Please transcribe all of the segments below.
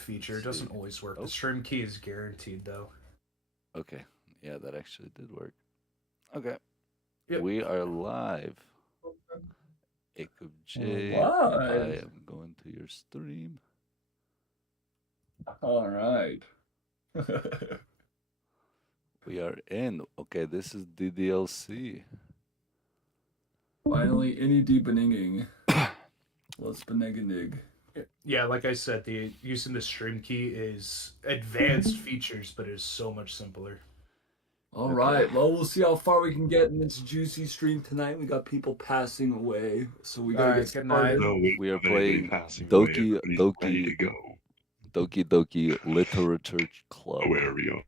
feature. It doesn't always work. The stream key is guaranteed, though. Okay. Yeah, that actually did work. Okay. Yep. We are live. Jacob J. Live. I am going to your stream. All right. We are in. Okay, this is DDLC. Finally, any deepening. Let's beneganig. Yeah, like I said, the using the stream key is advanced features, but it is so much simpler. All right. Well, we'll see how far we can get in this juicy stream tonight. We got people passing away, so we gotta get Good night. started. No, We are playing passing Doki- away. Everybody's Doki- ready to go. Doki Doki Literature Club. Where are we on?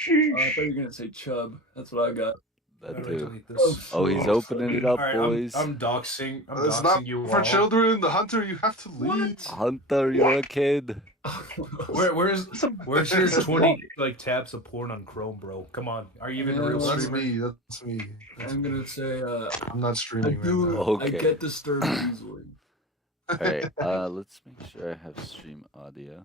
I thought you were gonna say chub. That's what I got. That How do I too. delete this? Oh, he's opening it up, All right, boys. I'm doxing. I'm It's doxing not you for all. children. The hunter, you have to leave. Hunter, you're a kid. Where's your 20 tabs of porn on Chrome, bro? Come on, are you even a real That's streamer? me. That's me. I'm gonna say I'm not I streaming right do. now. Okay. I get disturbed easily. Alright, let's make sure I have stream audio.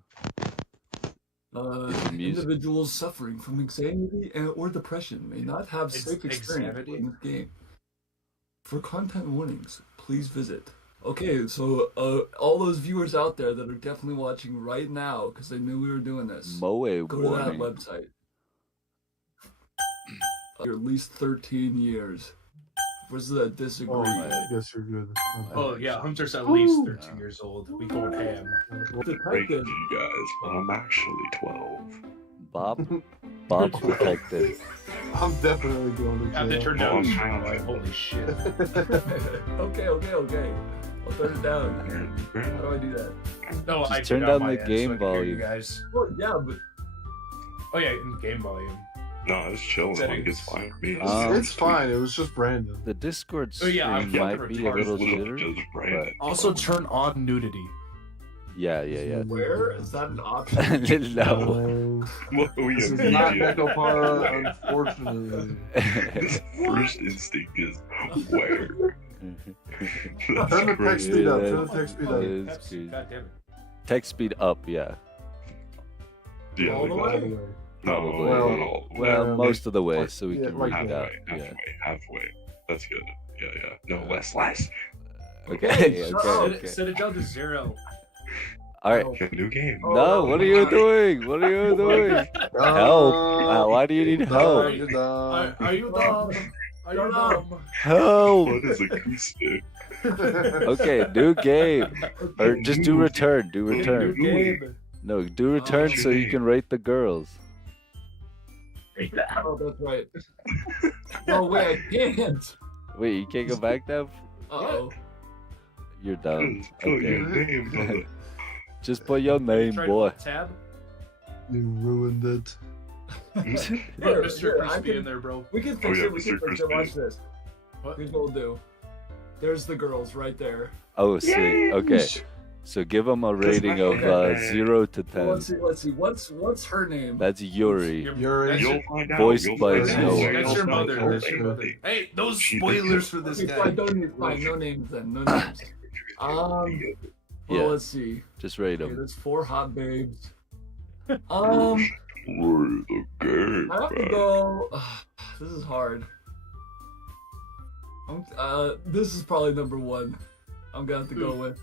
Music. Individuals suffering from anxiety or depression may not have It's safe experience anxiety? in this game. For content warnings, please visit. Okay, so all those viewers out there that are definitely watching right now because they knew we were doing this, Moe go to that warning. website. You're at least 13 years. Where's the disagree? Oh, I guess you're good. Oh yeah, Hunter's at least 13 years old. We going ham. Detective. You guys, I'm actually 12. Bob's protected. I'm definitely going to Have to jail. turn down the Oh, stream man. light. Holy shit. Okay. I'll turn it down. How do I do that? No, Just I turn turned down my the end game so I can hear you volume. guys. Well, yeah, but Oh yeah, in game volume. No, it's chill. Like, Settings. it's fine with me. It's fine. It was just Brandon. The Discord Oh, stream yeah, I'm might fucking be a little Literally jittery. just Brandon. Also turn on nudity. Yeah. where is that an option? No. What are we This is not immediate? Necopara, unfortunately. This first instinct is where? Turn the text speed up. Yeah, Turn the text speed that up. is That's- crazy. God damn it. Text speed up, yeah. Yeah, All the like way? that. Probably. No, Well, not all the way. Well, most of the way, so we yeah, can like read it out. halfway, Yeah. halfway. That's good. Yeah. No, less. Okay. Shut up. Set it down to 0. All right. Okay, new game. No, what are you doing? What are you doing? Help! Why do you need help? You're dumb. Are you dumb? Are you dumb? Help! What is acoustic? Okay, new game. Or just do return. Do New return. game. No, do return so you can rate the girls. Oh, that's right. No, wait, I can't. Wait, you can't go back now? Uh-oh. You're dumb. Put your Okay. name, brother. Just put your name, Try boy. Tab. You ruined it. Put Here, Mr. I Crispy can- in there, bro. We can fix yeah, it. We can Mr. fix it. Watch Crispy. this. What? Here's what we'll do. There's the girls right there. Oh, sweet. Okay. So give them a rating of 0 to Well, 10. let's see. What's her name? That's Yuri. You're That's You'll find out. Voiced You'll by find That's, out. Noah. that's your You'll mother. find That's out. your mother. Hey, those She- spoilers for this Okay, guy. fine, no names then. No names. Well, Yeah. let's see. Just rate Okay, them. there's 4 hot babes. We're the game, I have to man. go. This is hard. This is probably number 1. I'm gonna have to go with.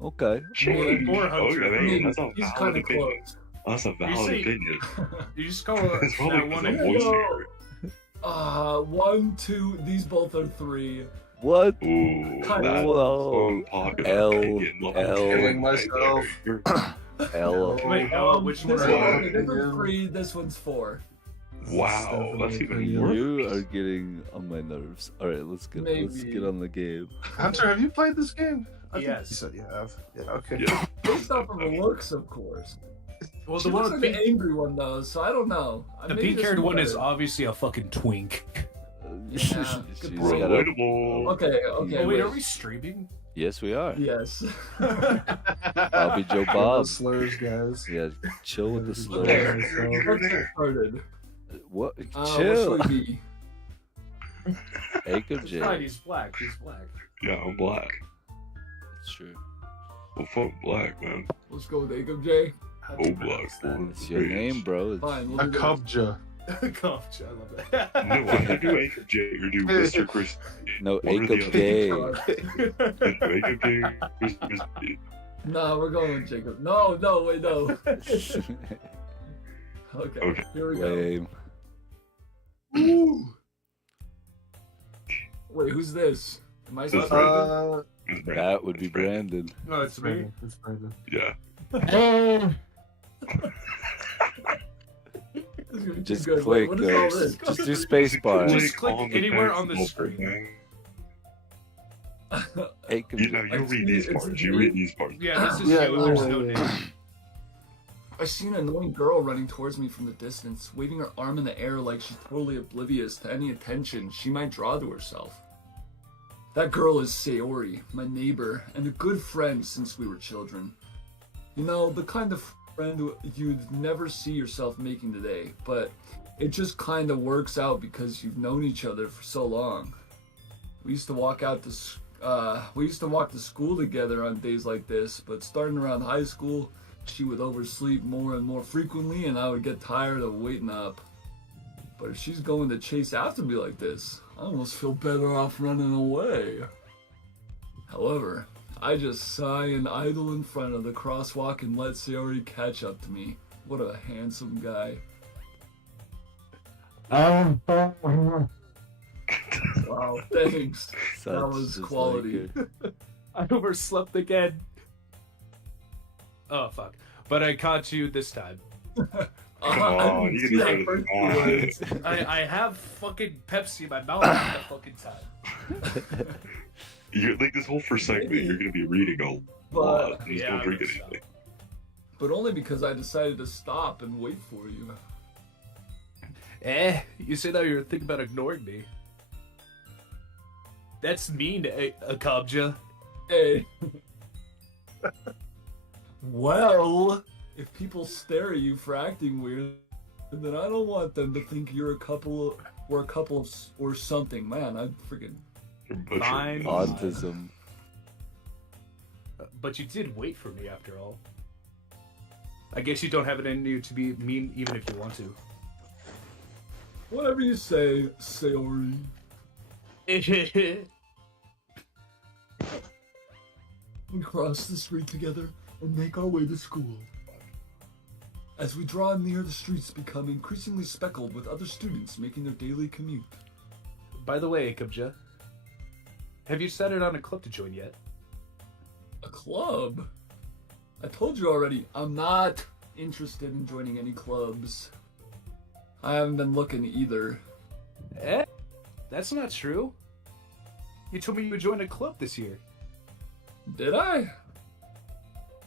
Okay. Jeez. 400. Okay, I mean, that's a he's valid kind of opinion. close. That's a valid see- opinion. You just call It's probably that because one. of Yeah. voice No. theory. 1, 2. These both are 3. What? Ooh, Kind that's of. Whoa. so popular. L, Getting up L. and Killing myself. L. Wait, which one This are you? okay, this one's 3. This one's 4. Wow, that's even Definitely worse. You are getting on my nerves. All right, let's get Maybe. on the game. Hunter, have you played this game? I think Yes. you said you have. Yeah. Okay. Yeah. Based off of the looks, of course. Well, She the one looks with like an pink, angry one though, so I don't know. the Maybe this pink-haired one is better. obviously a fucking twink. She's good got point. a... Relatable. Okay. Oh wait, Wait. are we streaming? Yes, we are. Yes. Bobby Joe No Bob. slurs, guys. Yeah, chill with the Okay. slurs. Let's get started. What? What Chill. should we be? Jacob It's J. fine, he's black. He's black. Yeah, I'm black. That's true. Well, fuck black, man. Let's go with Jacob J. How do you Oblak. pronounce that? It's your name, bro. Fine, we'll A do this. Kubja. Gotcha, I love that. No, either do Jacob J or do Mr. Chris. No, What are the Jacob other- J. Jacob J or Mr. J. Nah, we're going with Jacob. No, wait, no. Okay, Okay. here we go. Lame. Ooh. Wait, who's this? Am I This supposed is to? Brandon. It's Brandon. That would be It's Brandon. Brandon. No, it's me. It's Brandon. Yeah. This is gonna be Just too good. click. What is all this? Just do spacebar. Just click on the anywhere text on the multiple screen. times. Jacob You know, you It's read me, these it's parts. me. You read these parts. Yeah, this is Yeah, you. There's yeah, no yeah. name. I see an annoying girl running towards me from the distance, waving her arm in the air like she's totally oblivious to any attention she might draw to herself. That girl is Sayori, my neighbor, and a good friend since we were children. You know, the kind of friend you'd never see yourself making today, but it just kind of works out because you've known each other for so long. We used to walk to school together on days like this, but starting around high school, she would oversleep more and more frequently, and I would get tired of waiting up. But if she's going to chase after me like this, I almost feel better off running away. However, I just sigh and idle in front of the crosswalk and let Sayori catch up to me. What a handsome guy. Wow, thanks. Such was just quality. like I overslept again. Oh fuck! But I caught you this time. Come on, you can Yeah, do first it. words. I have fucking Pepsi in my mouth at the fucking time. You're like this whole first segment. You're gonna be reading a lot. But, Just yeah, don't I'm drink gonna anything. but only because I decided to stop and wait for you. You said that you were thinking about ignoring me. That's mean, Akabja. Hey. Well, if people stare at you for acting weird, then I don't want them to think you're a couple or something. Man, I'd freaking. You're butchering Fine. it. autism. But you did wait for me after all. I guess you don't have it in you to be mean even if you want to. Whatever you say, Sayori. We cross the street together and make our way to school. As we draw near, the streets become increasingly speckled with other students making their daily commute. By the way, Akabja, have you decided on a club to join yet? A club? I told you already, I'm not interested in joining any clubs. I haven't been looking either. That's not true. You told me you would join a club this year. Did I?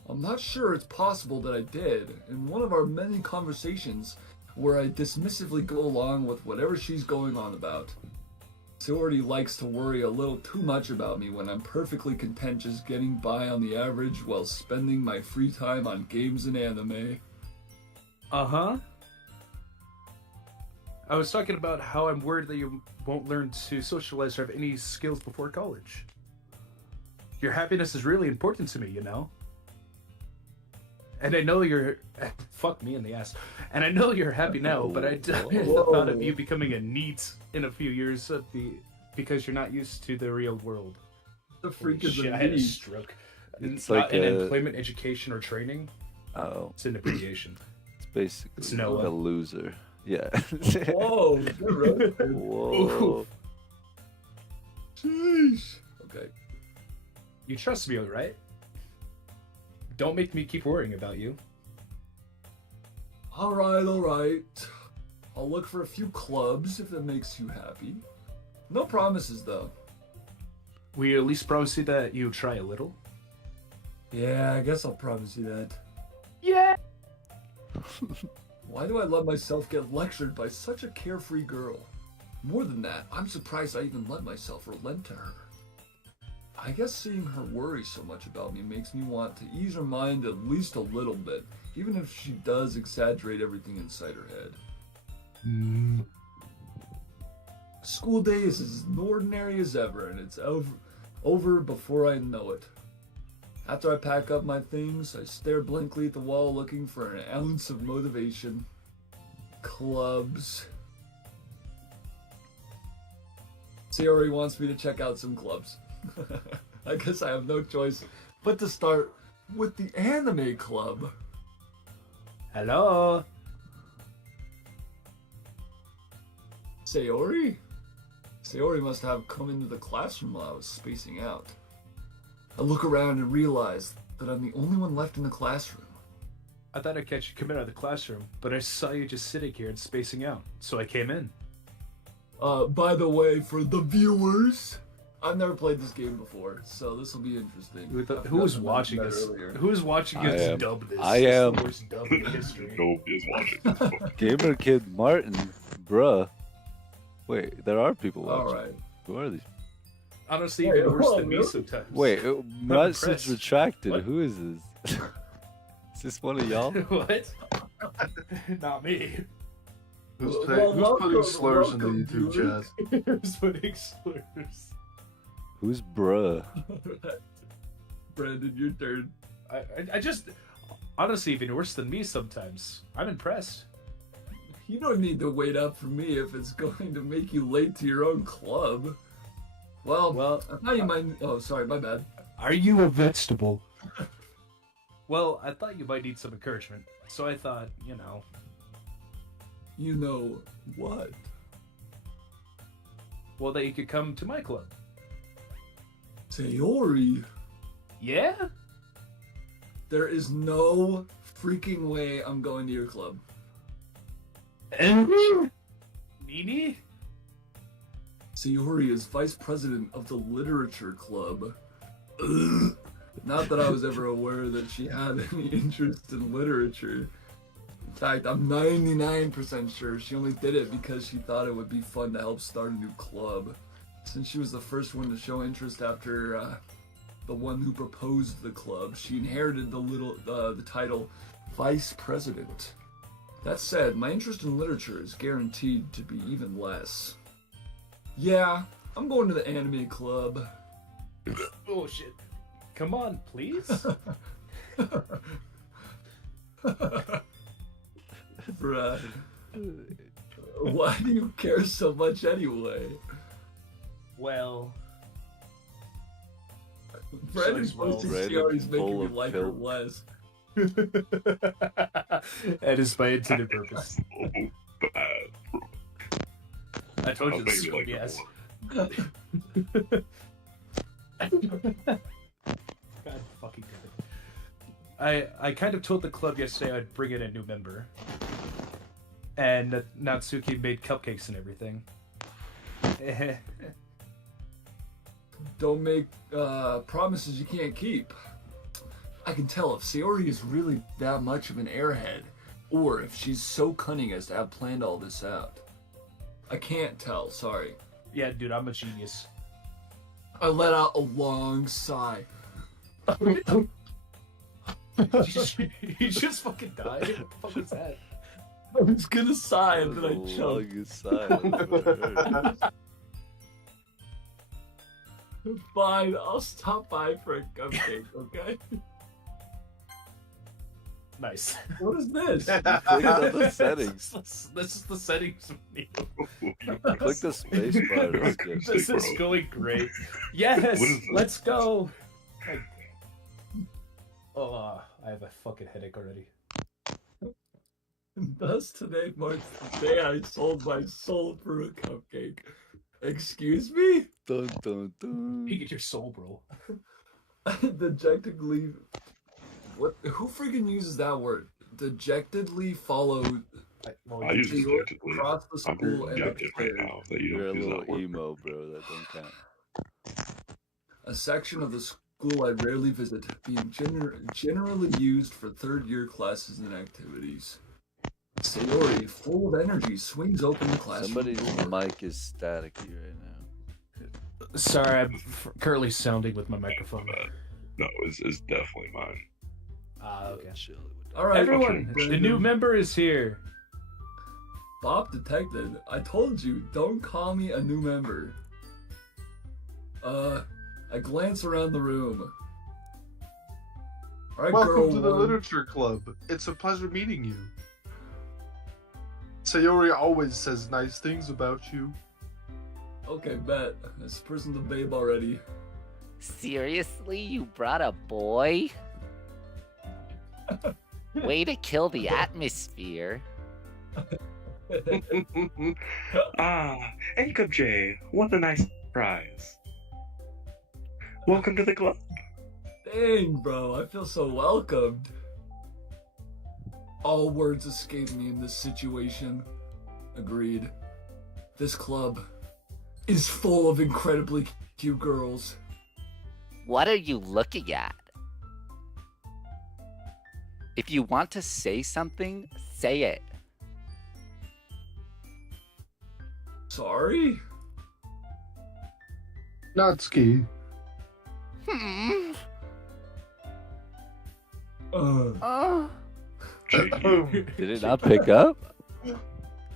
I'm not sure it's possible that I did. In one of our many conversations where I dismissively go along with whatever she's going on about. Sayori likes to worry a little too much about me when I'm perfectly content just getting by on the average while spending my free time on games and anime. Uh-huh. I was talking about how I'm worried that you won't learn to socialize or have any skills before college. Your happiness is really important to me, you know? And I know you're... Fuck me in the ass. And I know you're happy now, but I doubt the thought of you becoming a NEET in a few years because you're not used to the real world. The freak Holy is shit, a I had a need. stroke. It's Not like in a- employment, education, or training. Oh, It's an abbreviation. it's basically It's Noah. a loser. Yeah. Whoa, you're right. Whoa. Sheesh. Okay. You trust me, right? Don't make me keep worrying about you. Alright. I'll look for a few clubs if that makes you happy. No promises though. Will you at least promise you that you'll try a little? Yeah, I guess I'll promise you that. Yeah! Why do I let myself get lectured by such a carefree girl? More than that, I'm surprised I even let myself relent to her. I guess seeing her worry so much about me makes me want to ease her mind at least a little bit, even if she does exaggerate everything inside her head. School day is as ordinary as ever, and it's over before I know it. After I pack up my things, I stare blankly at the wall looking for an ounce of motivation. Clubs. Sayori wants me to check out some clubs. I guess I have no choice but to start with the anime club. Hello. Sayori? Sayori must have come into the classroom while I was spacing out. I look around and realize that I'm the only one left in the classroom. I thought I'd catch you coming out of the classroom, but I saw you just sitting here and spacing out, so I came in. By the way, for the viewers, I've never played this game before, so this will be interesting. Who's watching us? Who's watching us dub this? I This is am. the worst dub in history. Nobody's watching. Gamer Kid Martin, bruh. Wait, there are people watching. Alright. Who are these? Honestly, even worse than me really? sometimes. Wait, message impressed. retracted. What? Who is this? Is this one of y'all? What? Not me. Who's Well, putting slurs in the welcome, YouTube viewers. chat? Who's putting slurs? Who's bruh? Brandon, your turn. I just... Honestly, even worse than me sometimes. I'm impressed. You don't need to wait up for me if it's going to make you late to your own club. Well, I thought you might... Oh, sorry, my bad. Are you a vegetable? Well, I thought you might need some encouragement, so I thought, you know... You know what? Well, that you could come to my club. Sayori, Yeah? there is no freaking way I'm going to your club. Nini? Sayori is vice president of the literature club. Ugh. Not that I was ever aware that she had any interest in literature. In fact, I'm 99% sure she only did it because she thought it would be fun to help start a new club. Since she was the first one to show interest after the one who proposed the club, she inherited the title vice president. That said, my interest in literature is guaranteed to be even less. Yeah, I'm going to the anime club. Oh, shit. Come on, please? Bruh. Why do you care so much anyway? Well... Brandon's well, voice Brandon is making full me of like her filth. less. That is my intended purpose. So bad, bro. I told I'll you make this you would like be it yes. more. God fucking damn it. I kind of told the club yesterday I'd bring in a new member. And Natsuki made cupcakes and everything. Don't make promises you can't keep. I can tell if Sayori is really that much of an airhead, or if she's so cunning as to have planned all this out. I can't tell, sorry. Yeah, dude, I'm a genius. I let out a long sigh. He just fucking died. What the fuck was that? I was gonna sigh and then I The choked. longest silence I've ever heard. Fine, I'll stop by for a cupcake, okay? Nice. What is this? Click on the settings. This is the settings menu. Click the space bar. to skip. This is going great. Yes, What is this? let's go. Oh, I have a fucking headache already. Thus today marks the day I sold my soul for a cupcake. Excuse me? Dun, dun, dun. You get your soul, bro. Dejectedly... What? Who freaking uses that word? Dejectedly followed I use it Sayori dejectedly. across the I'm school very and objective right declared, now that you You're a don't use little that word. emo, bro. That don't count. a section of the school I rarely visit, being generally used for third-year classes and activities. Sayori, full of energy, swings open the classroom Somebody's door. mic is staticky right now. Sorry, I'm currently sounding with my microphone. No, it's definitely mine. Ah, okay. Chill it with All right, Everyone, the new member is here. Bob detected. I told you, don't call me a new member. I glance around the room. Alright, Welcome girl to the one. literature club. It's a pleasure meeting you. Sayori always says nice things about you. Okay, bet. This person's a babe already. Seriously, you brought a boy? Way to kill the atmosphere. Jacob J, what a nice surprise. Welcome to the club. Dang, bro, I feel so welcomed. All words escape me in this situation. Agreed. This club is full of incredibly cute girls. What are you looking at? If you want to say something, say it. Sorry? Natsuki. Hmm. Did it not pick up?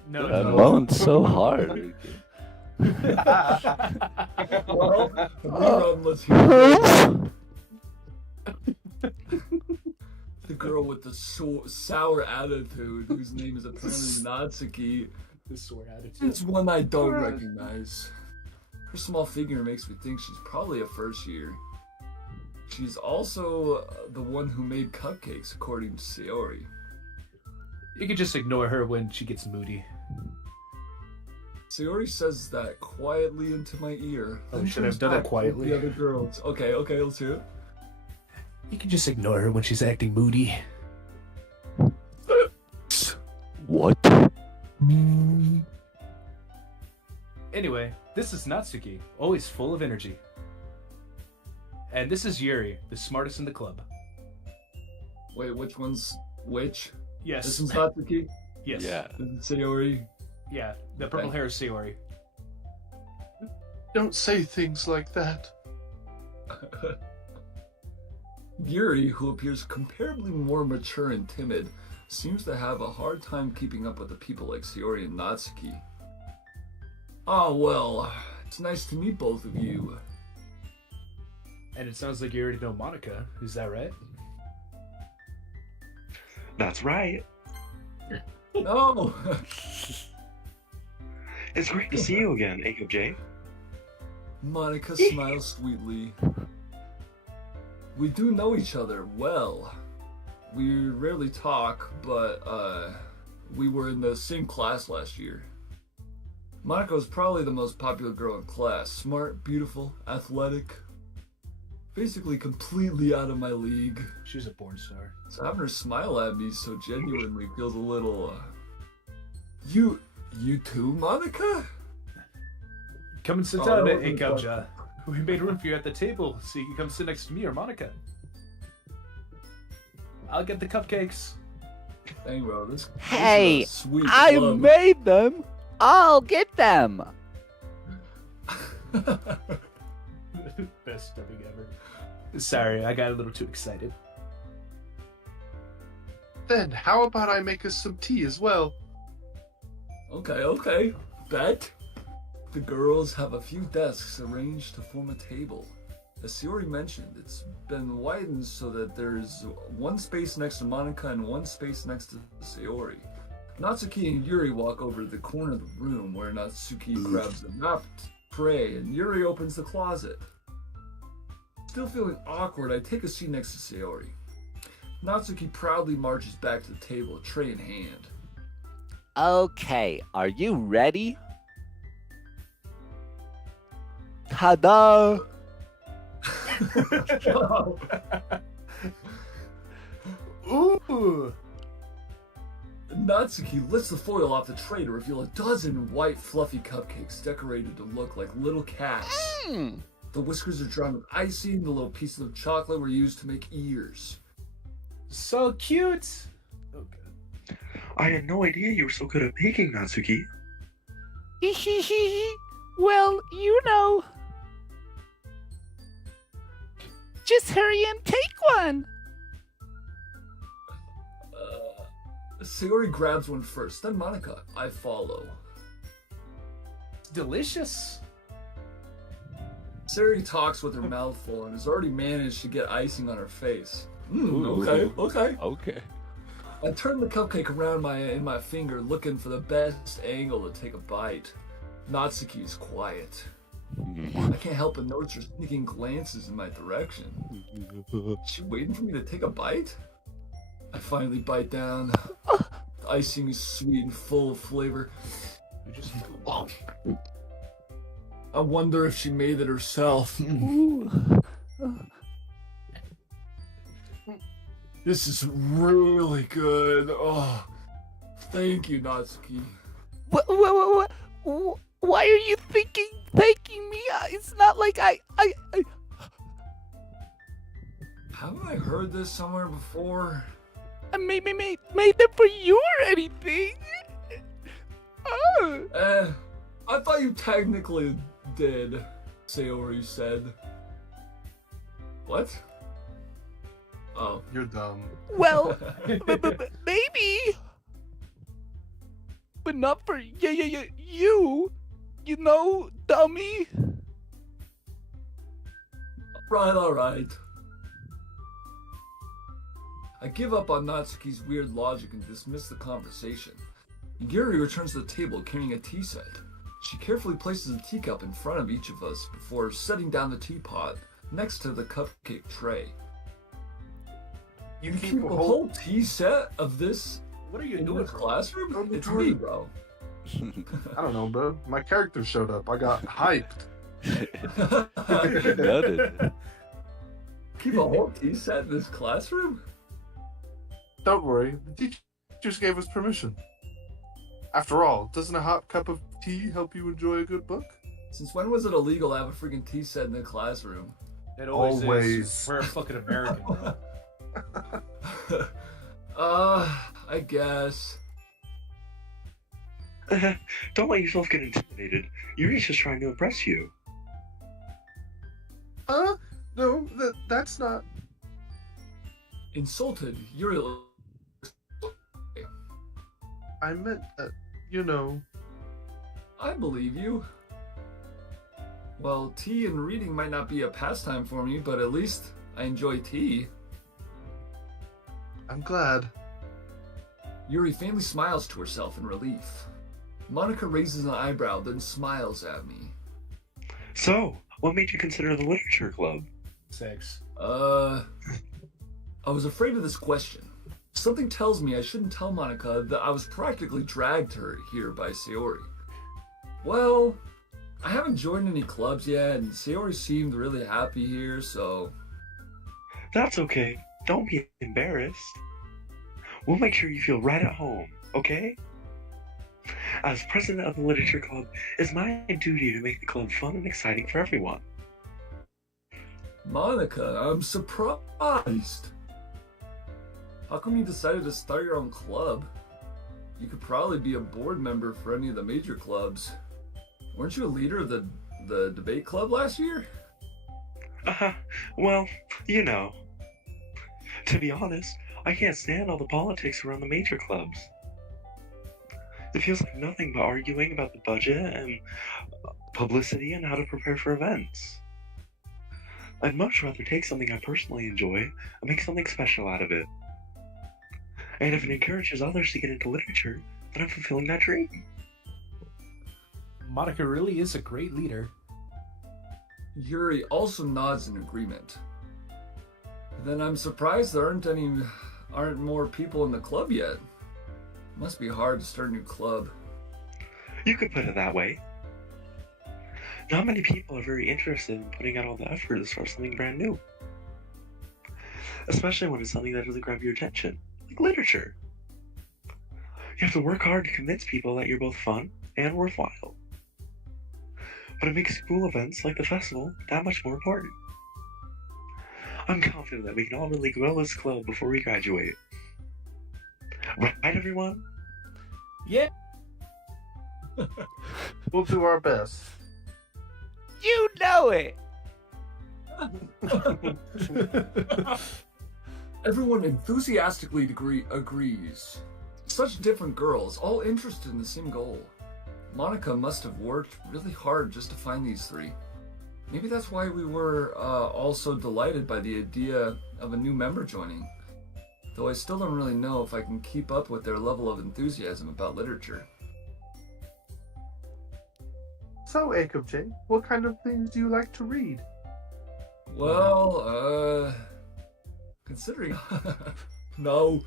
No, That no. moaned so hard. Well, rerun, let's hear it. The girl with the sour attitude, whose name is apparently Natsuki, The sore attitude. is one I don't recognize. Her small figure makes me think she's probably a first year. She's also the one who made cupcakes, according to Sayori. You can just ignore her when she gets moody. Sayori says that quietly into my ear. Oh, then should I have turns done it back to quietly? The other girls. Okay, let's hear it. You can just ignore her when she's acting moody. What? Anyway, this is Natsuki, always full of energy. And this is Yuri, the smartest in the club. Wait, which one's which? Yes. This one's Natsuki? Yes. Yeah. This is Sayori? Yeah, the purple Okay. hair is Sayori. Don't say things like that. Yuri, who appears comparably more mature and timid, seems to have a hard time keeping up with the people like Sayori and Natsuki. Ah, well, it's nice to meet both of you. And it sounds like you already know Monica. Is that right? That's right. No! It's great to see you again, Jacob J. Monica smiles sweetly. We do know each other well. We rarely talk, but, we were in the same class last year. Monica was probably the most popular girl in class. Smart, beautiful, athletic. Basically completely out of my league. She's a porn star. So having her smile at me so genuinely feels a little, You too, Monica? Come and sit Oh, down, that wasn't Ikabja. We made room for you at the table so you can come sit next to me or Monica. I'll get the cupcakes. Dang, bro, this Hey, is a sweet I club. made them. I'll get them. Best dubbing ever. Sorry, I got a little too excited. Then how about I make us some tea as well? Okay. Bet. The girls have a few desks arranged to form a table. As Sayori mentioned, it's been widened so that there's one space next to Monica and one space next to Sayori. Natsuki and Yuri walk over to the corner of the room where Natsuki grabs a wrapped tray and Yuri opens the closet. Still feeling awkward, I take a seat next to Sayori. Natsuki proudly marches back to the table, tray in hand. Okay, are you ready? Ta-da! Ooh! Natsuki lifts the foil off the tray to reveal a dozen white fluffy cupcakes decorated to look like little cats. Mm. The whiskers are drawn with icing, the little pieces of chocolate were used to make ears. So cute! Oh, good. I had no idea you were so good at baking, Natsuki. Well, you know. Just hurry and take one. Sayori grabs one first, then Monica. I follow. Delicious. Sayori talks with her mouth full and has already managed to get icing on her face. Okay. Okay. I turn the cupcake around in my finger, looking for the best angle to take a bite. Natsuki's quiet. I can't help but notice her sneaking glances in my direction. Is she waiting for me to take a bite? I finally bite down. The icing is sweet and full of flavor. You just I wonder if she made it herself. This is really good. Oh, thank you, Natsuki. What? Why are you thanking me? It's not like I. Haven't I heard this somewhere before? I made them for you or anything. Oh. I thought you technically did, Sayori said. What? Oh. You're dumb. Well, maybe, but not for you. You know, dummy. All right. I give up on Natsuki's weird logic and dismiss the conversation. Yuri returns to the table carrying a tea set. She carefully places a teacup in front of each of us before setting down the teapot next to the cupcake tray. You keep a whole tea set of this what are you in doing, this classroom? It's me, bro. I don't know, bro. My character showed up. I got hyped. Noted. Keep a whole tea set in this classroom? Don't worry. The teachers gave us permission. After all, doesn't a hot cup of tea help you enjoy a good book? Since when was it illegal to have a freaking tea set in the classroom? It always Always. is. We're a fucking American, bro. I guess. Don't let yourself get intimidated. Yuri's just trying to impress you. No, that's not. Insulted, Yuri. I meant that, you know. I believe you. Well, tea and reading might not be a pastime for me, but at least I enjoy tea. I'm glad. Yuri faintly smiles to herself in relief. Monica raises an eyebrow, then smiles at me. So, what made you consider the literature club? Sex. I was afraid of this question. Something tells me I shouldn't tell Monica that I was practically dragged here by Sayori. Well, I haven't joined any clubs yet, and Sayori seemed really happy here, so... That's okay. Don't be embarrassed. We'll make sure you feel right at home, okay? As president of the literature club, it's my duty to make the club fun and exciting for everyone. Monica, I'm surprised. How come you decided to start your own club? You could probably be a board member for any of the major clubs. Weren't you a leader of the debate club last year? Well, you know. To be honest, I can't stand all the politics around the major clubs. It feels like nothing but arguing about the budget and publicity and how to prepare for events. I'd much rather take something I personally enjoy and make something special out of it. And if it encourages others to get into literature, then I'm fulfilling that dream. Monica really is a great leader. Yuri also nods in agreement. Then I'm surprised there aren't more people in the club yet. It must be hard to start a new club. You could put it that way. Not many people are very interested in putting out all the effort to start something brand new. Especially when it's something that doesn't grab your attention, like literature. You have to work hard to convince people that you're both fun and worthwhile. But it makes school events like the festival that much more important. I'm confident that we can all really grow this club before we graduate. Right, everyone? Yeah. We'll do our best. You know it. Everyone enthusiastically agrees. Such different girls, all interested in the same goal. Monica must have worked really hard just to find these three. Maybe that's why we were all so delighted by the idea of a new member joining, though I still don't really know if I can keep up with their level of enthusiasm about literature. So, Akob J, what kind of things do you like to read? Well, considering... no.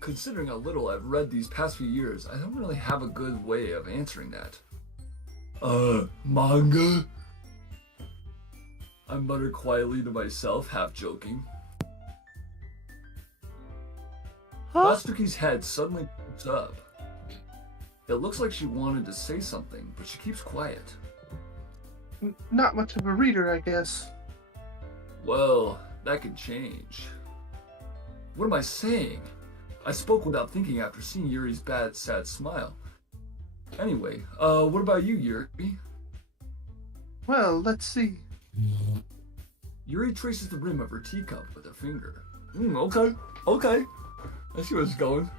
Considering how little I've read these past few years, I don't really have a good way of answering that. Manga? I mutter quietly to myself, half joking. Huh? Natsuki's head suddenly pops up. It looks like she wanted to say something, but she keeps quiet. Not much of a reader, I guess. Well, that could change. What am I saying? I spoke without thinking after seeing Yuri's bad, sad smile. Anyway, what about you, Yuri? Well, let's see. Yuri traces the rim of her teacup with her finger. Okay. I see where it's going.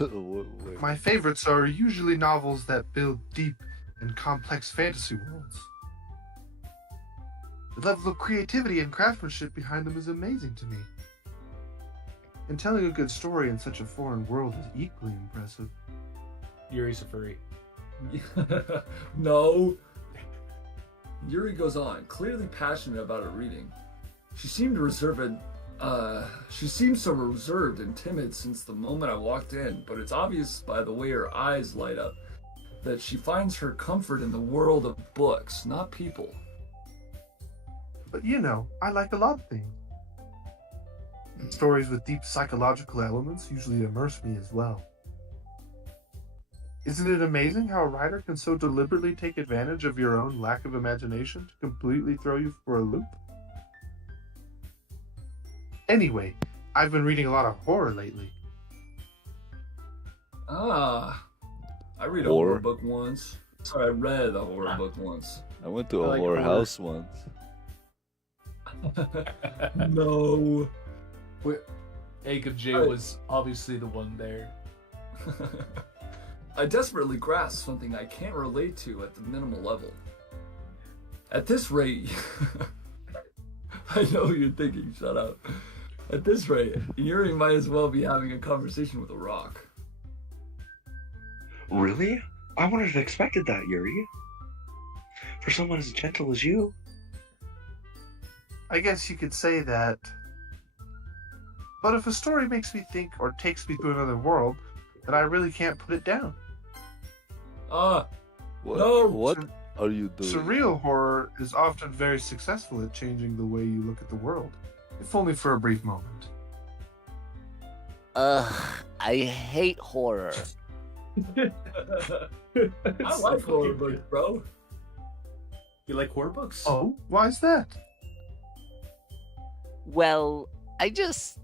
Wait. My favorites are usually novels that build deep and complex fantasy worlds. The level of creativity and craftsmanship behind them is amazing to me. And telling a good story in such a foreign world is equally impressive. Yuri's a furry. No. Yuri goes on, clearly passionate about her reading. She seems so reserved and timid since the moment I walked in, but it's obvious by the way her eyes light up that she finds her comfort in the world of books, not people. But you know, I like a lot of things. Stories with deep psychological elements usually immerse me as well. Isn't it amazing how a writer can so deliberately take advantage of your own lack of imagination to completely throw you for a loop? Anyway, I've been reading a lot of horror lately. I read a Horror? horror book once. Sorry, I read a horror book once. I went to a I like horror horror. house once. No. Wait, Akob J I- was obviously the one there. I desperately grasp something I can't relate to at the minimal level. At this rate, I know what you're thinking, shut up. At this rate, Yuri might as well be having a conversation with a rock. Really? I wouldn't have expected that, Yuri. For someone as gentle as you. I guess you could say that. But if a story makes me think or takes me to another world, then I really can't put it down. What? No! What are you doing? Surreal horror is often very successful at changing the way you look at the world, if only for a brief moment. I hate horror. I like horror books, bro. You like horror books? Oh, why's that? Well, I just...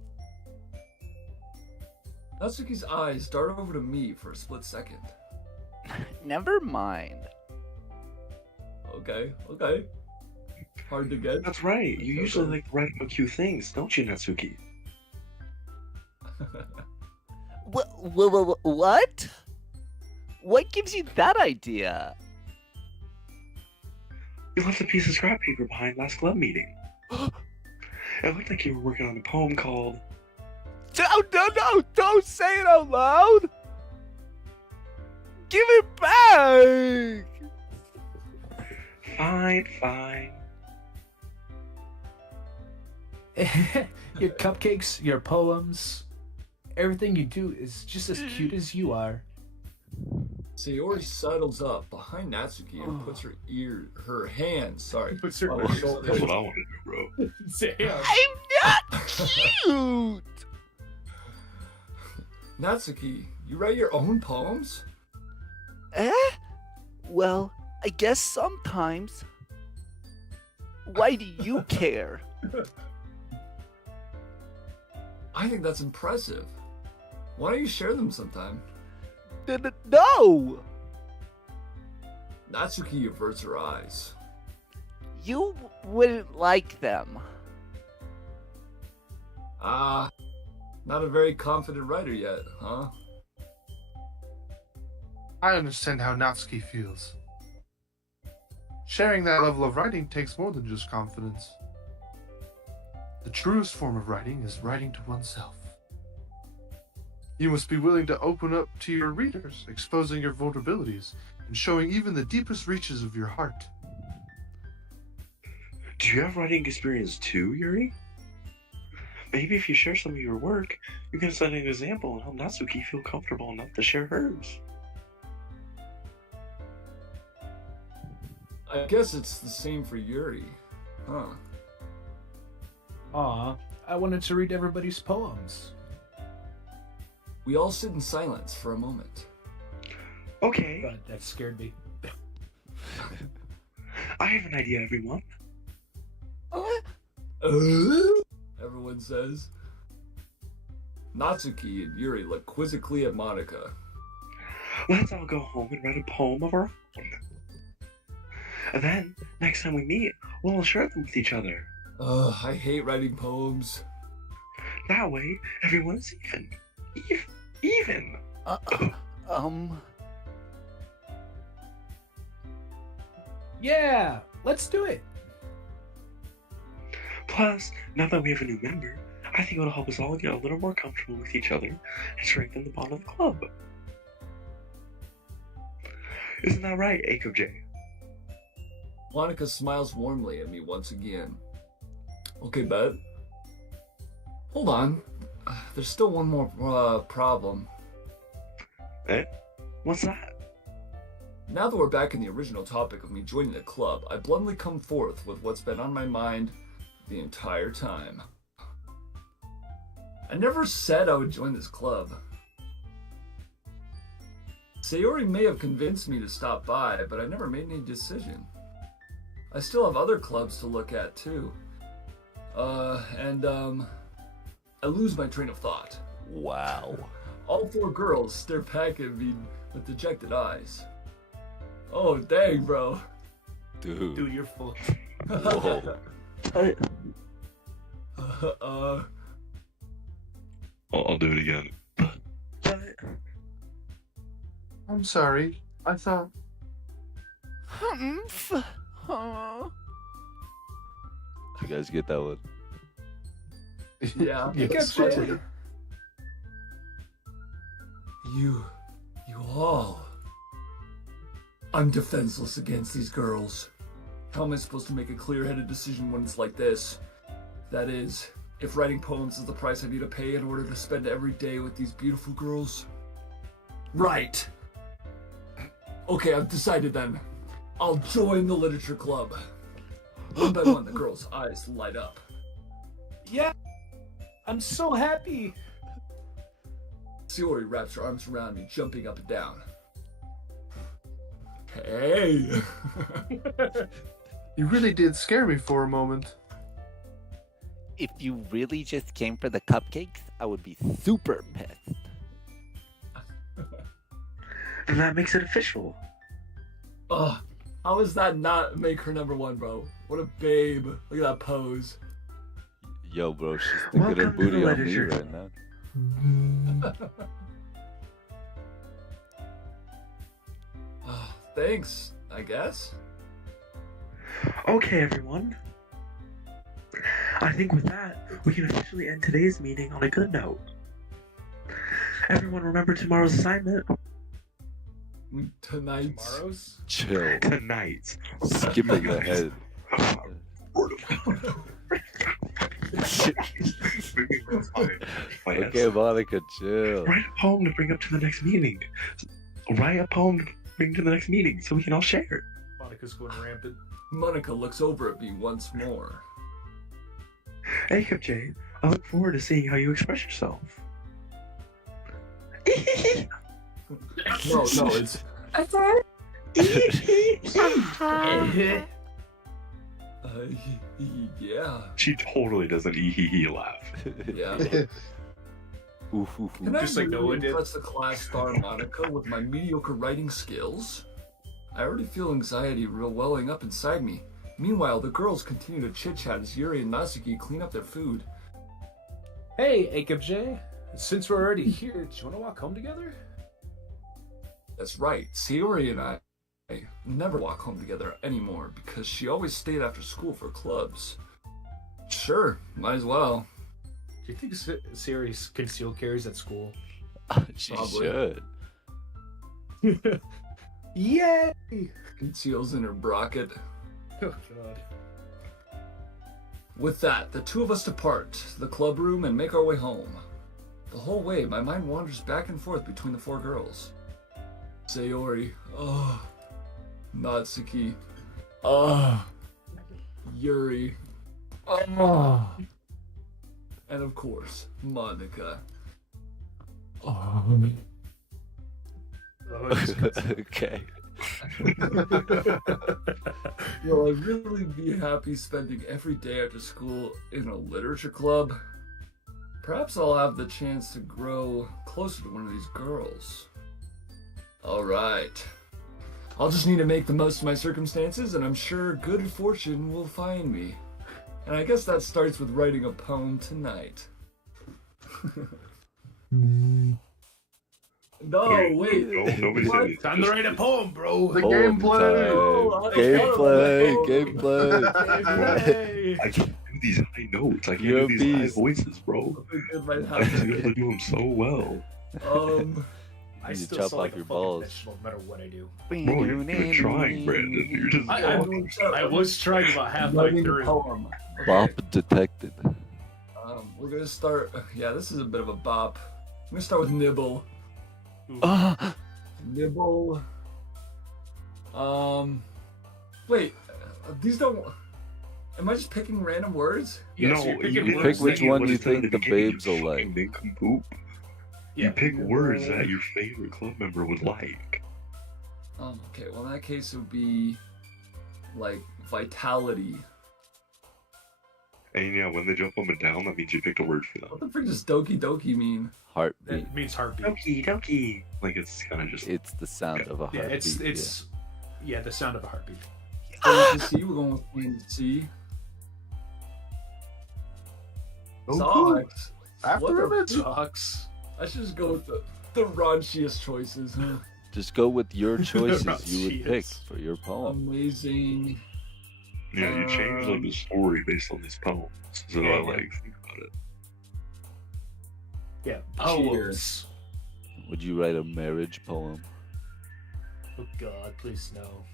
Natsuki's eyes dart over to me for a split second. Never mind. Okay. Hard to get. That's right. You usually like to write about cute things, don't you, Natsuki? What? What gives you that idea? You left a piece of scrap paper behind last club meeting. It looked like you were working on a poem called... No, don't say it out loud! Give it back! Fine. Your cupcakes, your poems, everything you do is just as cute as you are. Sayori sidles up behind Natsuki and puts her Puts her on her shoulder. That's what I want to do, bro. Damn. I'm not cute! Natsuki, you write your own poems? Well, I guess sometimes. Why do you care? I think that's impressive. Why don't you share them sometime? No! Natsuki averts her eyes. You wouldn't like them. Not a very confident writer yet, huh? I understand how Natsuki feels. Sharing that level of writing takes more than just confidence. The truest form of writing is writing to oneself. You must be willing to open up to your readers, exposing your vulnerabilities and showing even the deepest reaches of your heart. Do you have writing experience too, Yuri? Maybe if you share some of your work, you can set an example and help Natsuki feel comfortable enough to share hers. I guess it's the same for Yuri. Huh. Aw, I wanted to read everybody's poems. We all sit in silence for a moment. Okay, God, that scared me. I have an idea, everyone. Everyone says. Natsuki and Yuri look quizzically at Monica. Let's all go home and write a poem of our own. And then, next time we meet, we'll all share them with each other. I hate writing poems. That way, everyone's even. Even. Yeah, let's do it. Plus, now that we have a new member, I think it'll help us all get a little more comfortable with each other and strengthen the bond of the club. Isn't that right, Aiko J? Monica smiles warmly at me once again. Okay, bet. Hold on. There's still one more problem. Eh? What's that? Now that we're back in the original topic of me joining the club, I bluntly come forth with what's been on my mind the entire time. I never said I would join this club. Sayori may have convinced me to stop by, but I never made any decision. I still have other clubs to look at too. I lose my train of thought. Wow. All four girls stare back at me with dejected eyes. Oh, dang, bro. Dude. Dude, you're full. Whoa. I'll do it again. I'm sorry. I thought. Humph. Oh. You guys get that one? Yeah. Yes. You all. I'm defenseless against these girls. How am I supposed to make a clear-headed decision when it's like this? That is, if writing poems is the price I need to pay in order to spend every day with these beautiful girls? Right. Okay, I've decided then. I'll join the literature club. One by one, the girls' eyes light up. Yeah, I'm so happy. Sayori wraps her arms around me, jumping up and down. Hey! You really did scare me for a moment. If you really just came for the cupcakes, I would be super pissed. Then that makes it official. Ugh, how does that not make her number one, bro? What a babe. Look at that pose. Yo, bro, she's sticking her Welcome to booty the on me literature. right now. Thanks, I guess. Okay, everyone. I think with that, we can officially end today's meeting on a good note. Everyone remember tomorrow's assignment? Tonight. Tomorrow's? Chill. Tonight. Skipping ahead. Okay, Monica, chill. Write a poem to bring up to the next meeting. Write a poem to bring to the next meeting so we can all share it. Monica's going rampant. Monica looks over at me once more. Hey, J, I look forward to seeing how you express yourself. No, it's... Yeah. She totally does an ee laugh. Yeah. Oof, oof, oof. Can I Just like really Noah did. impress the class star Monica with my mediocre writing skills? I already feel anxiety welling up inside me. Meanwhile, the girls continue to chit-chat as Yuri and Natsuki clean up their food. Hey, Akebj, since we're already here, do you want to walk home together? That's right, Sayori and I never walk home together anymore because she always stayed after school for clubs. Sure, might as well. Do you think Siri concealed carries at school? She Probably. should. Yay! Conceals in her brocket. Oh god. With that, the two of us depart the club room and make our way home. The whole way, my mind wanders back and forth between the four girls. Sayori. Oh. Natsuki. Oh. Yuri. Oh. And of course, Monica. Oh, Okay. Will I really be happy spending every day after school in a literature club? Perhaps I'll have the chance to grow closer to one of these girls. Alright. I'll just need to make the most of my circumstances, and I'm sure good fortune will find me. And I guess that starts with writing a poem tonight. No, wait. No, nobody said anything. time to write a poem, bro. The Poem gameplay. Oh, I Gameplay. thought Gameplay. I can't do these high notes. I can't You're a do these high beast. voices, bro. it might I have used to do them so well. I You still chop sound like off a your fucking balls. vegetable no matter what I do. Bro, you're trying, Brandon. You're just I was trying about halfway writing a through. poem. Okay. Bop detected. We're gonna start. Yeah, this is a bit of a bop. I'm gonna start with Nibble. Ah, Nibble. Wait. These don't. Am I just picking random words? Yes, no, you're picking you words pick which that one what you it said at think the beginning, babes you will like. fucking nincompoop. Yeah. You pick words that your favorite club member would like. Okay. Well, in that case, it would be like vitality. And yeah, when they jump up and down, that means you picked a word for them. What the frick does Doki Doki mean? Heartbeat. It means heartbeat. Doki, doki. Like it's kind of just. It's the sound of a Yeah, heartbeat. it's yeah, the sound of a heartbeat. Going to C. We're going with plain C. Oh, Socks. After What the him, Sucks. I should just go with the raunchiest choices. Huh? Just go with your choices you would pick Jeez. for your poem. Amazing. Yeah, you change like the story based on these poems. So Yeah, I yeah. like think about it. Yeah, Cheers. poems. Would you write a marriage poem? Oh god, please no.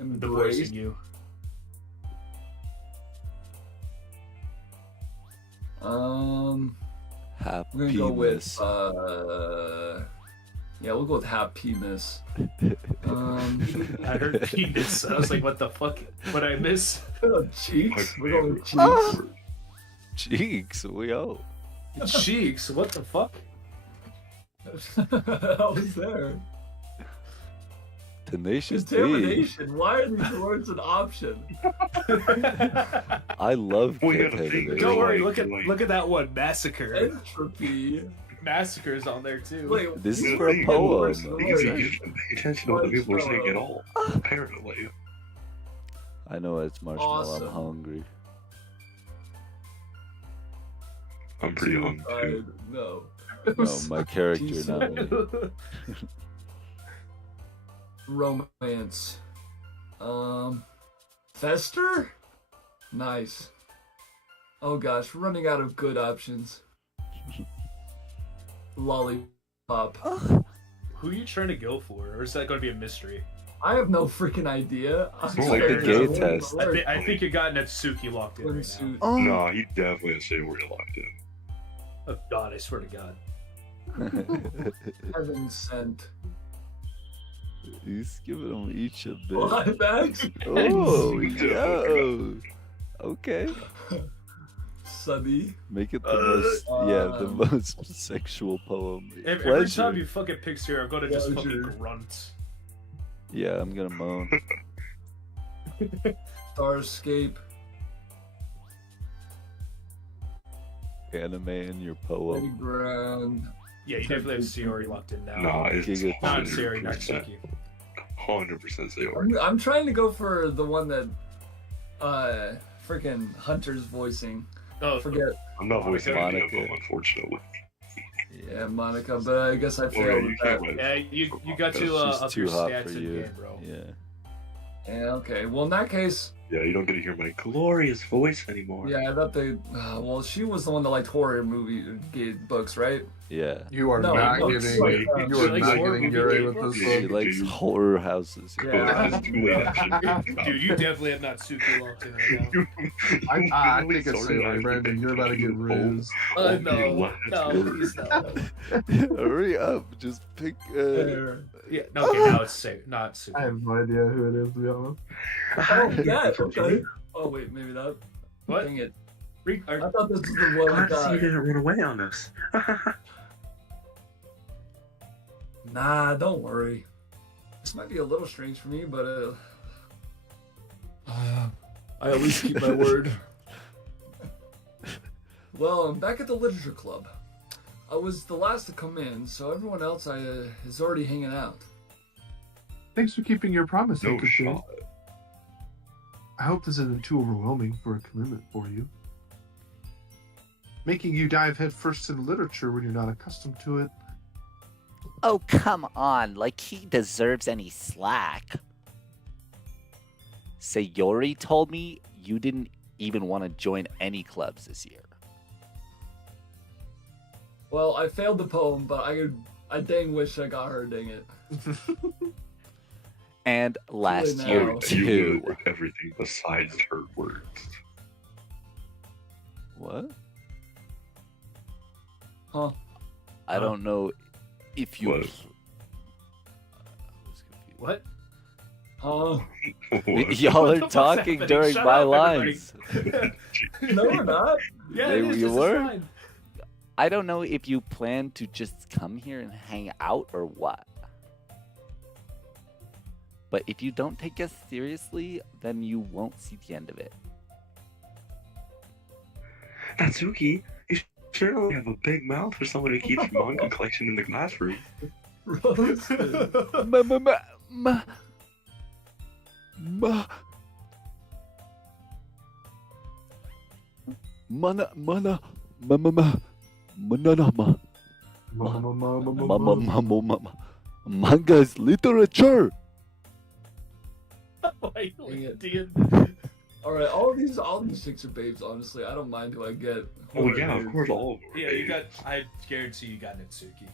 I'm Embrace. divorcing you. We're gonna go with Happiness. yeah, we'll go with happiness. I heard penis. I was like, what the fuck? What I miss? Cheeks. My We're going with favorite cheeks. word. Cheeks, we out. Cheeks. What the fuck? I was there. Tenacious D. Determination. Why are these words an option? I love We Kid gotta think. Hater. Don't worry. Like- Look at that one. Massacre. Entropy. Massacre's on there too. Wait, This is You for a think- poem. You shouldn't pay attention to what the people are saying at all. Apparently. I know it's marshmallow. Awesome. I'm hungry. I'm pretty hungry too. No. No, my character Jesus. now. Romance. Fester? Nice. Oh gosh, we're running out of good options. Lollipop. Who are you trying to go for, or is that going to be a mystery? I have no freaking idea. I'm More like the scared. gay test. I think you got Natsuki locked in right now. Swimsuit. Nah, he definitely has to say where you're locked in. Oh god, I swear to God. Heaven sent. He's giving them each a bit. Live action. Oh, yo. Okay. Sunny. Make it the most, the Um, most sexual poem. Every Pleasure. time you fucking pick Siri, I'm going to just fucking Pleasure. grunt. Yeah, I'm gonna moan. Starscape. Anime in your poem. Playground. Yeah, you definitely have Siri locked in now. Nah, it's Giga- Not Siri, 100%. Natsuki. 100% Sayori. I'm trying to go for the one that freaking Hunter's voicing. Oh, Forget. I'm not voicing any of Monica. them, unfortunately. Yeah, Monica, but I guess I Or failed you with can't that. write. Yeah, you got to She's up too your hot stats for in you. game, bro. Yeah. Yeah, okay. Well, in that case, Yeah, you don't get to hear my glorious voice anymore. Yeah, I thought they. Well, she was the one that liked horror books, right? Yeah. You are No, not no, getting. like, You she are likes not horror getting movie Yuri games. with She this one. likes horror houses. Yeah. It's too late. I Dude, you definitely have not Suki locked in right now. I think it's Sailor, Brandon. You're about to get rused. No, please no. Hurry up. Just pick. Yeah, no, okay, now it's not Suki. I have no idea who it is, to be honest. Oh, yeah. Okay. Oh wait, maybe that. What? Dang it. Re- I are- thought this was the one Glad to see you that. didn't run away on us. Nah, don't worry. This might be a little strange for me, but I always keep my word. Well, I'm back at the literature club. I was the last to come in, so everyone else is already hanging out. Thanks for keeping your promise, No Ikuchi. shot. I hope this isn't too overwhelming for a commitment for you. Making you dive headfirst into literature when you're not accustomed to it. Oh, come on. Like he deserves any slack. Sayori told me you didn't even want to join any clubs this year. Well, I failed the poem, but I dang wish I got her, dang it. And last now. year, You You too. would with everything besides her words. What? Huh? I don't know if you. What? I was confused. What? Huh? What? Y'all What are the fuck's talking happening? during Shut my up, everybody. lines. No, we're not. Yeah, They- it is. you This is were? fine. I don't know if you plan to just come here and hang out or what. But if you don't take us seriously, then you won't see the end of it. Natsuki, you certainly have a big mouth for someone who keeps your manga collection in the classroom. Roasted. Manga is literature. Like, Dang it. Dean. Alright, all these chicks are babes, honestly. I don't mind who I get. Oh yeah, of course, all of them. Yeah, you got. I guarantee you got Nitsuki.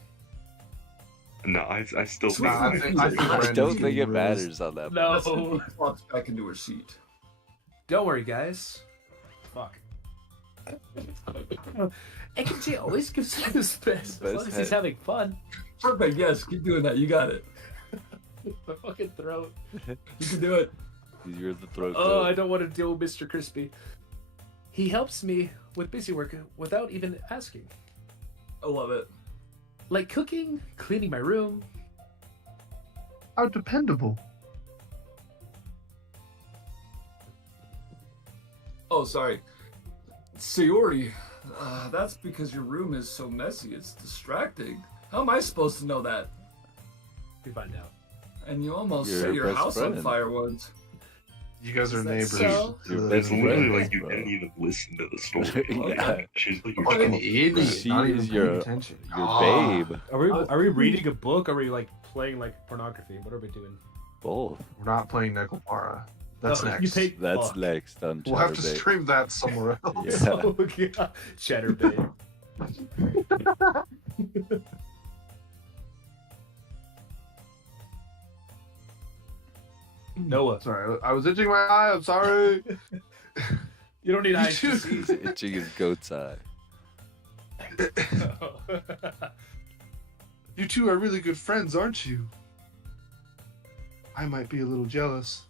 No, I still think. Nah, I think I Brandon's don't think getting it rused. matters on that. No. She flops back into her seat. Don't worry, guys. Fuck. AKT always gives you his best, as long as he's head. having fun. Perfect, yes, keep doing that. You got it. My fucking throat. You can do it. You're the throat. Oh, goat. I don't want to deal with Mr. Crispy. He helps me with busy work without even asking. I love it. Like cooking, cleaning my room. How dependable. Oh, sorry. Sayori, that's because your room is so messy. It's distracting. How am I supposed to know that? We find out. And you almost Your set your best house on friend. fire once. You guys are Is that neighbors. so? Your Uh, best It's literally friend, like you bro. didn't even listen to the story. Yeah. She's like Fucking your idiot. She Not even is paying your- attention. Your Ah, babe. Are we reading a book? Or are we like playing like pornography? What are we doing? Both. We're not playing Necopara. That's Oh, next. You paid. That's fuck. next on We'll have to Chatterbait. stream that somewhere else. Yeah. Oh god, Chatterbait. Noah, Sorry, I was itching my eye. I'm sorry. you don't need eyes to too. see. He's itching his goat's eye. You two are really good friends, aren't you? I might be a little jealous.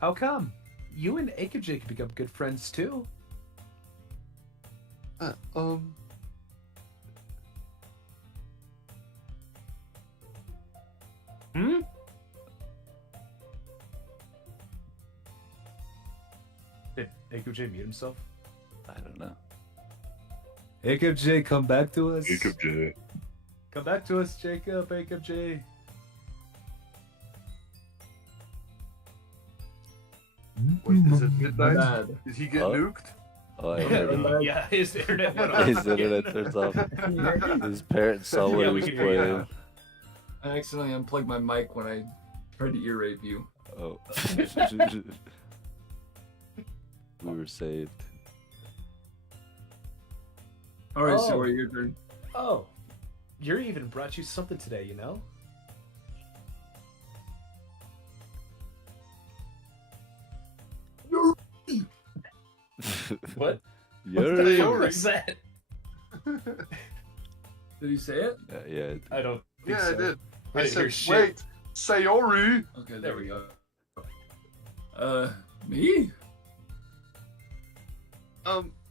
How come? You and AKJ could become good friends too. Hmm? Did AKJ mute himself? I don't know. AKJ, come back to us. Jacob J. Come back to us, Jacob. AKJ. Wait, is it My midnight? bad. Did he get Oh. nuked? Oh, I heard him. Yeah, his internet went off. His internet turns off. His parents saw what Yeah, he we was can hear you playing. now. I accidentally unplugged my mic when I tried to ear rape you. Oh. We were saved. All right, Oh. Sayori, your turn. Oh, Yuri even brought you something today, you know? What? Yuri. What was that? Did he say it? Yeah. I don't think Yeah, so. I did. I I didn't hear said, shit. wait, Sayori. Okay, there we go. Me?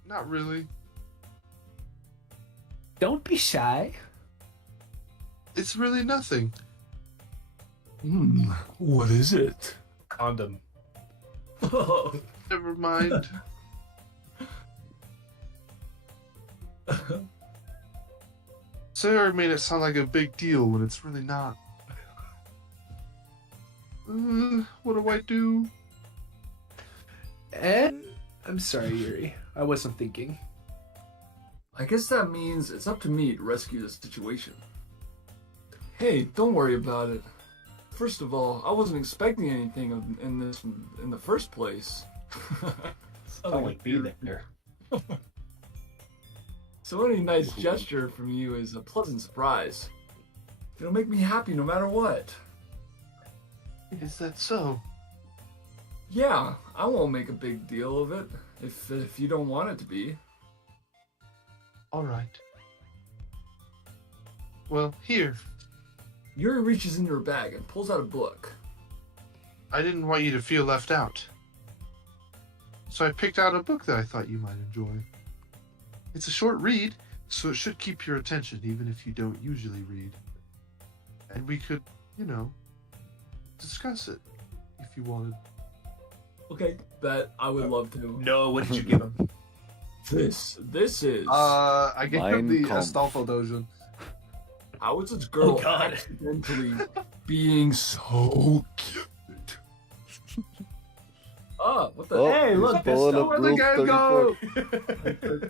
Not really. Don't be shy. It's really nothing. What is it? Condom. Never mind. Sayori made it sound like a big deal when it's really not. What do I do? I'm sorry, Yuri. I wasn't thinking. I guess that means it's up to me to rescue the situation. Hey, don't worry about it. First of all, I wasn't expecting anything in this in the first place. Only be there. So any nice gesture from you is a pleasant surprise. It'll make me happy no matter what. Is that so? Yeah, I won't make a big deal of it if you don't want it to be. All right. Well, here. Yuri reaches into her bag and pulls out a book. I didn't want you to feel left out. So I picked out a book that I thought you might enjoy. It's a short read, so it should keep your attention even if you don't usually read. And we could, discuss it if you wanted. Okay, that I would love to. No, what did you give him? This is I gave him the Mein Kampf. Astolfo Dojo. how is this girl Oh, God. accidentally being so cute? What the? Oh, Hey, he's look, pulling that's up where the rule game 34. go!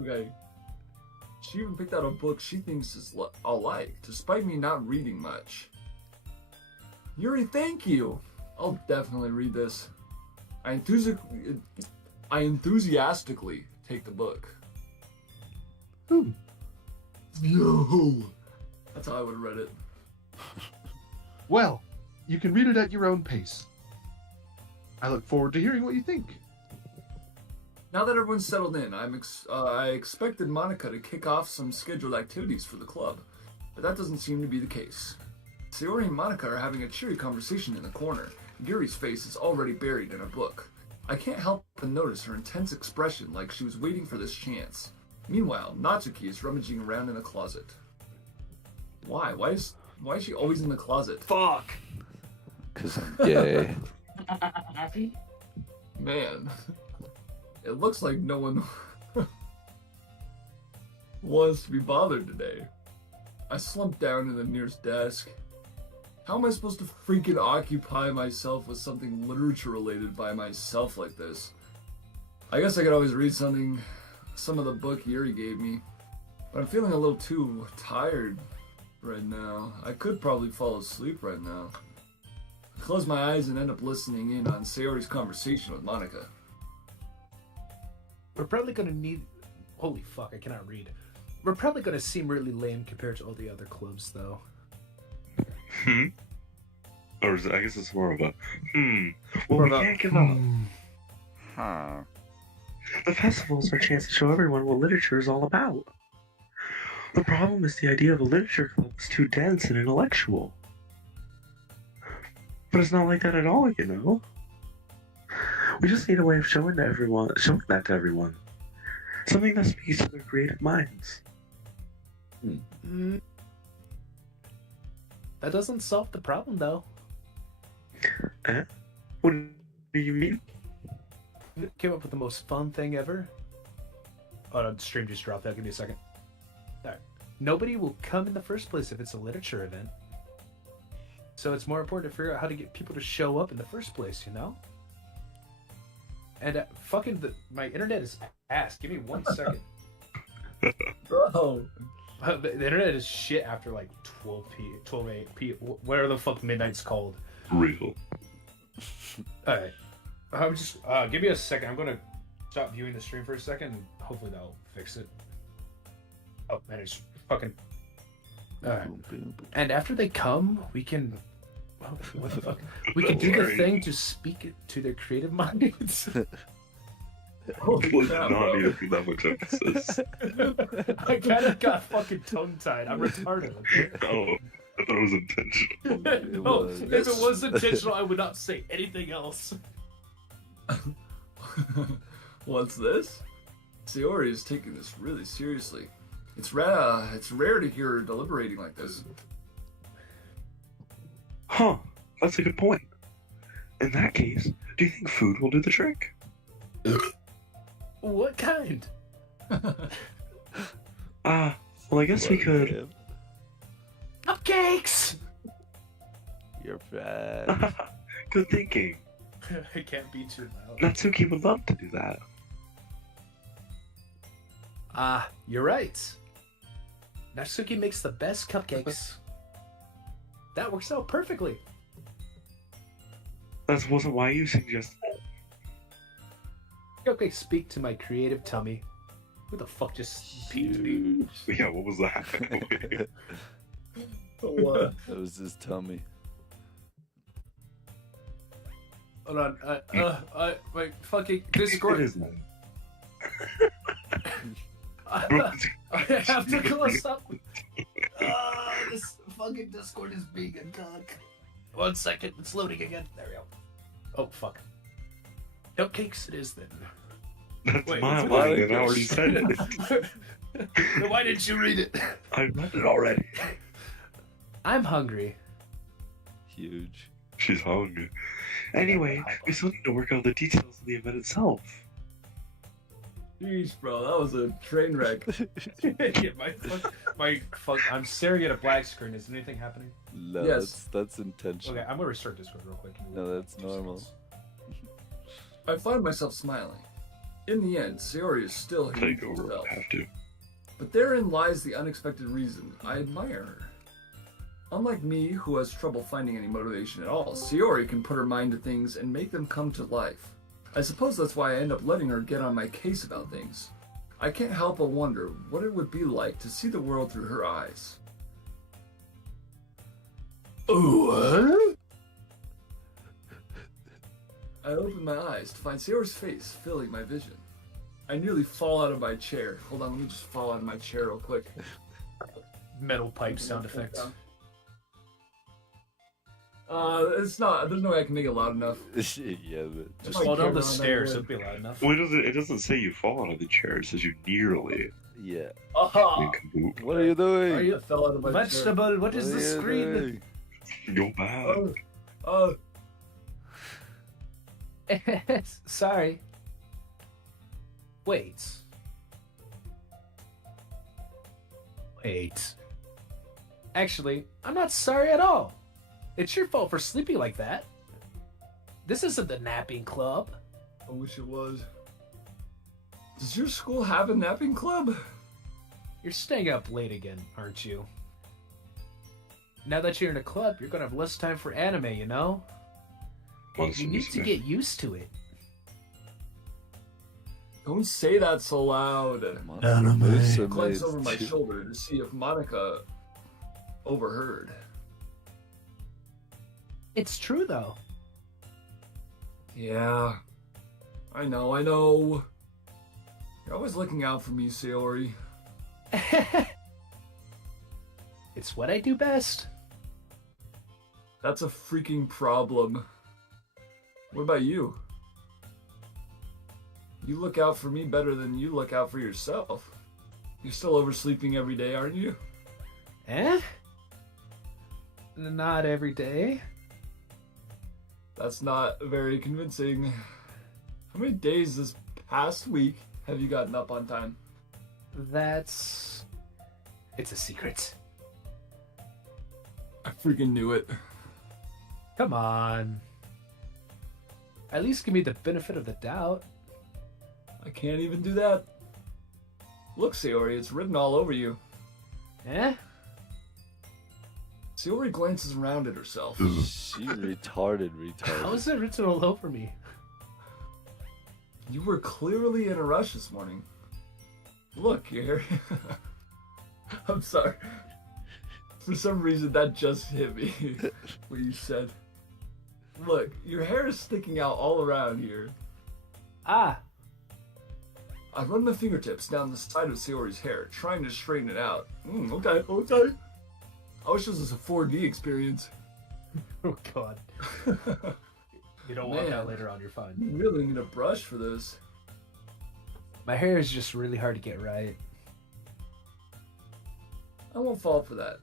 Okay. She even picked out a book she thinks is I'll like, despite me not reading much. Yuri, thank you. I'll definitely read this. I enthusiastically take the book. Yo! That's how I would have read it. Well, you can read it at your own pace. I look forward to hearing what you think. Now that everyone's settled in, I expected Monica to kick off some scheduled activities for the club, but that doesn't seem to be the case. Sayori and Monica are having a cheery conversation in the corner. Yuri's face is already buried in a book. I can't help but notice her intense expression like she was waiting for this chance. Meanwhile, Natsuki is rummaging around in the closet. Why? Why is she always in the closet? Fuck. Cause I'm gay. Man, it looks like no one wants to be bothered today. I slumped down to the nearest desk. How am I supposed to freaking occupy myself with something literature related by myself like this? I guess I could always read some of the book Yuri gave me, but I'm feeling a little too tired right now. I could probably fall asleep right now. I close my eyes and end up listening in on Sayori's conversation with Monica. We're probably gonna need. Holy fuck, I cannot read. We're probably gonna seem really lame compared to all the other clubs, though. Or is it, I guess it's more of a Well, More we of a, can't give up. Huh. The festival's our chance to show everyone what literature is all about. The problem is the idea of a literature club is too dense and intellectual. But it's not like that at all, you know? We just need a way of showing that to everyone. Something that speaks to their creative minds. Mm. That doesn't solve the problem, though. What do you mean? Came up with the most fun thing ever. Oh, no, the stream just dropped out. Give me a second. Alright. Nobody will come in the first place if it's a literature event. So it's more important to figure out how to get people to show up in the first place, you know? And my internet is ass. Give me 1 second. Bro! The internet is shit after like 12 p, whatever the fuck midnight's called. Real. Alright. I'm just give me a second. I'm gonna stop viewing the stream for a second and hopefully that'll fix it. Oh man, it's fucking alright. And after they come, we can what the fuck? We can do the Sorry. thing to speak it to their creative minds. Oh, It was crap, not bro. needed for that much emphasis. I kinda got fucking tongue tied. I'm retarded, okay? Oh, I thought it was intentional. No, was. if it was intentional, I would not say anything else. What's this? Sayori is taking this really seriously. It's rare to hear her deliberating like this. Huh, that's a good point. In that case, do you think food will do the trick? What kind? Well, I guess we could. Cupcakes! You're bad. Good thinking. I can't be too loud. Natsuki would love to do that. You're right. Natsuki makes the best cupcakes. That works out perfectly. That wasn't why you suggested that. Cupcakes speak to my creative tummy. Who the fuck just peeped me? Yeah, what was that? What? That was his tummy. Hold on. My fucking It Discord. is not. I have to close up. This fucking Discord is being a cock. 1 second, it's loading again. There we go. Oh fuck. Cupcakes it is then. That's Wait, my what's line, it? and I already said it. Then why didn't you read it? I read it already. I'm hungry. Huge. She's hungry. Anyway, we still need to work out the details of the event itself. Jeez, bro, that was a train wreck. Yeah, my fuck. I'm staring at a black screen. Is anything happening? No, Yes. that's intentional. Okay, I'm gonna restart Discord real quick. No, that's normal. I find myself smiling. In the end, Sayori is still here Take over if herself. I have to. But therein lies the unexpected reason I admire her. Unlike me, who has trouble finding any motivation at all, Sayori can put her mind to things and make them come to life. I suppose that's why I end up letting her get on my case about things. I can't help but wonder what it would be like to see the world through her eyes. What? I open my eyes to find Sayori's face filling my vision. I nearly fall out of my chair. Hold on, let me just fall out of my chair real quick. Metal pipe sound effects. It's not. There's no way I can make it loud enough. Yeah, but Just My fall down camera the on that stairs. wood. It'll be loud enough. Well, it doesn't say you fall out of the chair. It says you nearly. yeah. Aha! Kaboom. What are you doing? Are you I fell out of my chair. vegetable? What is What the are you screen? doing? Go back. Sorry. Wait. Actually, I'm not sorry at all. It's your fault for sleeping like that. This isn't the napping club. I wish it was. Does your school have a napping club? You're staying up late again, aren't you? Now that you're in a club, you're gonna have less time for anime, you know? You need to get used to it. Don't say that so loud. Anime. Glanced over my shoulder to see if Monica overheard. It's true, though. Yeah, I know. You're always looking out for me, Sayori. It's what I do best. That's a freaking problem. What about you? You look out for me better than you look out for yourself. You're still oversleeping every day, aren't you? Eh? Not every day. That's not very convincing. How many days this past week have you gotten up on time? It's a secret. I freaking knew it. Come on. At least give me the benefit of the doubt. I can't even do that. Look, Sayori, it's written all over you. Eh? Sayori glances around at herself. She retarded. How is it written all over me? You were clearly in a rush this morning. Look, your hair. I'm sorry. For some reason, that just hit me. What you said. Look, your hair is sticking out all around here. Ah. I run my fingertips down the side of Sayori's hair, trying to straighten it out. Okay. I wish this was a 4D experience. Oh god. You don't want that later on, you're fine. You really need a brush for this. My hair is just really hard to get right. I won't fall for that.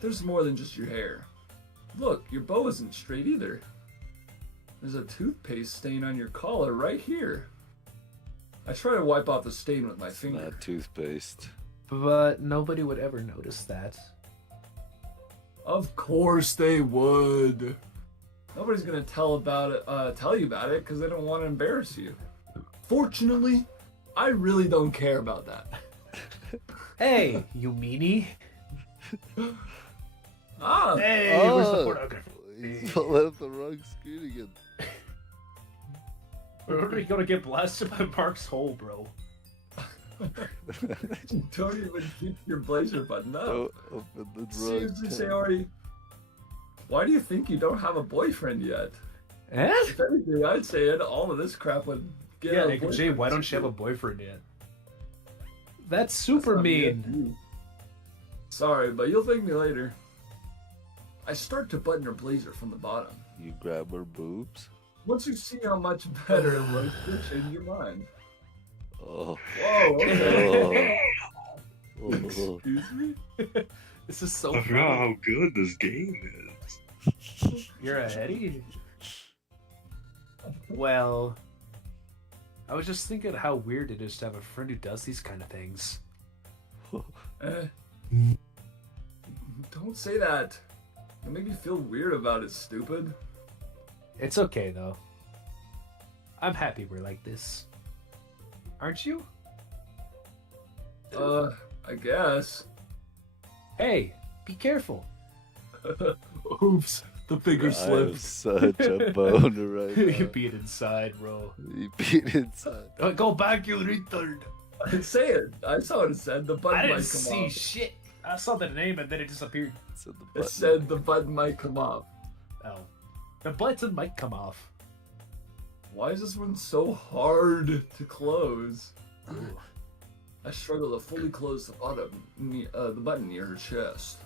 There's more than just your hair. Look, your bow isn't straight either. There's a toothpaste stain on your collar right here. I try to wipe off the stain with my finger. Not toothpaste. But nobody would ever notice that. Of course they would. Nobody's gonna tell you about it because they don't want to embarrass you. Fortunately, I really don't care about that. Hey, you meanie. Ah, Hey, where's the pornography? He's pulling up the wrong screen again. We're gonna get blasted by Mark's hole, bro. don't even keep your blazer buttoned up. Oh, open the wrong Seriously, tab. Sayori, why do you think you don't have a boyfriend yet? Eh? If anything, I'd say all of this crap would get Yeah, a Naked Jay, boyfriend why don't you have a too. boyfriend yet? That's super That's not mean. you. Sorry, but you'll thank me later. I start to button her blazer from the bottom. You grab her boobs. Once you see how much better it looks, you'll change your mind. Oh. Whoa, okay. Oh. Excuse me? This is so I forgot funny. how good this game is. You're a heady? Well, I was just thinking how weird it is to have a friend who does these kind of things. Don't say that. It made me feel weird about it, stupid. It's okay, though. I'm happy we're like this. Aren't you? I guess. Hey, be careful. Oops, the finger I have slipped. such a boner right You now. beat inside, bro. You beat inside. Go back, you retard. Say it. I saw what it said. The button I didn't might come see off. shit. I saw the name and then it disappeared. So the It button- said the button might come off. Oh. The button might come off. Why is this one so hard to close? Ooh. I struggle to fully close the button near her chest.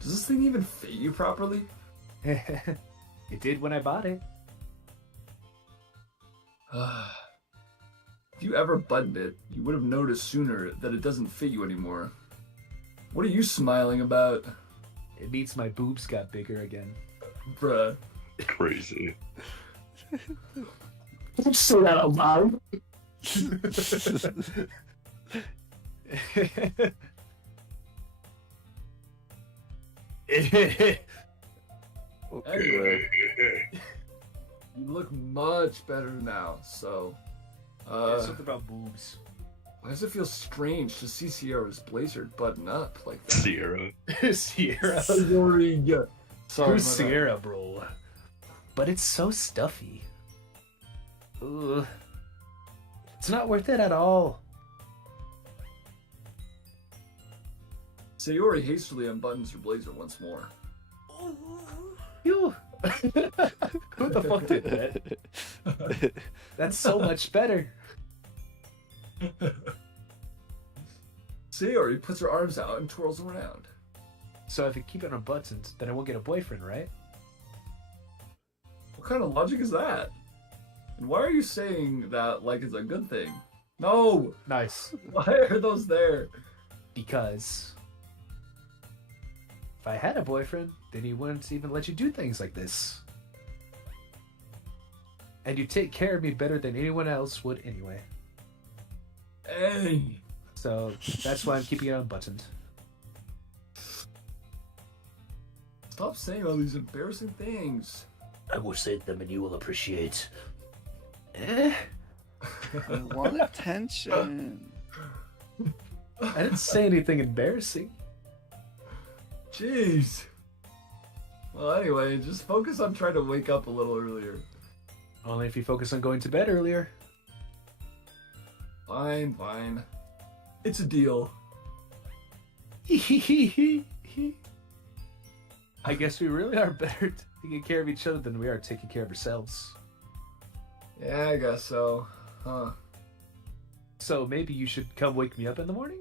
Does this thing even fit you properly? It did when I bought it. If you ever buttoned it, you would have noticed sooner that it doesn't fit you anymore. What are you smiling about? It means my boobs got bigger again. Bruh. Crazy. Don't say that out loud. Okay. Anyway, you look much better now, so... Something about boobs. why does it feel strange to see Sierra's blazer button up like that? Sierra. Sierra. Sorry, Who's Sierra, bro? But it's so stuffy. Ugh. It's not worth it at all. Sayori hastily unbuttons her blazer once more. Phew. Who the fuck did that? That's so much better. Sayori puts her arms out and twirls around. So if you keep it unbuttoned, then I won't get a boyfriend, right? What kind of logic is that? And why are you saying that like it's a good thing? No! Nice. Why are those there? Because if I had a boyfriend, then he wouldn't even let you do things like this. And you take care of me better than anyone else would anyway. Hey! So that's why I'm keeping it unbuttoned. Stop saying all these embarrassing things. I will say them and you will appreciate. I want attention. I didn't say anything embarrassing. Jeez. Well, anyway, just focus on trying to wake up a little earlier. Only if you focus on going to bed earlier. Fine, fine. It's a deal. I guess we really are better taking care of each other than we are taking care of ourselves. Yeah, I guess so. Huh. So maybe you should come wake me up in the morning?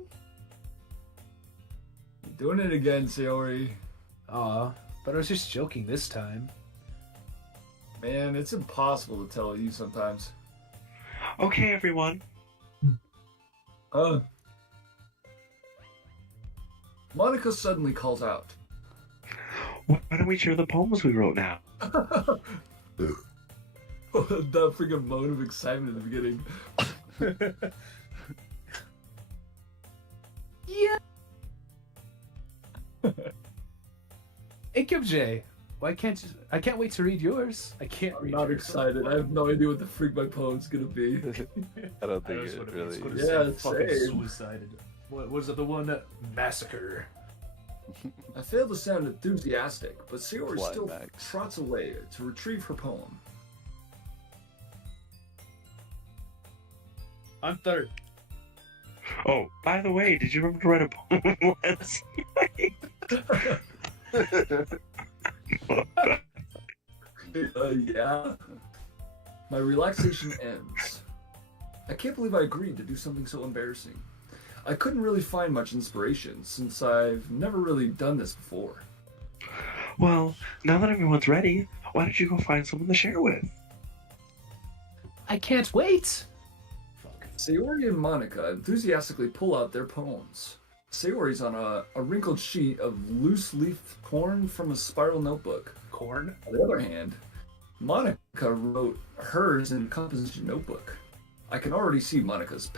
You're doing it again, Sayori. Aw, but I was just joking this time. Man, it's impossible to tell you sometimes. Okay, everyone. Monica suddenly calls out. Why don't we share the poems we wrote now? That freaking moan of excitement at the beginning. Yeah. Hey, Kim J, why can't you? I can't wait to read yours. I can't I'm read not yours. excited. I have no idea what the freak my poem's gonna be. I don't think it really is. Yeah, fucking same. suicided. What was it? The one massacre. I fail to sound enthusiastic, but Sayori still Climax. trots away to retrieve her poem. I'm third. Oh, by the way, did you remember to write a poem last night? Yeah. My relaxation ends. I can't believe I agreed to do something so embarrassing. I couldn't really find much inspiration since I've never really done this before. Well, now that everyone's ready, why don't you go find someone to share with? I can't wait. Sayori and Monica enthusiastically pull out their poems. Sayori's on a wrinkled sheet of loose leaf torn from a spiral notebook. Corn. On the other hand, Monica wrote hers in a composition notebook. I can already see Monica's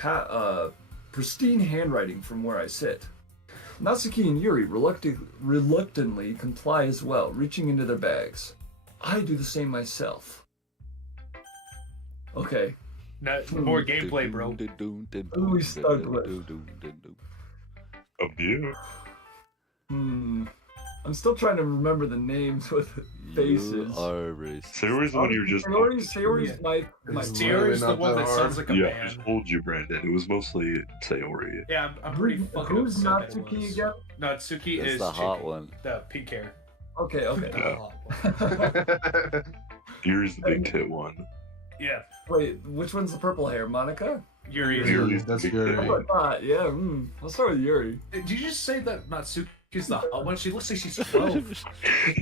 pristine handwriting from where I sit. Natsuki and Yuri reluctantly comply as well, reaching into their bags. I do the same myself. Okay. More gameplay, bro. Who we stuck with? A beer. I'm still trying to remember the names with faces. You are racist. Sayori's the one you were just. Sayori's my Sayori's the not one that that sounds like a Yeah, I man. just told you, Brandon. It was mostly Sayori. Yeah, I'm pretty fucking Who's upset that it Natsuki was. again? Natsuki That's is the hot chick- one. The pink hair. Okay. The hot one. Here's the big tit one. Yeah. Wait, which one's the purple hair? Monica? Yuri is. Yuri's That's the big Yuri. tit Oh, one. I thought, yeah. I'll start with Yuri. Did you just say that Natsuki's the hot one? She looks like she's 12.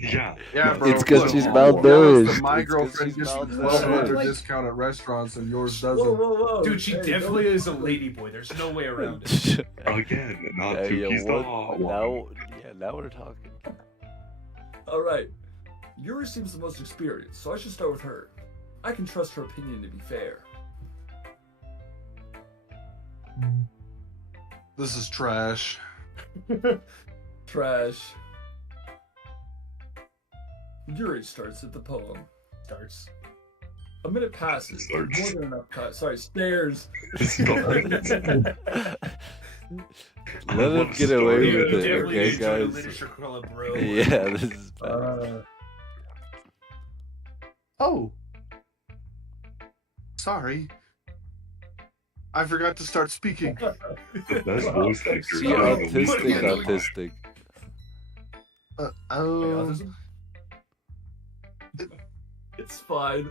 Yeah. Yeah, bro. It's 'cause look, she's that malnourished. was the My It's 'cause girlfriend she's gets a malnourished. 12 winter Like- discount at restaurants and yours Whoa, doesn't. whoa. Dude, she Hey, definitely don't- is a ladyboy. There's no way around it. Again, not Yeah, Tuki's the what- hot one. now we're talking. All right. Yuri seems the most experienced, so I should start with her. I can trust her opinion to be fair. This is trash. Trash. Yuri starts at the poem. Starts. A minute passes. Starts. More than enough time. Sorry, stairs. Let him get away You with it, definitely okay, need to join a guys? literature club, bro. Yeah, this is bad. Oh. Sorry. I forgot to start speaking. The best voice actor. See, Yeah, autistic. Autism? It's fine.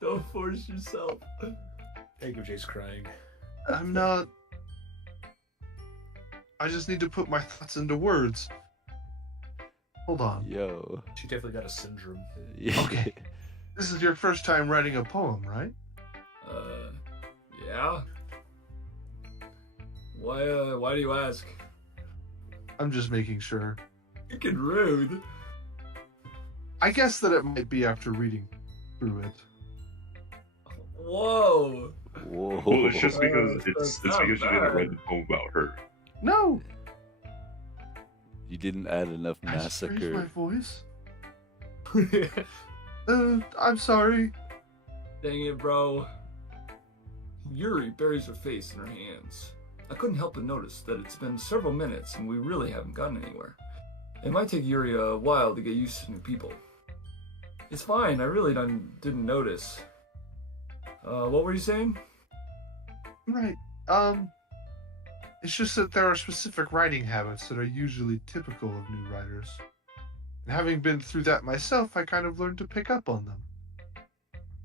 Don't force yourself. Jacob J's crying. I'm not. I just need to put my thoughts into words. Hold on. Yo. She definitely got a syndrome. Okay. This is your first time writing a poem, right? Yeah. Why do you ask? I'm just making sure. Freaking rude. I guess that it might be after reading through it. Whoa. Whoa. Well, it's just because that's it's not because you didn't bad. write the poem about her. No! You didn't add enough I just raised my massacre. voice. I'm sorry. Dang it, bro. Yuri buries her face in her hands. I couldn't help but notice that it's been several minutes and we really haven't gotten anywhere. It might take Yuri a while to get used to new people. It's fine, I really didn't notice. What were you saying? Right. It's just that there are specific writing habits that are usually typical of new writers. And having been through that myself, I kind of learned to pick up on them.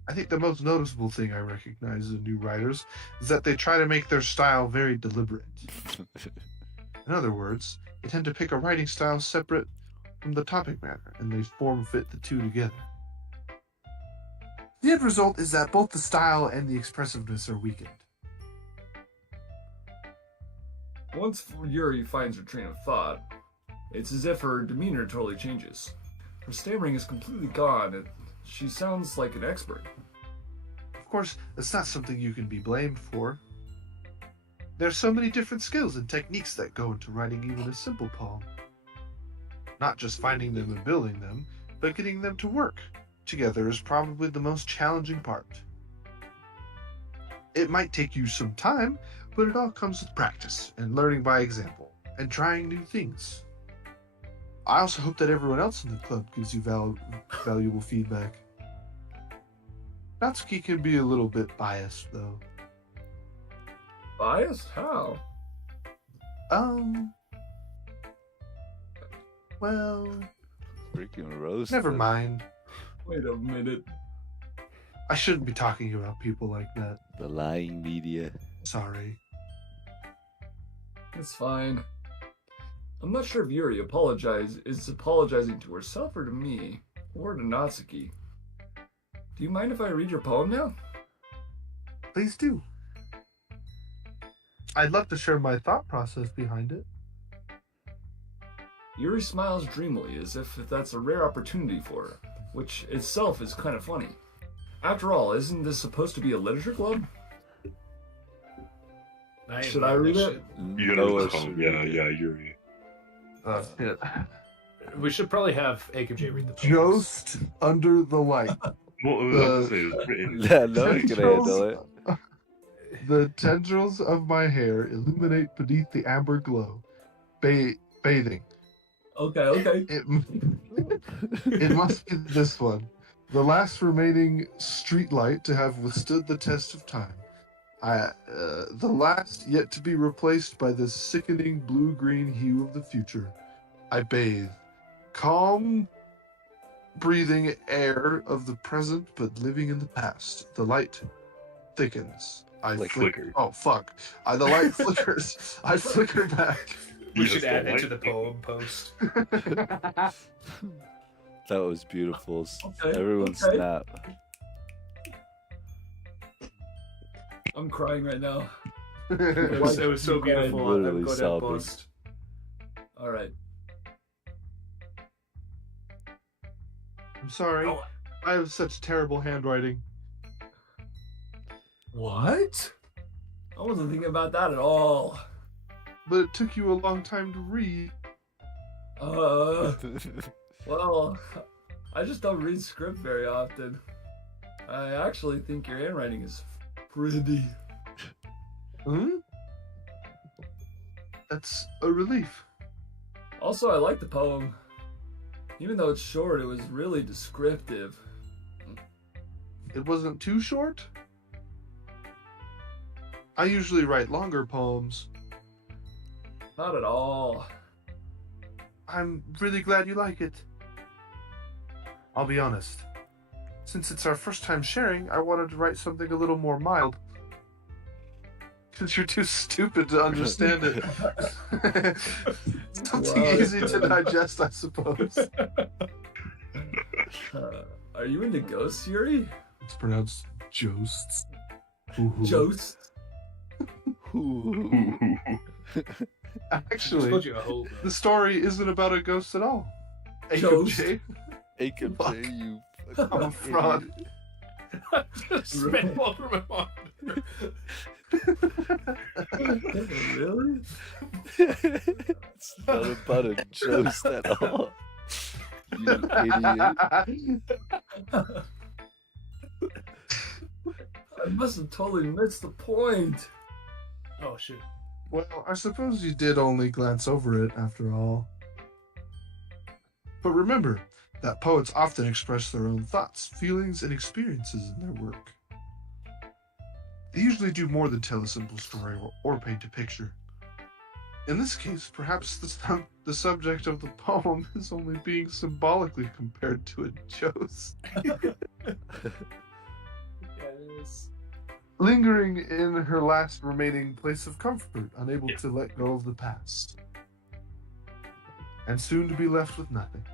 I think the most noticeable thing I recognize in new writers is that they try to make their style very deliberate. In other words, they tend to pick a writing style separate from the topic matter, and they form fit the two together. The end result is that both the style and the expressiveness are weakened. Once Yuri finds her train of thought, it's as if her demeanor totally changes. Her stammering is completely gone, and she sounds like an expert. Of course, that's not something you can be blamed for. There's so many different skills and techniques that go into writing even a simple poem. Not just finding them and building them, but getting them to work together is probably the most challenging part. It might take you some time, but it all comes with practice and learning by example and trying new things. I also hope that everyone else in the club gives you valuable feedback. Natsuki can be a little bit biased, though. Biased? How? Well, Freaking roast. never mind. Wait a minute. I shouldn't be talking about people like that. The lying media. Sorry. It's fine. I'm not sure if Yuri is apologizing to herself or to me, or to Natsuki. Do you mind if I read your poem now? Please do. I'd love to share my thought process behind it. Yuri smiles dreamily as if that's a rare opportunity for her, which itself is kind of funny. After all, isn't this supposed to be a literature club? Should I read it? You No, know it the poem. should Yeah, be. yeah, Yuri. Yeah. We should probably have AKJ read the poems. Jost under the light. Well, it was about to say it was written. Yeah, no, you can handle it. The tendrils of my hair illuminate beneath the amber glow. Bathing. Okay. It must be this one. The last remaining streetlight to have withstood the test of time. The last yet to be replaced by the sickening blue-green hue of the future. I bathe. Calm, breathing air of the present, but living in the past. The light thickens. I Flicker. Oh, fuck. The light flickers. I flicker back. We Jesus, should add the it to the light poem post. That was beautiful. Okay, Everyone okay. snap. I'm crying right now. It was so beautiful. Literally I'm going to sobbing. bust. Alright. I'm sorry. Oh. I have such terrible handwriting. What? I wasn't thinking about that at all. But it took you a long time to read. Well, I just don't read script very often. I actually think your handwriting is pretty. Hmm? That's a relief. Also, I like the poem. Even though it's short, it was really descriptive. It wasn't too short? I usually write longer poems. Not at all. I'm really glad you like it. I'll be honest. Since it's our first time sharing, I wanted to write something a little more mild. Since you're too stupid to understand it. Something Wow. easy to digest, I suppose. Are you into ghosts, Yuri? It's pronounced Josts. Ooh. Ghosts? Actually, Told you a whole. the story isn't about a ghost at all. Ghost? AKJ, Fuck. AKJ, you I'm a fucking fraud. Spit all from my mom. Really? idiot. It's not about a joke at all. You idiot. I must have totally missed the point. Oh shit. Well, I suppose you did only glance over it after all. But remember that poets often express their own thoughts, feelings, and experiences in their work. They usually do more than tell a simple story or paint a picture. In this case, perhaps the subject of the poem is only being symbolically compared to a Joe's. Yes. Lingering in her last remaining place of comfort, unable to let go of the past. And soon to be left with nothing.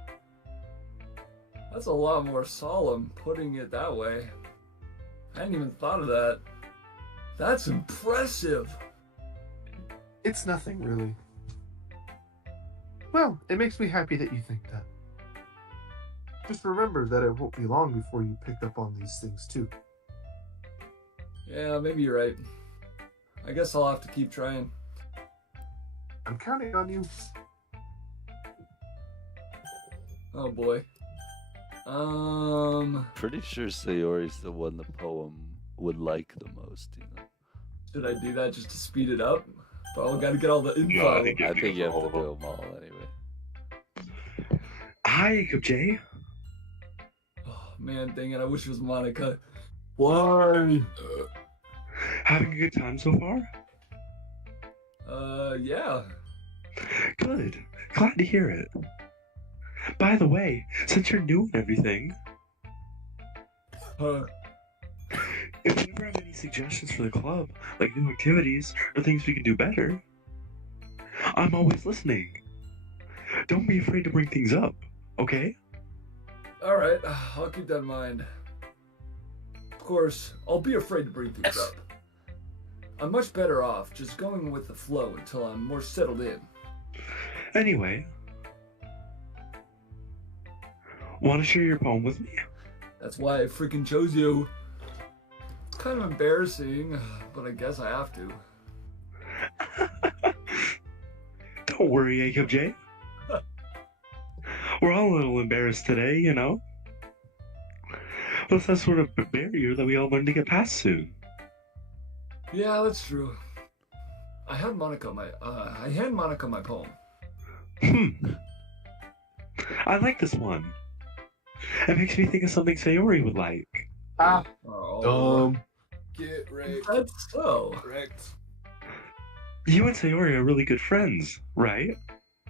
That's a lot more solemn, putting it that way. I hadn't even thought of that. That's impressive. It's nothing, really. Well, it makes me happy that you think that. Just remember that it won't be long before you pick up on these things, too. Yeah, maybe you're right. I guess I'll have to keep trying. I'm counting on you. Oh boy. Pretty sure Sayori's the one the poem would like the most, you know? Should I do that just to speed it up? But I gotta get all the info. Yeah, I think I think you have all to of do them. them all anyway. Hi, Jacob J. Oh man, dang it, I wish it was Monica. Why? Having a good time so far? Yeah. Good. Glad to hear it. By the way, since you're new and everything, if you ever have any suggestions for the club, like new activities or things we can do better, I'm always listening. Don't be afraid to bring things up, okay? Alright, I'll keep that in mind. Of course, I'll be afraid to bring things up. I'm much better off just going with the flow until I'm more settled in. Anyway, want to share your poem with me? That's why I freaking chose you. It's kind of embarrassing, but I guess I have to. Don't worry, Jacob J. We're all a little embarrassed today, you know? But it's that sort of barrier that we all learn to get past soon. Yeah, that's true. I hand Monica my poem. I like this one. It makes me think of something Sayori would like. Oh, Get right. that's so. Correct. You and Sayori are really good friends, right?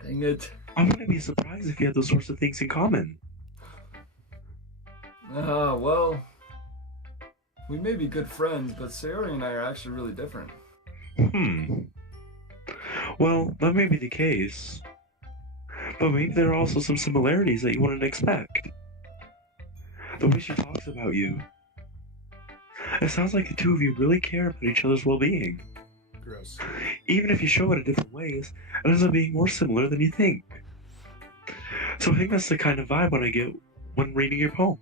Dang it. I wouldn't be surprised if you had those sorts of things in common. Well, we may be good friends, but Sayori and I are actually really different. Well, that may be the case. But maybe there are also some similarities that you wouldn't expect. The way she talks about you. It sounds like the two of you really care about each other's well-being. Gross. Even if you show it in different ways, it ends up being more similar than you think. So I think that's the kind of vibe I get when reading your poem.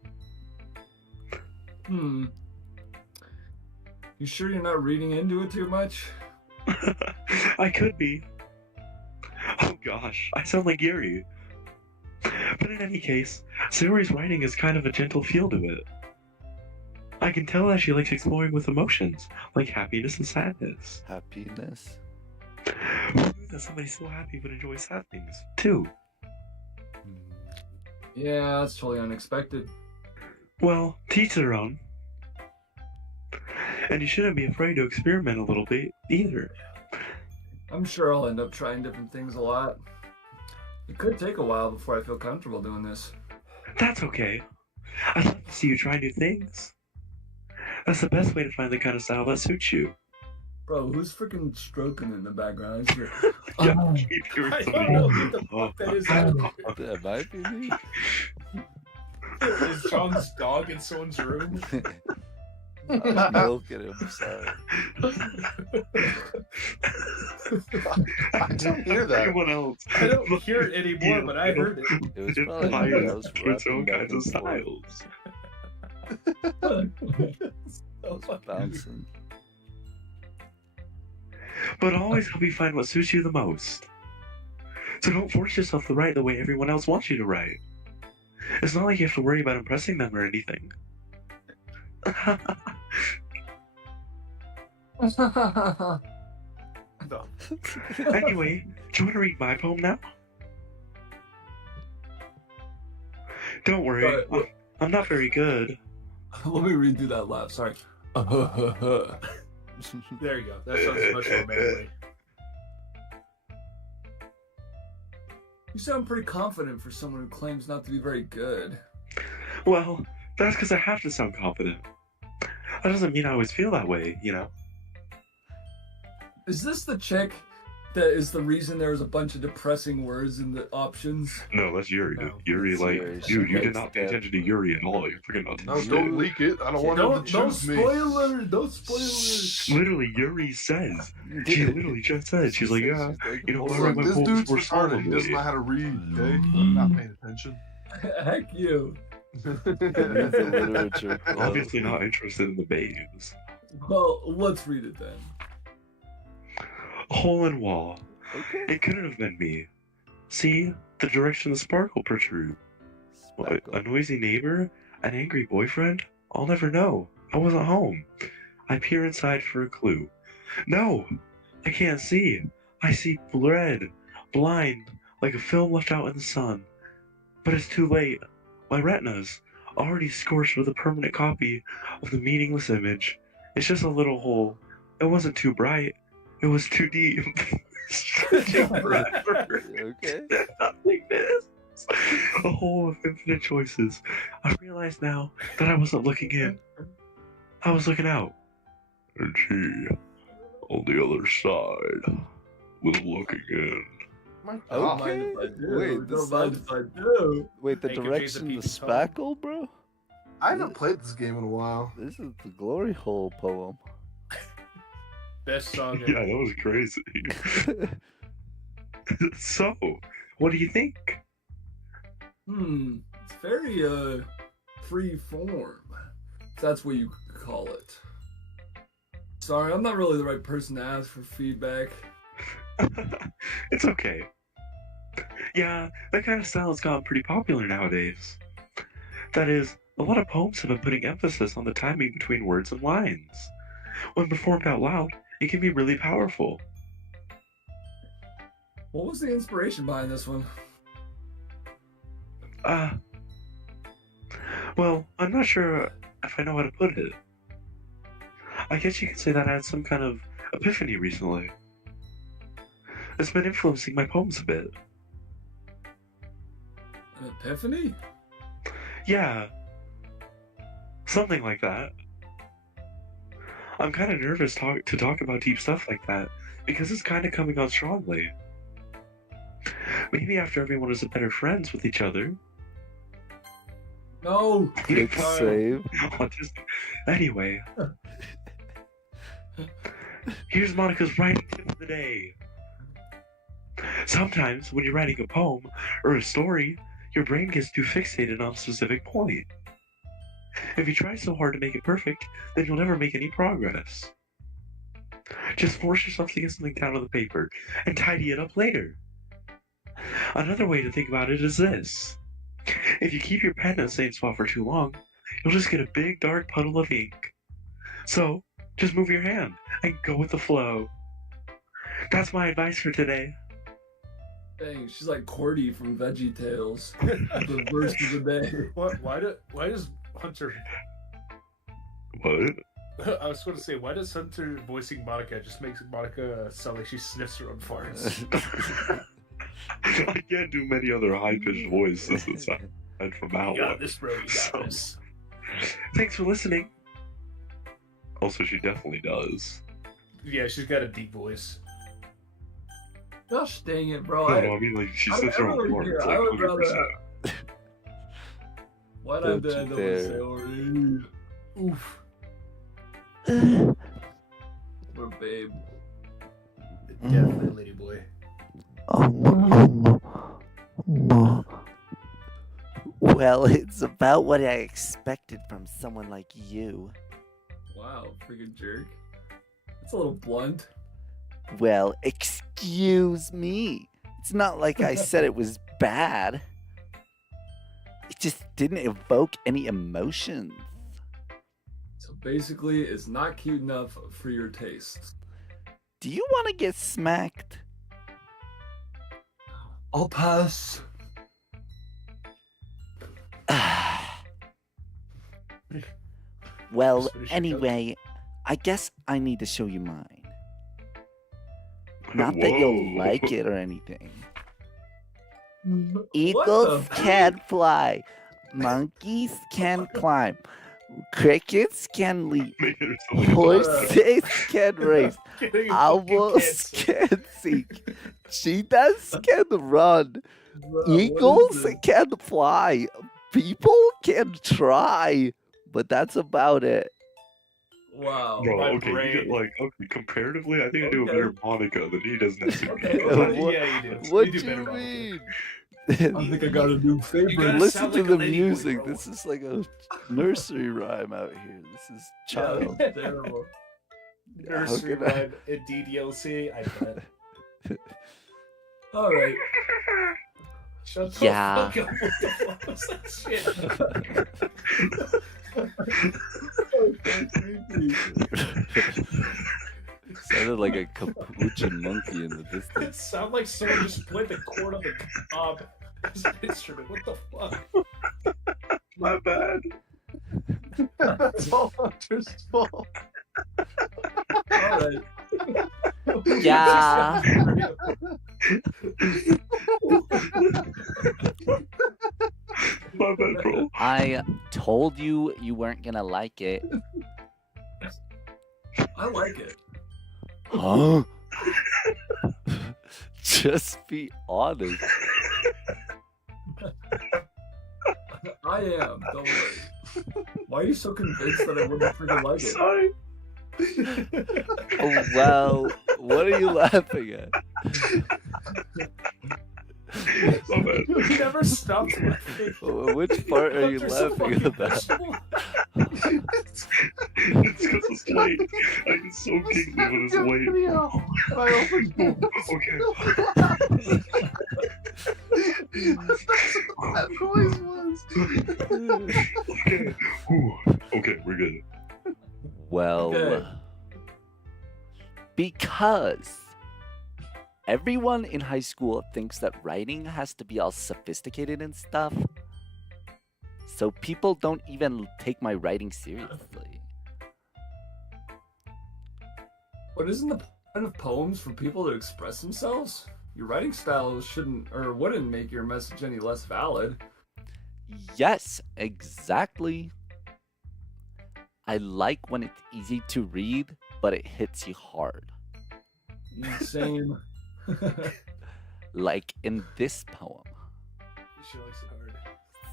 You sure you're not reading into it too much? I could be. Oh gosh, I sound like Yuri. But in any case, Sayori's writing has kind of a gentle feel to it. I can tell that she likes exploring with emotions, like happiness and sadness. Happiness? Who knew that somebody so happy would enjoy sad things, too? Yeah, that's totally unexpected. Well, teach their own. And you shouldn't be afraid to experiment a little bit, either. I'm sure I'll end up trying different things a lot. It could take a while before I feel comfortable doing this. That's okay. I'd love to see you try new things. That's the best way to find the kind of style that suits you. Bro, who's freaking stroking in the background? Yeah, Oh. keep hearing I somebody. don't know what the fuck that is. That might be me. Is John's dog in someone's room? I'm milking him, sorry. I didn't hear that. Everyone else. I don't hear it anymore, but I heard it. It was It probably me. fires I was for its own rapping back kinds of and forth. styles. I was bouncing. But always help you find what suits you the most. So don't force yourself to write the way everyone else wants you to write. It's not like you have to worry about impressing them or anything. No. Anyway, do you want to read my poem now? Don't worry, But- I'm not very good. Let me redo that laugh. Sorry. There you go. That sounds much more manly. You sound pretty confident for someone who claims not to be very good. Well, that's because I have to sound confident. That doesn't mean I always feel that way, you know? Is this the chick that is the reason there was a bunch of depressing words in the options? No, that's Yuri. No, Yuri, that's like, Yuri. dude, you She did not pay makes attention to Yuri at all. You're freaking not. No, don't leak it. I don't want him to No choose me. spoiler. No spoilers. Literally, Yuri says. She literally just said. She's like, yeah, you know, Look, why my this poems dude's were retarded. He doesn't know solid. how to read. Okay, I'm not paying attention. Heck you. He's a literature club. Obviously not interested in the babes. Well, let's read it then. Hole in wall. Okay. It couldn't have been me. See, the direction the sparkle protrude. What, a noisy neighbor? An angry boyfriend? I'll never know. I wasn't home. I peer inside for a clue. No! I can't see. I see red, blind, like a film left out in the sun. But it's too late. My retina's already scorched with a permanent copy of the meaningless image. It's just a little hole. It wasn't too bright. It was too deep. Searching forever. Okay. Nothingness. A hole of infinite choices. I realize now that I wasn't looking in. I was looking out. And she, on the other side, was looking in. My Don't God. Okay. mind if I do. Wait, this Don't mind sounds- if I do. Wait, the Hey, could Jason direction, the Peach is calling? spackle, bro? I haven't played this game in a while. This is the glory hole poem. Best song Yeah, ever. that was crazy. So, what do you think? It's very free form. If that's what you call it. Sorry, I'm not really the right person to ask for feedback. It's okay. Yeah, that kind of style has gotten pretty popular nowadays. That is, a lot of poems have been putting emphasis on the timing between words and lines. When performed out loud, it can be really powerful. What was the inspiration behind this one? Well, I'm not sure if I know how to put it. I guess you could say that I had some kind of epiphany recently. It's been influencing my poems a bit. An epiphany? Yeah. Something like that. I'm kind of nervous to talk about deep stuff like that because it's kind of coming on strongly. Maybe after everyone is better friends with each other. No! Quick save. Anyway. Here's Monica's writing tip of the day. Sometimes when you're writing a poem or a story, your brain gets too fixated on a specific point. If you try so hard to make it perfect, then you'll never make any progress. Just force yourself to get something down on the paper and tidy it up later. Another way to think about it is this. If you keep your pen in the same spot for too long, you'll just get a big dark puddle of ink. So, just move your hand and go with the flow. That's my advice for today. Dang, she's like Cordy from Veggie Tales. The verse of the day. What? Why does Hunter? What? I was going to say, why does Hunter voicing Monica just makes Monica sound like she sniffs her own farts? I can't do many other high-pitched voices aside from that You got one. this, bro. You got this. Thanks for listening. Also, she definitely does. Yeah, she's got a deep voice. Gosh dang it, bro. No, I mean, like, she I sits her really own care. farts, I like, would rather 100%. Why'd I Don't do you that? dare. Say already. Oof. What a babe. Definitely, lady boy. Well, it's about what I expected from someone like you. Wow, freaking jerk. That's a little blunt. Well, excuse me. It's not like I said it was bad. It just didn't evoke any emotions. So basically, it's not cute enough for your taste. Do you want to get smacked? I'll pass. Well, Just finish your anyway, I guess I need to show you mine. Not that you'll Whoa. like it or anything. What Eagles the- can fly. Monkeys can climb. Crickets can leap. Making it sound like a Horses can race. Getting fucking Owls canceled. can seek. Cheetahs can run. Bro, what is Eagles this? can fly. People can try. But that's about it. Wow. Bro, My okay, you get brain. okay, comparatively, I think I do a Okay. better Monica than he does Netsuki. Okay, What- Yeah, you do. What you do do you better, Monica. mean? I think I got a new favorite. gotta Listen sound to like a the lady boy, music. bro. This is like a nursery rhyme out here. This is child. Yeah, terrible. Nursery How can I- rhyme at DDLC. I bet. All right. Shut the Yeah. fuck up. What the fuck was that shit? Sounded like a capuchin monkey in the distance. It sounded like someone just played the chord on the knob as an instrument. What the fuck? My bad. That's all Hunter's fault. All right. Yeah. My bad, bro. I told you you weren't gonna like it. I like it. Huh? Just be honest. I am. Don't worry. Why are you so convinced that I wouldn't freaking like it? Sorry. Oh, well, what are you laughing at? My bad. You never stopped laughing. Which part are you Hunter's so laughing fucking about? vegetable. It's because it's late. I get so giggly when it's late. Video. I opened Okay. That's what that noise was. Okay. Whew. Okay, we're good. Well, Okay. because everyone in high school thinks that writing has to be all sophisticated and stuff. So people don't even take my writing seriously. But isn't the point of poems for people to express themselves? Your writing style shouldn't or wouldn't make your message any less valid. Yes, exactly. I like when it's easy to read, but it hits you hard. Same. Like in this poem. She likes it hard.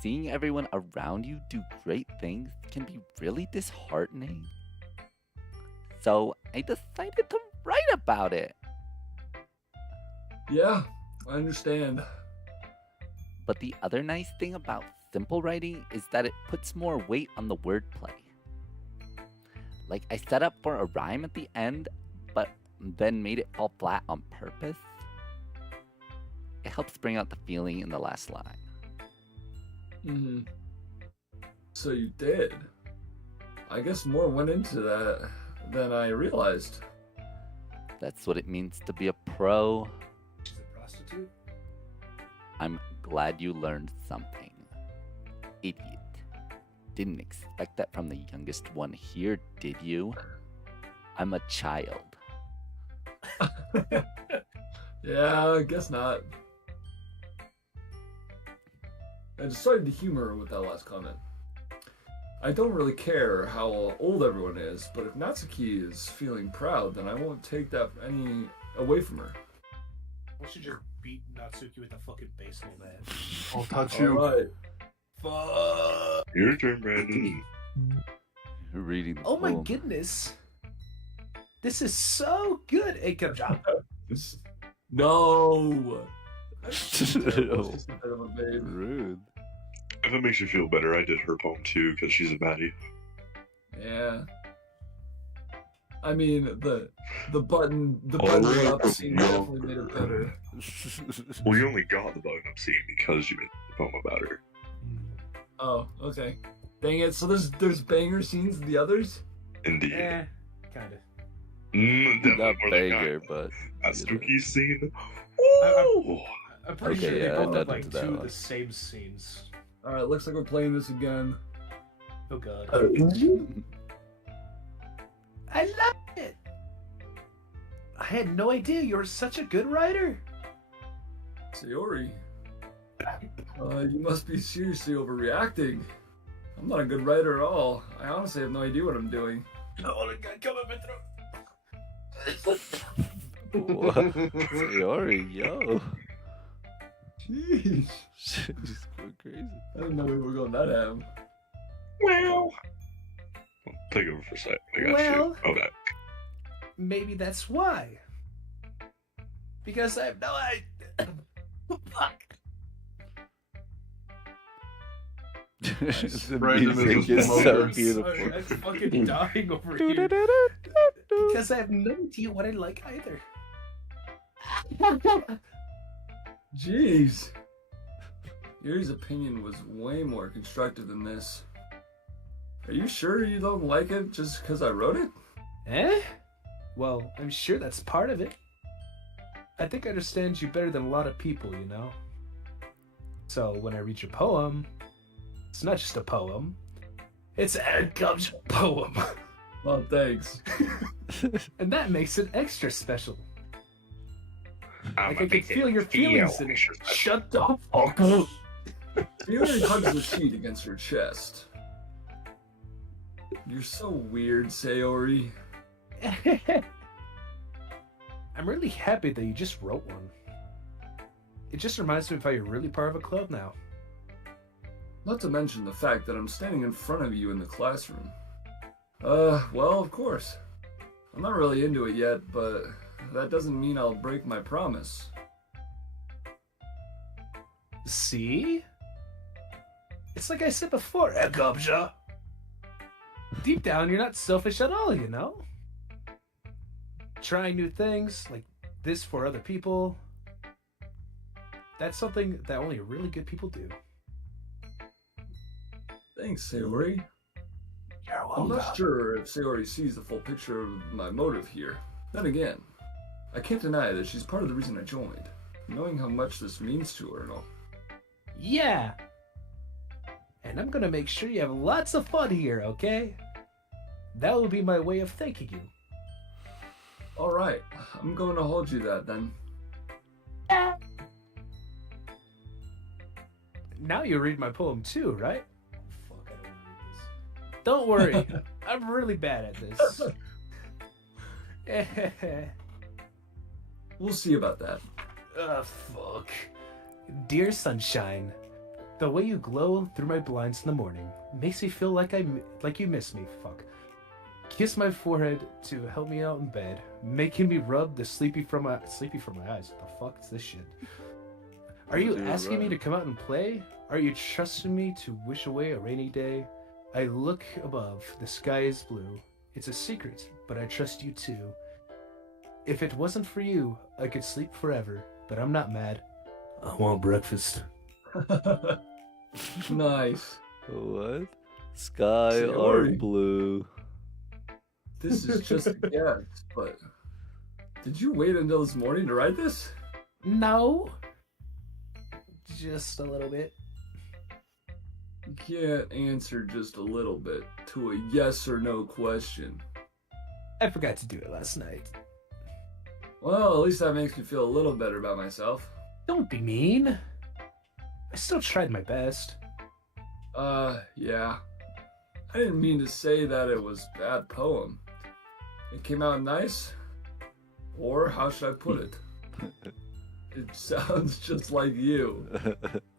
Seeing everyone around you do great things can be really disheartening. So I decided to write about it. Yeah, I understand. But the other nice thing about simple writing is that it puts more weight on the wordplay. Like I set up for a rhyme at the end, but then made it fall flat on purpose. It helps bring out the feeling in the last line. Hmm. So you did. I guess more went into that than I realized. That's what it means to be a pro. She's a prostitute. I'm glad you learned something. Idiot. Didn't expect that from the youngest one here, did you? I'm a child. Yeah, I guess not. I decided to humor her with that last comment. I don't really care how old everyone is, but if Natsuki is feeling proud, then I won't take that any away from her. Why should you beat Natsuki with a fucking baseball bat? I'll touch you. Alright. Fuck. Your turn, Brandon. Reading the Oh my poem. goodness. This is so good. Hey, come job. No! Oh, She's just a bit of a babe. rude. If it makes you feel better, I did her poem too because she's a baddie. Yeah. I mean, the button Oh, up scene no. definitely made it better. Well, you only got the button up scene because you made the poem about her. Oh, okay. Dang it! So there's banger scenes in the others. Indeed. Eh, kinda. Definitely Not more than banger, that. but That you know. spooky scene. I- Ooh. I'm pretty Okay, sure yeah, they both I have did like that two of one. the same scenes. All right, looks like we're playing this again. Oh god. Uh, I love it. I had no idea you were such a good writer. Sayori, you must be seriously overreacting. I'm not a good writer at all. I honestly have no idea what I'm doing. Oh my god, come in my throat. What? Sayori, yo. Jeez. Just going crazy. I didn't know we were going that ham. Well, take over for a sec. I got Well- you. Okay. Maybe that's why. Because I have no idea. Fuck. The Brandon is music just is so motors. beautiful. Sorry, I'm fucking dying over here. Because I have no idea what I like either. Jeez. Yuri's opinion was way more constructive than this. Are you sure you don't like it just because I wrote it? Eh? Well, I'm sure that's part of it. I think I understand you better than a lot of people, you know? So when I read your poem, it's not just a poem. It's a poem. Well, thanks. And that makes it extra special. I'm Like I can feel your feelings in it. Shut the fuck up. Yuri hugs the sheet against her chest. You're so weird, Sayori. I'm really happy that you just wrote one. It just reminds me of how you're really part of a club now. Not to mention the fact that I'm standing in front of you in the classroom. Well, of course. I'm not really into it yet, but that doesn't mean I'll break my promise. See? It's like I said before, Ekobja. Deep down, you're not selfish at all, you know? Trying new things, like this for other people. That's something that only really good people do. Thanks, Sayori. You're I'm not sure if Sayori sees the full picture of my motive here. Then again, I can't deny that she's part of the reason I joined, knowing how much this means to her and all. Yeah. And I'm gonna make sure you have lots of fun here, okay? That will be my way of thanking you. Alright, I'm going to hold you that then. Now you read my poem too, right? Fuck, I don't want to read this. Don't worry, I'm really bad at this. We'll see about that. Fuck. Dear sunshine, the way you glow through my blinds in the morning makes me feel like you miss me. Fuck. Kiss my forehead to help me out in bed, making me rub the sleepy from my eyes. What the fuck is this shit? Are you Dude, asking me right. to come out and play? Are you trusting me to wish away a rainy day? I look above, the sky is blue. It's a secret, but I trust you too. If it wasn't for you, I could sleep forever, but I'm not mad. I want breakfast. Nice. What? Sky Sayori. or blue? This is just a guess, but did you wait until this morning to write this? No. Just a little bit. You can't answer just a little bit to a yes or no question. I forgot to do it last night. Well, at least that makes me feel a little better about myself. Don't be mean. I still tried my best. Yeah. I didn't mean to say that it was a bad poem. It came out nice. Or how should I put it? It sounds just like you.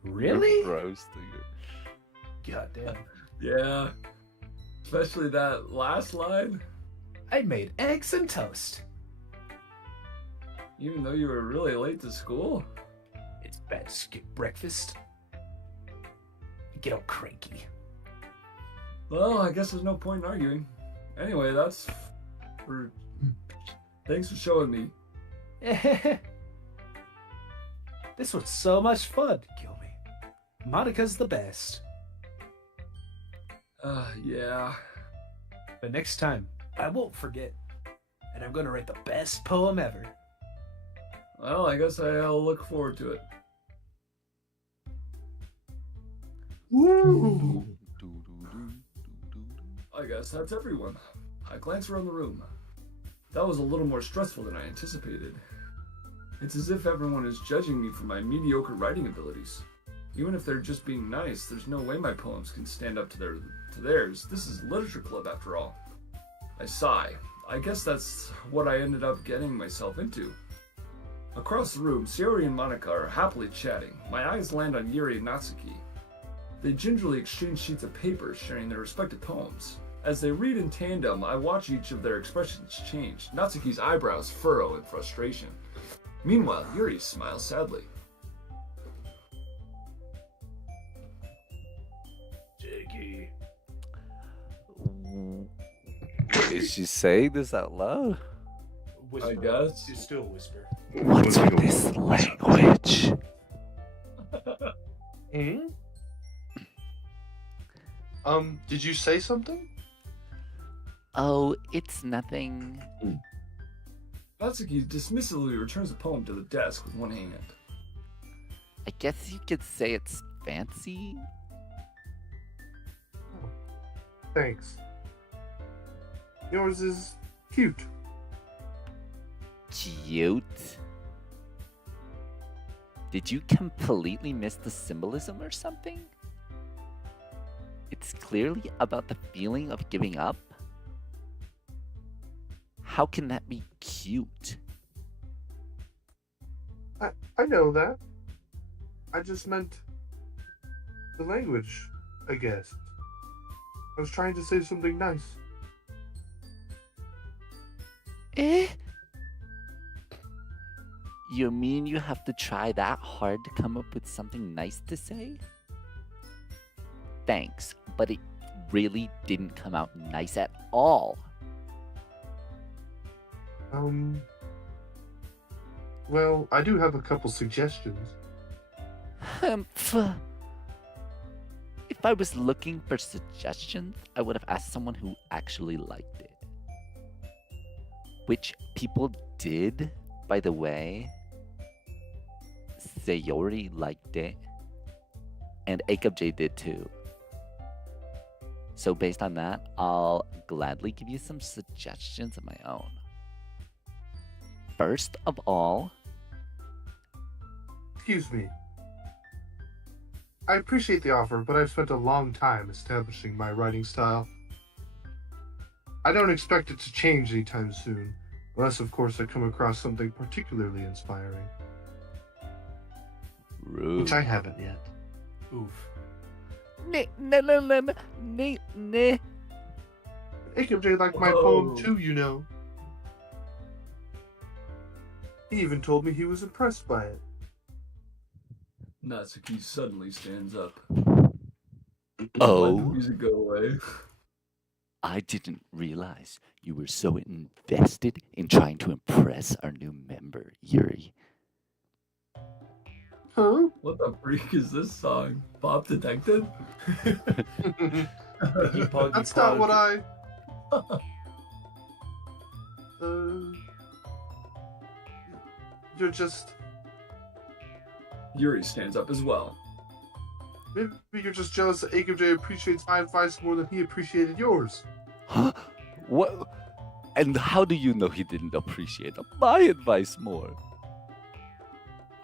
Really? Roasting it. God damn. Yeah. Especially that last line. I made eggs and toast. Even though you were really late to school? It's bad to skip breakfast. I get all cranky. Well, I guess there's no point in arguing. Anyway, that's for... Thanks for showing me. This was so much fun, Gilmy. Monica's the best. Yeah. But next time, I won't forget. And I'm gonna write the best poem ever. Well, I guess I'll look forward to it. Woo! I guess that's everyone. I glance around the room. That was a little more stressful than I anticipated. It's as if everyone is judging me for my mediocre writing abilities. Even if they're just being nice, there's no way my poems can stand up to theirs. This is a literature club after all. I sigh. I guess that's what I ended up getting myself into. Across the room, Sayori and Monica are happily chatting. My eyes land on Yuri and Natsuki. They gingerly exchange sheets of paper, sharing their respective poems. As they read in tandem, I watch each of their expressions change. Natsuki's eyebrows furrow in frustration. Meanwhile, Yuri smiles sadly. Jiggy. Is she saying this out loud? Whisper. I guess. You still whisper. What's with this language? Hmm? Did you say something? Oh, it's nothing. Natsuki dismissively returns the poem to the desk with one hand. I guess you could say it's fancy. Thanks. Yours is cute. Cute. Did you completely miss the symbolism or something? It's clearly about the feeling of giving up. How can that be cute? I know that. I just meant the language, I guess. I was trying to say something nice. Eh? You mean you have to try that hard to come up with something nice to say? Thanks, but it really didn't come out nice at all. Well, I do have a couple suggestions. If I was looking for suggestions, I would have asked someone who actually liked it. Which people did, by the way. Sayori liked it. And Akub did too. So based on that, I'll gladly give you some suggestions of my own. First of all, Excuse me. I appreciate the offer, but I've spent a long time establishing my writing style. I don't expect it to change anytime soon, unless, of course, I come across something particularly inspiring, rude. which I haven't yet. Oof. Akub liked my Whoa. poem too, you know. He even told me he was impressed by it. Natsuki suddenly stands up. Oh. Let the music go away. I didn't realize you were so invested in trying to impress our new member, Yuri. Huh? What the freak is this song? Bob Detective? That's not what I... You're just... Yuri stands up as well. Maybe you're just jealous that Akub appreciates my advice more than he appreciated yours. Huh? What? And how do you know he didn't appreciate my advice more?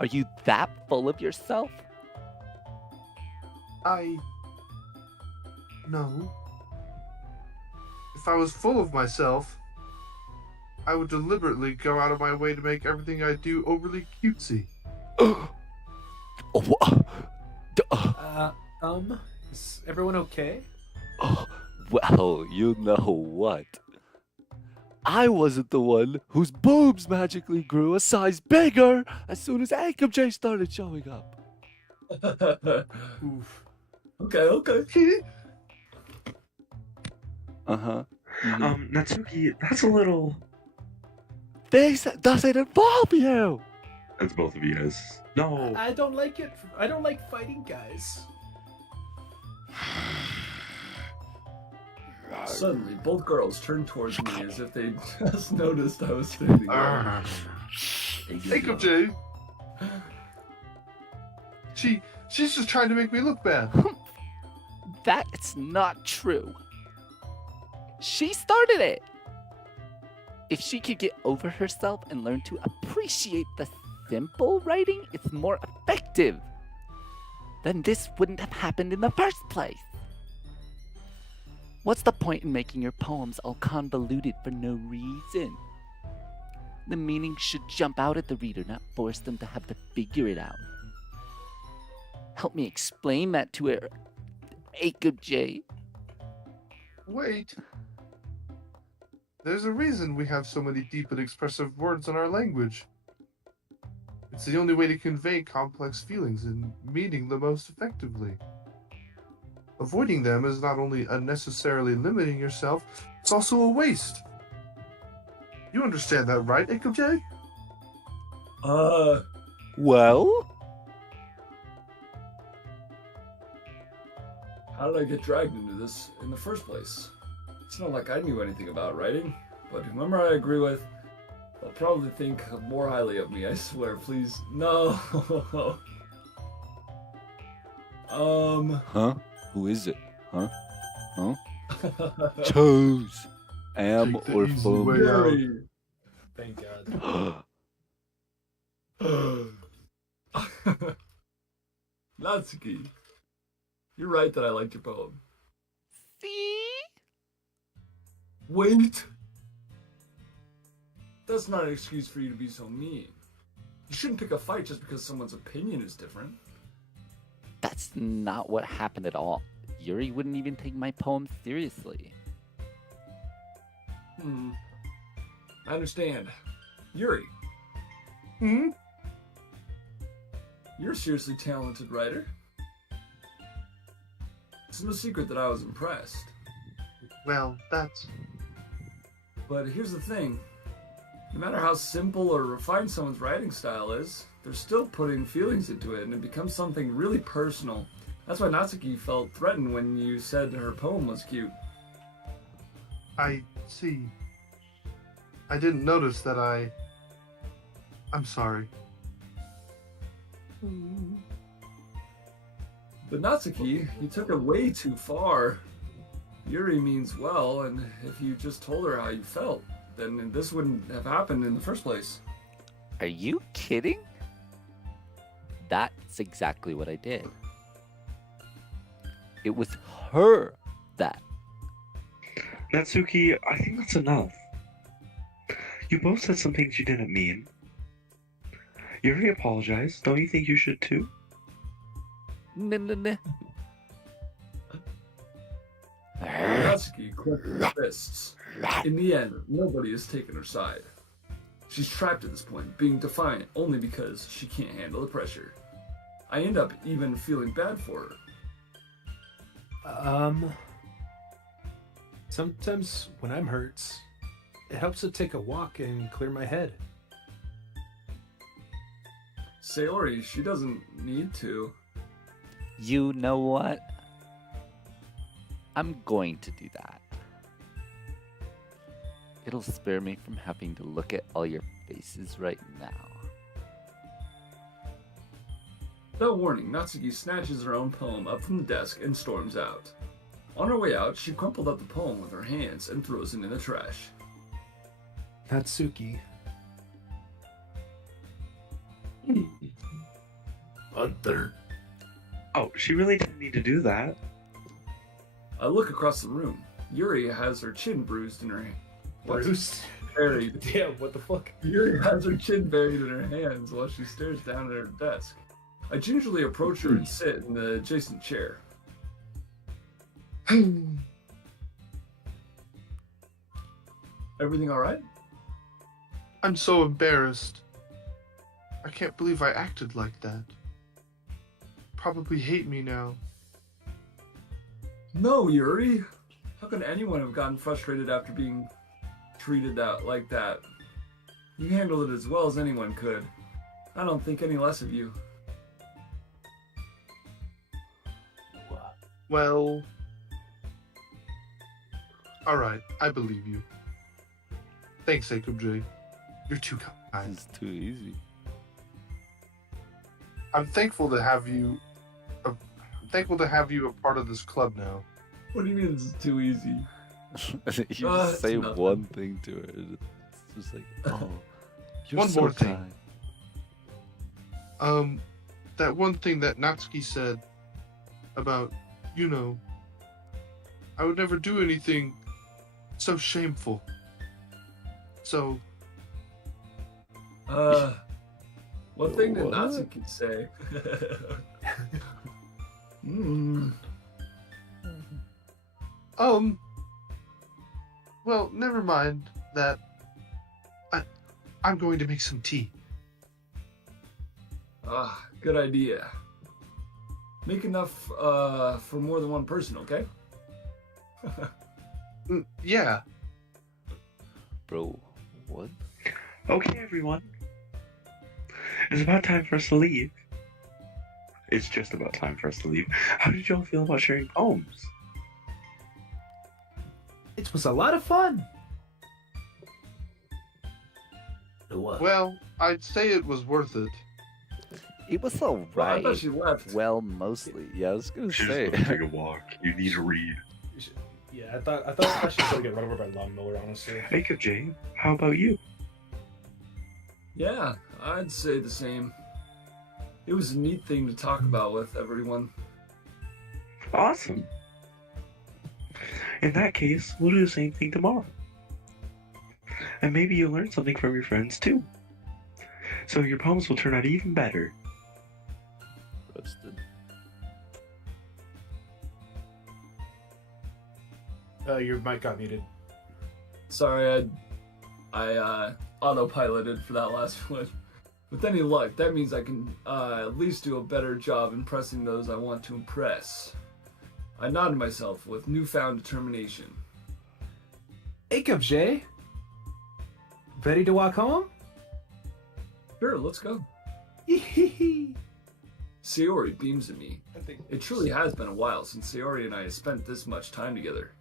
Are you that full of yourself? No. If I was full of myself, I would deliberately go out of my way to make everything I do overly cutesy. Is everyone okay? Well, you know what? I wasn't the one whose boobs magically grew a size bigger as soon as Akub started showing up. Oof. Okay. Uh-huh. Natsuki, that's a little... This doesn't involve you! That's both of you guys. No. I don't like it. I don't like fighting guys. Suddenly, both girls turn towards me as if they just noticed I was standing there. Akub She's just trying to make me look bad. That's not true. She started it. If she could get over herself and learn to appreciate the simple writing is more effective, then this wouldn't have happened in the first place. What's the point in making your poems all convoluted for no reason? The meaning should jump out at the reader, not force them to have to figure it out. Help me explain that to her, Jacob J. Wait. There's a reason we have so many deep and expressive words in our language. It's the only way to convey complex feelings and meaning the most effectively. Avoiding them is not only unnecessarily limiting yourself, it's also a waste. You understand that, right, Jacob J? Well? How did I get dragged into this in the first place? It's not like I knew anything about writing, but whomever I agree with, they'll probably think more highly of me, I swear, please. No. Huh? Who is it? Huh? Huh? Chose. Am Take the or easy foam. way out. Yuri. Thank God. Natsuki, you're right that I liked your poem. See? Wait! That's not an excuse for you to be so mean. You shouldn't pick a fight just because someone's opinion is different. That's not what happened at all. Yuri wouldn't even take my poem seriously. I understand. Yuri, you're a seriously talented writer. It's no secret that I was impressed. Well, that's... But here's the thing. No matter how simple or refined someone's writing style is, they're still putting feelings into it, and it becomes something really personal. That's why Natsuki felt threatened when you said her poem was cute. I see. I didn't notice that I'm sorry. But Natsuki, you took it way too far. Yuri means well, and if you just told her how you felt, then this wouldn't have happened in the first place. Are you kidding? That's exactly what I did. It was her that. Natsuki, I think that's enough. You both said some things you didn't mean. Yuri apologized. Don't you think you should too? Nah. Natsuki clenched her fists. In the end, nobody has taken her side. She's trapped at this point, being defiant only because she can't handle the pressure. I end up even feeling bad for her. Sometimes when I'm hurt, it helps to take a walk and clear my head. Sayori, she doesn't need to. You know what? I'm going to do that. It'll spare me from having to look at all your faces right now. Without warning, Natsuki snatches her own poem up from the desk and storms out. On her way out, she crumpled up the poem with her hands and throws it in the trash. Natsuki. Hunter. Oh, she really didn't need to do that. I look across the room. Yuri has her chin bruised in her hand. Bruce. Buried. Damn, what the fuck? Yuri has her chin buried in her hands while she stares down at her desk. I gingerly approach her and sit in the adjacent chair. Everything alright? I'm so embarrassed. I can't believe I acted like that. Probably hate me now. No, Yuri. How could anyone have gotten frustrated after being treated like that? You handled it as well as anyone could. I don't think any less of you. Well... Alright, I believe you. Thanks, Jacob J. You're too kind. It's too easy. I'm thankful to have you... I'm thankful to have you a part of this club now. What do you mean it's too easy? You It's say nothing. one thing to her. and It's just like, oh, you're One so more thing. kind. That one thing that Natsuki said about, I would never do anything so shameful. So, One thing that What? Natsuki say. Hmm. well, never mind that. I'm going to make some tea. Good idea. Make enough for more than one person, okay? Yeah. Bro, what? Okay, everyone. It's about time for us to leave. It's just about time for us to leave. How did y'all feel about sharing poems? It was a lot of fun. What? Well, I'd say it was worth it. It was Well, I alright. thought she left. Well, mostly. Yeah, I was gonna She's say. just gonna take a walk. You need to read. Yeah, I thought she was gonna get run over by a lawnmower. Honestly. Jacob J, how about you? Yeah, I'd say the same. It was a neat thing to talk about with everyone. Awesome. In that case, we'll do the same thing tomorrow. And maybe you'll learn something from your friends too. So your poems will turn out even better. Roasted. Your mic got muted. Sorry, I autopiloted for that last one. With any luck, that means I can at least do a better job impressing those I want to impress. I nodded myself with newfound determination. Hey, Cup J. Ready to walk home? Sure, let's go. I Sayori beams at me. think It truly has been a while since Sayori and I have spent this much time together.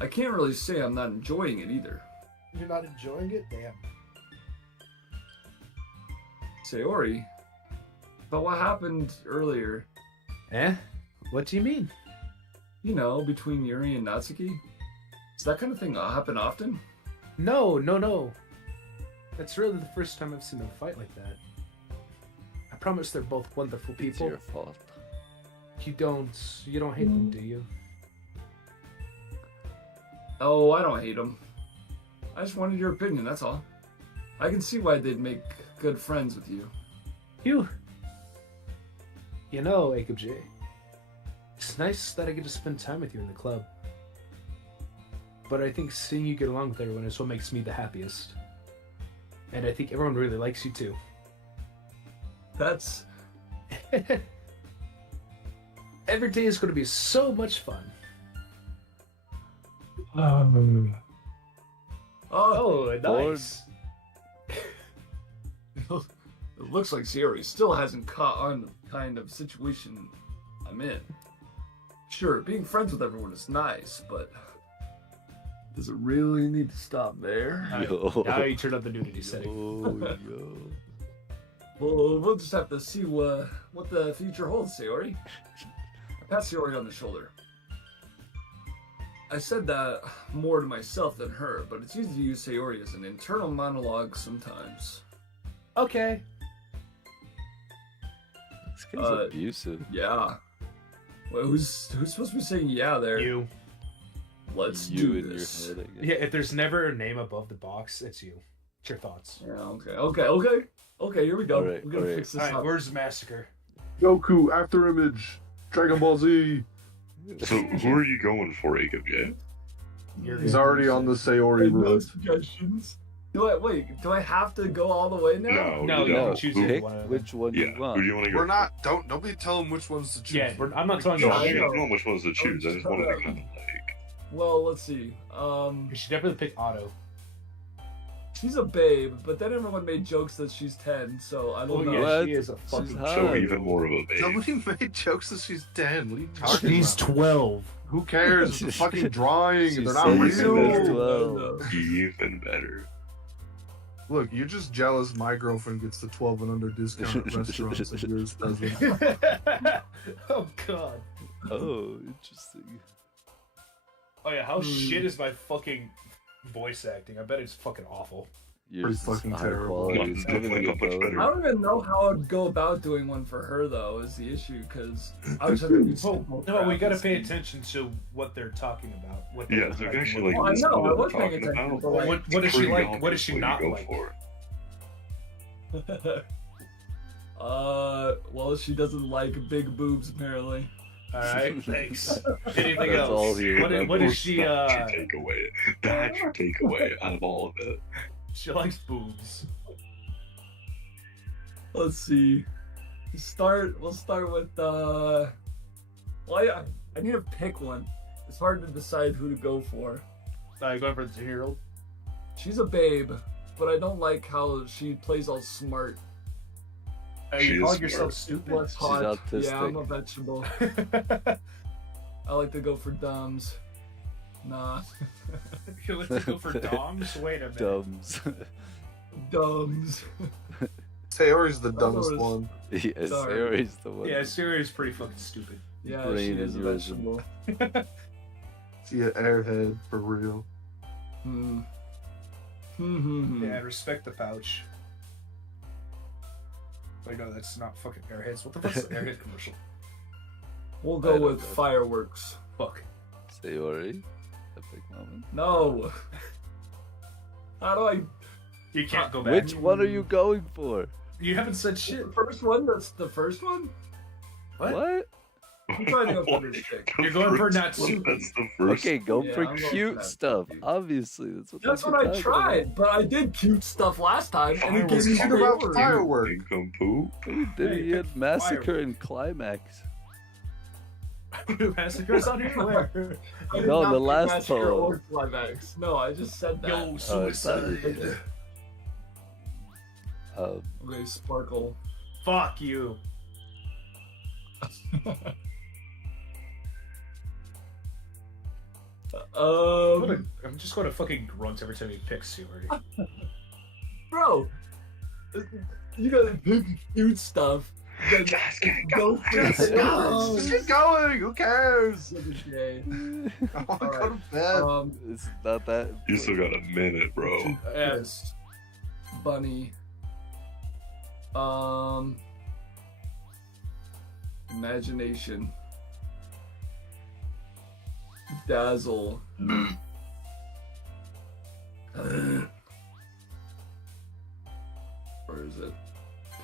I can't really say I'm not enjoying it either. you're not enjoying it. Damn. Sayori? But what happened earlier, Eh? What do you mean? you know, between Yuri and Natsuki? Does that kind of thing happen often? No. That's really the first time I've seen them fight like that. I promise they're both wonderful It's people. your fault. You don't hate them, do you? Oh, I don't hate them. I just wanted your opinion, that's all. I can see why they'd make good friends with you. You know, Jacob J. It's nice that I get to spend time with you in the club. But I think seeing you get along with everyone is what makes me the happiest. And I think everyone really likes you too. That's... Every day is going to be so much fun. Oh, nice. It looks like Sayori still hasn't caught on to the kind of situation I'm in. Sure, being friends with everyone is nice, but does it really need to stop there? Yo. Now you turn up the nudity setting. Yo. Well, we'll just have to see what the future holds, Sayori. I pat Sayori on the shoulder. I said that more to myself than her, but it's easy to use Sayori as an internal monologue sometimes. Okay. This guy's abusive. Yeah. Well, who's supposed to be saying yeah there? You. Let's You do in this. your head, I guess. Yeah, if there's never a name above the box, it's you. It's your thoughts. Yeah, okay, here we go. Alright, We're gonna alright. fix this Alright, up. where's the massacre? Goku, After Image, Dragon Ball Z. So who are you going for, Jacob J? He's already on the Sayori No road. suggestions. Do I have to go all the way now? No, you No, can choose pick either one of them. which one Yeah, you who want. do you want to go We're for? not. Nobody tell him which ones to choose. Yeah, I'm not telling No, you. I I don't know. know which ones to choose. I just wanted to kind of Well, let's see. You should definitely pick Otto. She's a babe, but then everyone made jokes that she's 10, so I don't Oh know. yeah, What? she is a fucking. She's show hot. even more of a babe. Nobody made jokes that she's 10. What are you talking She's about? 12. Who cares? It's a fucking drawing. She They're not said real. she's No, 12. no. Even better. Look, you're just jealous my girlfriend gets the 12 and under discount at restaurants and yours doesn't. Oh god. Oh, interesting. Oh yeah, how shit is my fucking voice acting? I bet it's fucking awful. Yours is fucking high terrible. quality. Mine's It's giving definitely me not much both. better. I don't even know how I'd go about doing one for her though. Is the issue because I was having to do Well, no, we gotta pay attention to what they're talking about. What Yeah, so actually, Well, I listen to know, I what was we're paying talking attention, about. but, like, what does she Pretty like? What does she obvious not what you like? go for. Well, she doesn't like big boobs apparently. All right, thanks. Anything That's all else? here. What is she? That should take away. That should take away out of all of it. She likes boobs. Let's see. We'll start with well, I need to pick one. It's hard to decide who to go for. You going for the 10-year-old? She's a babe, but I don't like how she plays all smart. Are She you is calling smart. yourself stupid? What's hot? autistic. Yeah, I'm a vegetable. I like to go for dumbs. Nah. You like to go for doms? Wait a minute. Dumbs. Dumbs. Sayori's the dumbest was- one. Yes, Sorry. Sarah's the one. Yeah, Siri's pretty fucking stupid. Yeah, Brain she is a aneurysm. vegetable. See an airhead for real. Hmm. Yeah, respect the pouch. Wait, no, that's not fucking Airheads. What the fuck's the Airhead commercial? We'll I go don't with know. fireworks. Fuck. Sayori. Epic moment. No. How do I? You can't go back. Which one are you going for? You haven't said shit. The first one? That's the first one? What? I'm trying to go for this chick. You're going for That's Natsuki. the first. Okay, go Yeah, for I'm going cute for that. stuff. Obviously, that's what. That's they're what I talking tried, but I did cute stuff last time, and it gave me Talk about scores. firework. Income poop. About. You did Hey, he had pick massacre fireworks. and climax. Massacres on here? Where? I did No, not the pick last Massacre poem. or Climax. No, I just said that. Yo, it's not suicide. Okay, Sparkle. Fuck you. I'm just going to fucking grunt every time he picks Siri. Bro, you gotta pick cute stuff. Then Just get go going. for Just it. go. Just get going. Who cares? Okay. I want to go Alright. to bed. It's not that. You still got a minute, bro. Yeah. Yes. Bunny. Imagination. Dazzle. Where is it?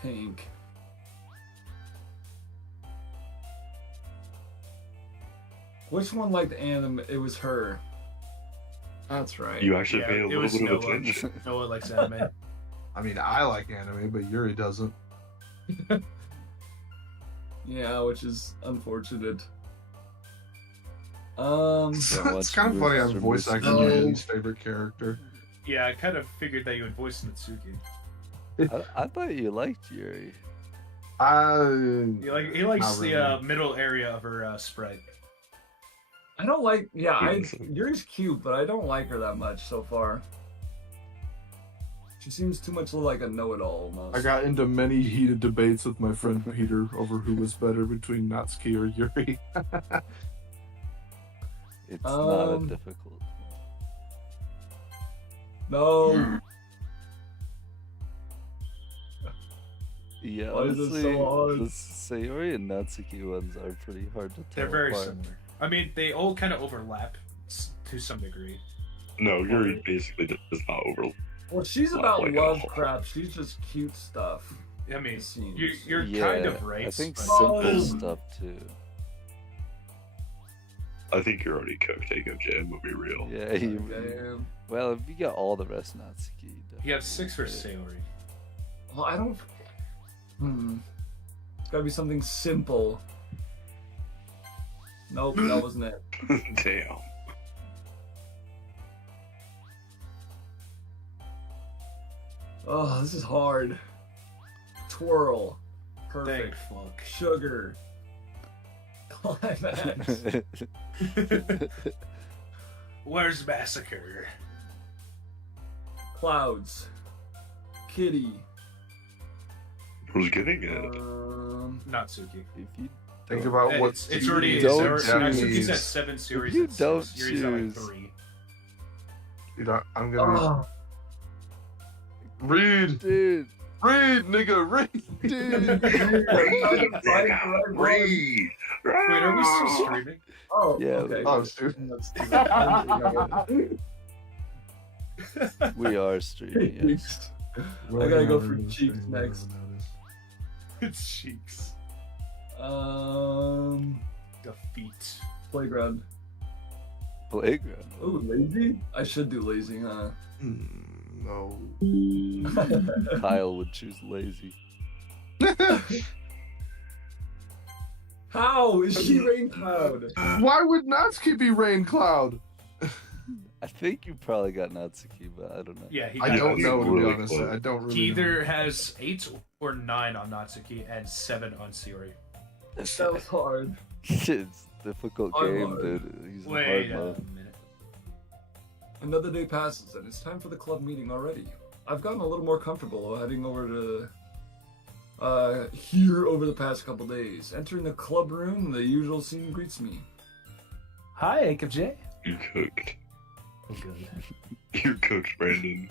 Pink. Which one liked anime? It was her. That's right. You actually Yeah, paid a it little was bit of Noah. attention. Noah likes anime. I mean, I like anime, but Yuri doesn't. Yeah, which is unfortunate. It's watch kind of funny I'm Mr. voice acting No. Yuri's favorite character. Yeah, I kind of figured that you would voice Natsuki. I thought you liked Yuri. He likes Not the really. middle area of her sprite. I don't like. Yeah, Innocent. Yuri's cute, but I don't like her that much so far. She seems too much like a know-it-all almost. I got into many heated debates with my friend Peter over who was better between Natsuki or Yuri. It's not a Um, difficult. No. Yeah, Why is it honestly, so hard? the Sayori and Natsuki ones are pretty hard to tell. They're very apart. similar. I mean, they all kind of overlap to some degree. No, Yuri basically does not over. Well, she's Not about like love all. crap. She's just cute stuff. I mean, It seems. you're Yeah, kind of right. I think but- simple Oh. stuff too. I think you're already cooked, AKJ. I'm gonna be real. Yeah, you, Damn. well, if you get all the rest Natsuki, You have 6 for definitely. Sayori. Well, I don't. It's gotta be something simple. Nope, that wasn't it. Damn. Oh, this is hard. Twirl. Thank Perfect. fuck. Sugar. Climax. Where's Massacre? Clouds. Kitty. Who's getting it? Natsuki. If you Think about what It's already. don't Natsuki's choose. at 7 series. You at don't 6. Yuri's at like choose. 3. Dude, I'm gonna Oh, read, Dude, nigga, read. dude. Read. Wait, are we still streaming? oh, Yeah, okay. Oh, dude. We are streaming, yes. I gotta go for cheeks next. It's cheeks. Defeat. Playground. Playground. Oh, lazy? I should do lazy, huh? No. Kyle would choose lazy. How is she Rain Cloud? Why would Natsuki be Rain Cloud? I think you probably got Natsuki, but I don't know. Yeah, he, I don't know, to be really honest. close. I don't really he know. either has 8 or 9 on Natsuki and 7 on Sayori. That was hard. It's a difficult I'm game, hard. dude. He's in Wait hard a mode. minute. Another day passes and it's time for the club meeting already. I've gotten a little more comfortable heading over to here over the past couple days. Entering the club room, the usual scene greets me. Hi, AKJ. You cooked. Oh, good. You cooked, Brandon.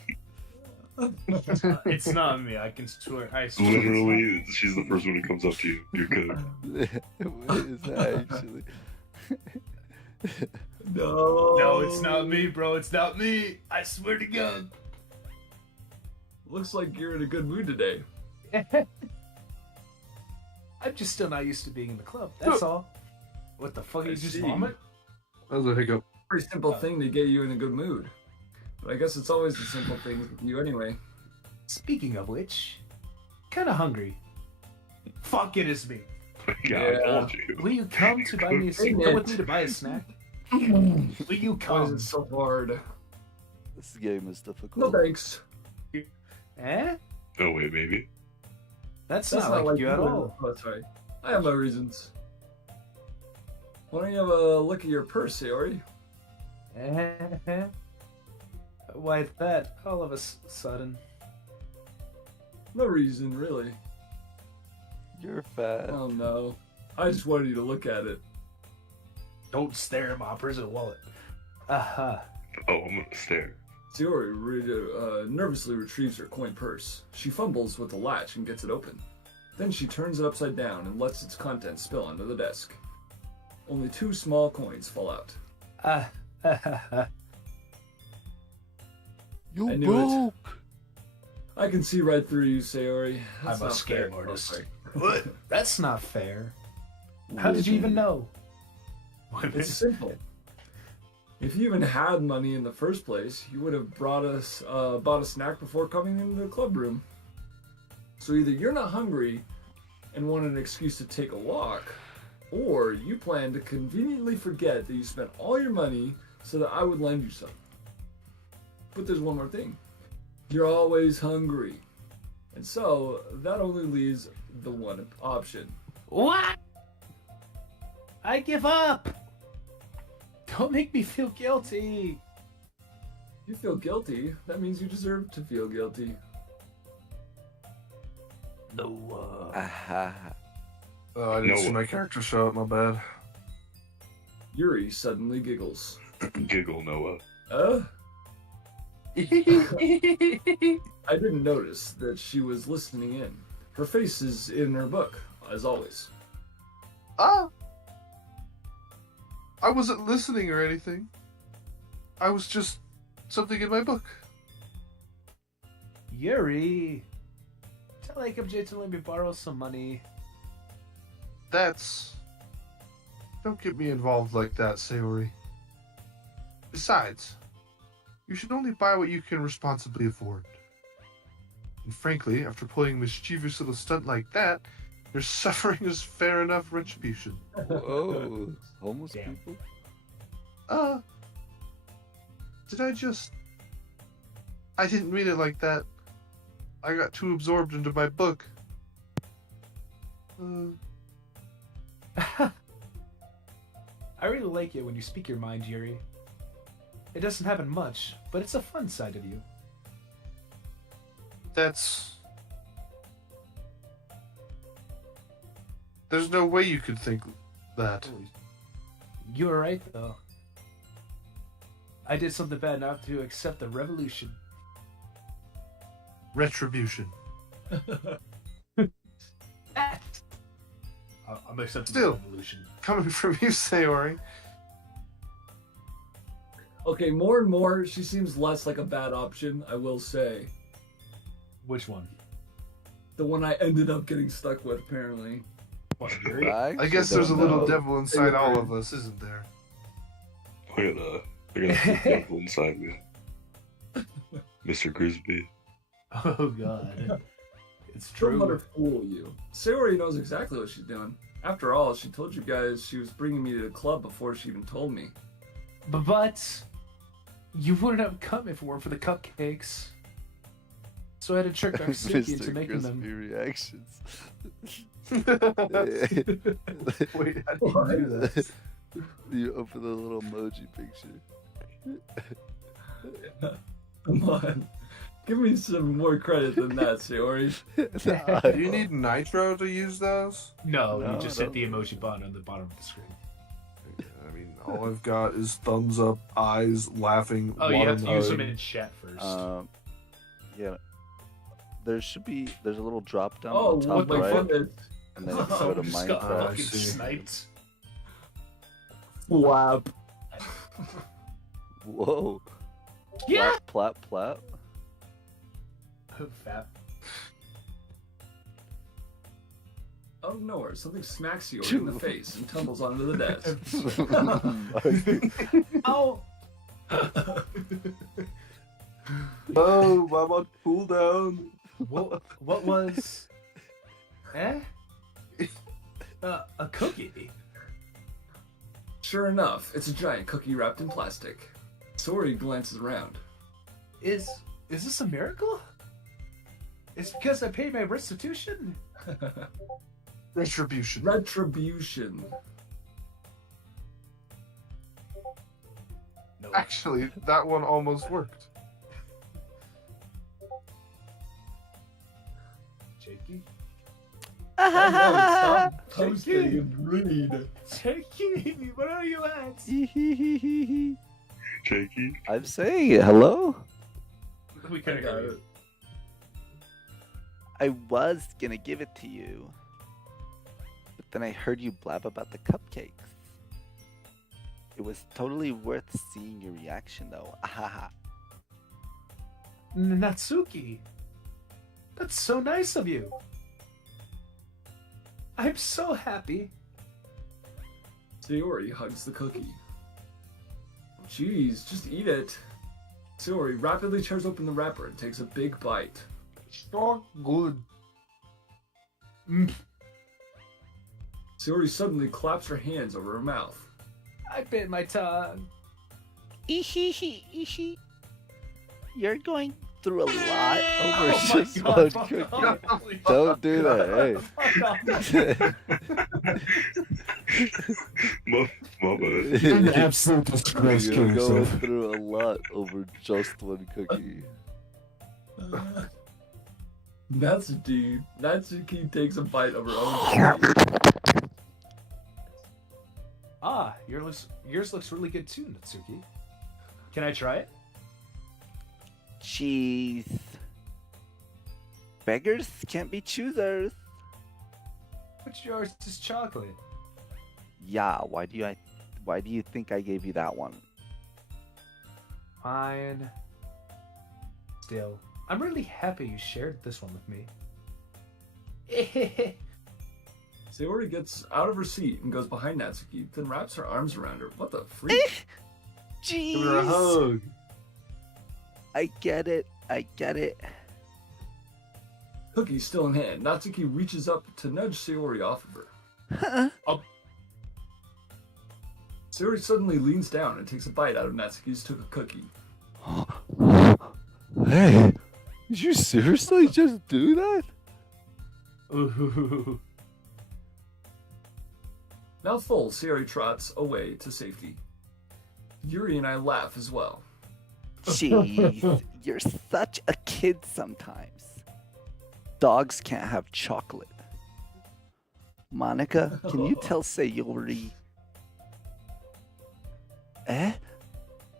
It's not me. I can swear. I swear. Literally, she's the first one who comes up to you. You cooked. What is that actually? No. No, it's not me, bro. It's not me. I swear to God. Looks like you're in a good mood today. I'm just still not used to being in the club. That's all. What the fuck? I You just see. vomit? That was a hiccup. Pretty simple thing to get you in a good mood. But I guess it's always the simple things with you anyway. Speaking of which, kind of hungry. Fuck it is me. Yeah, Yeah. I told you. Will you come to buy me a Dang snack? it. Come with me to buy a snack. Will you Why is come? it so hard? This game is No difficult. thanks. Eh? Oh wait, maybe. That's not like you at all. Oh, sorry. I have my reasons. Why don't you have a look at your purse, Sayori? Why that? All of a sudden. No reason, really. You're fat. Oh no. I just wanted you to look at it. Don't stare at my prison wallet. Uh-huh. Oh, I'm gonna stare. Sayori nervously retrieves her coin purse. She fumbles with the latch and gets it open. Then she turns it upside down and lets its contents spill onto the desk. Only 2 small coins fall out. You I knew broke. I can see right through you, Sayori. That's I'm a not scam fair. artist. Oh, sorry. What? That's not fair. How did you even know? It's simple. If you even had money in the first place, you would have bought a snack before coming into the club room. So either you're not hungry and want an excuse to take a walk, or you plan to conveniently forget that you spent all your money so that I would lend you some. But there's one more thing. You're always hungry. And so that only leaves the one option. What? I give up. Don't make me feel guilty. If you feel guilty, that means you deserve to feel guilty. No. Aha. Oh, I didn't No. see my character show up. My bad. Yuri suddenly giggles. Giggle, Noah. I didn't notice that she was listening in. Her face is in her book, as always. Ah! I wasn't listening or anything. I was just something in my book. Yuri, tell AKJ to let me borrow some money. That's... Don't get me involved like that, Sayori. Besides, you should only buy what you can responsibly afford. And frankly, after pulling a mischievous little stunt like that, your suffering is fair enough retribution. Whoa. Homeless Damn. people? Did I just... I didn't mean it like that. I got too absorbed into my book. I really like it when you speak your mind, Yuri. It doesn't happen much, but it's a fun side of you. That's There's no way you could think that. You were right, though. I did something bad enough to accept the revolution. Retribution. I'm accepting Still. the revolution. Coming from you, Sayori. Okay, more and more, she seems less like a bad option, I will say. Which one? The one I ended up getting stuck with, apparently. What, Yuri? I guess there's a little know. devil inside all of us, isn't there? I got a devil inside me. Mr. Grisby. Oh god. It's Don't let her true. fool you. Sayori knows exactly what she's doing. After all, she told you guys she was bringing me to the club before she even told me. But you wouldn't have come if it weren't for the cupcakes. So I had to trick Darsuki into Mr. making Crispy them. reactions. Wait, how do you do that? You open the little emoji picture. Come on. Give me some more credit than that, Sayori. Do you need nitro to use those? No, No, you just no. hit the emoji button on the bottom of the screen. I mean, all I've got is thumbs up, eyes, laughing, Oh, you have to use them watermelon. in chat first. Yeah. There's a little drop down Oh, on the top what my right, goodness. and then you go to You just got Minecraft. fucking see. sniped. Flap. Whoa. Yeah! Plap, plap. Oh, fat. Out of nowhere, something smacks you in the face and tumbles onto the desk. Oh! Oh, I'm on cooldown. What was... Eh? A cookie. Sure enough, it's a giant cookie wrapped in plastic. Sayori glances around. Is this a miracle? It's because I paid my restitution? Retribution. Retribution. No. Actually, that one almost worked. Jakey? Oh, no, stop posting and read. Jakey, what are you at? Jakey. I'm saying it. Hello? We could have I got got it. it. I was gonna give it to you, but then I heard you blab about the cupcakes. It was totally worth seeing your reaction, though. Ahaha. Natsuki. That's so nice of you. I'm so happy. Sayori hugs the cookie. Jeez, just eat it. Sayori rapidly tears open the wrapper and takes a big bite. So good. Sayori suddenly claps her hands over her mouth. I bit my tongue. You're going through a lot over Oh my just God, one fuck cookie. off. Don't do that, hey. My bad. You're absolute disgrace, going through a lot over just one cookie. Natsuki takes a bite of her own cookie. Ah, yours looks really good too, Natsuki. Can I try it? Jeez. Beggars can't be choosers. But yours is chocolate. Yeah, why do you think I gave you that one? Fine. Still, I'm really happy you shared this one with me. Sayori gets out of her seat and goes behind Natsuki, then wraps her arms around her. What the freak? Jeez. Give her a hug. I get it. Cookie still in hand, Natsuki reaches up to nudge Sayori off of her. Sayori suddenly leans down and takes a bite out of Natsuki's cookie. Hey, did you seriously just do that? Ooh. Now full, Sayori trots away to safety. Yuri and I laugh as well. Jeez, you're such a kid sometimes. Dogs can't have chocolate. Monica, can you tell Sayori? Eh?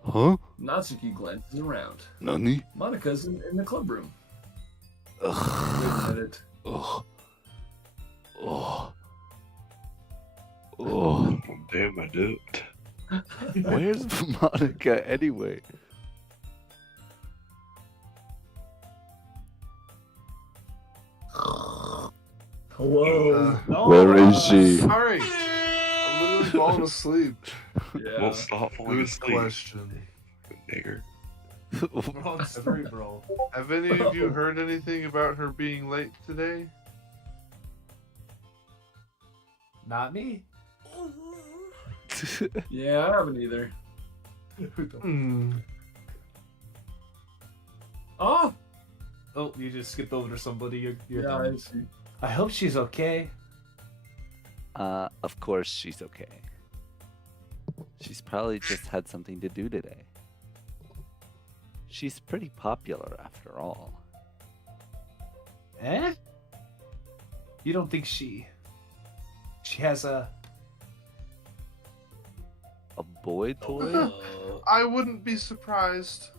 Huh? Natsuki glances around. Nani? Monica's in the club room. Wait a Ugh. minute. Ugh. Oh. Oh. Oh, damn, I dipped. Where's Monica anyway? Whoa. Where is she? Sorry. I'm literally falling asleep. Yeah. Won't stop falling Good asleep. question. Nigger. We're on three, bro. Have any of you heard anything about her being late today? Not me. Yeah, I haven't either. Oh! Oh, you just skipped over to somebody. You're Yeah, done. I see. I hope she's okay. Of course she's okay. She's probably just had something to do today. She's pretty popular after all. Eh? You don't think she has a boy toy? I wouldn't be surprised.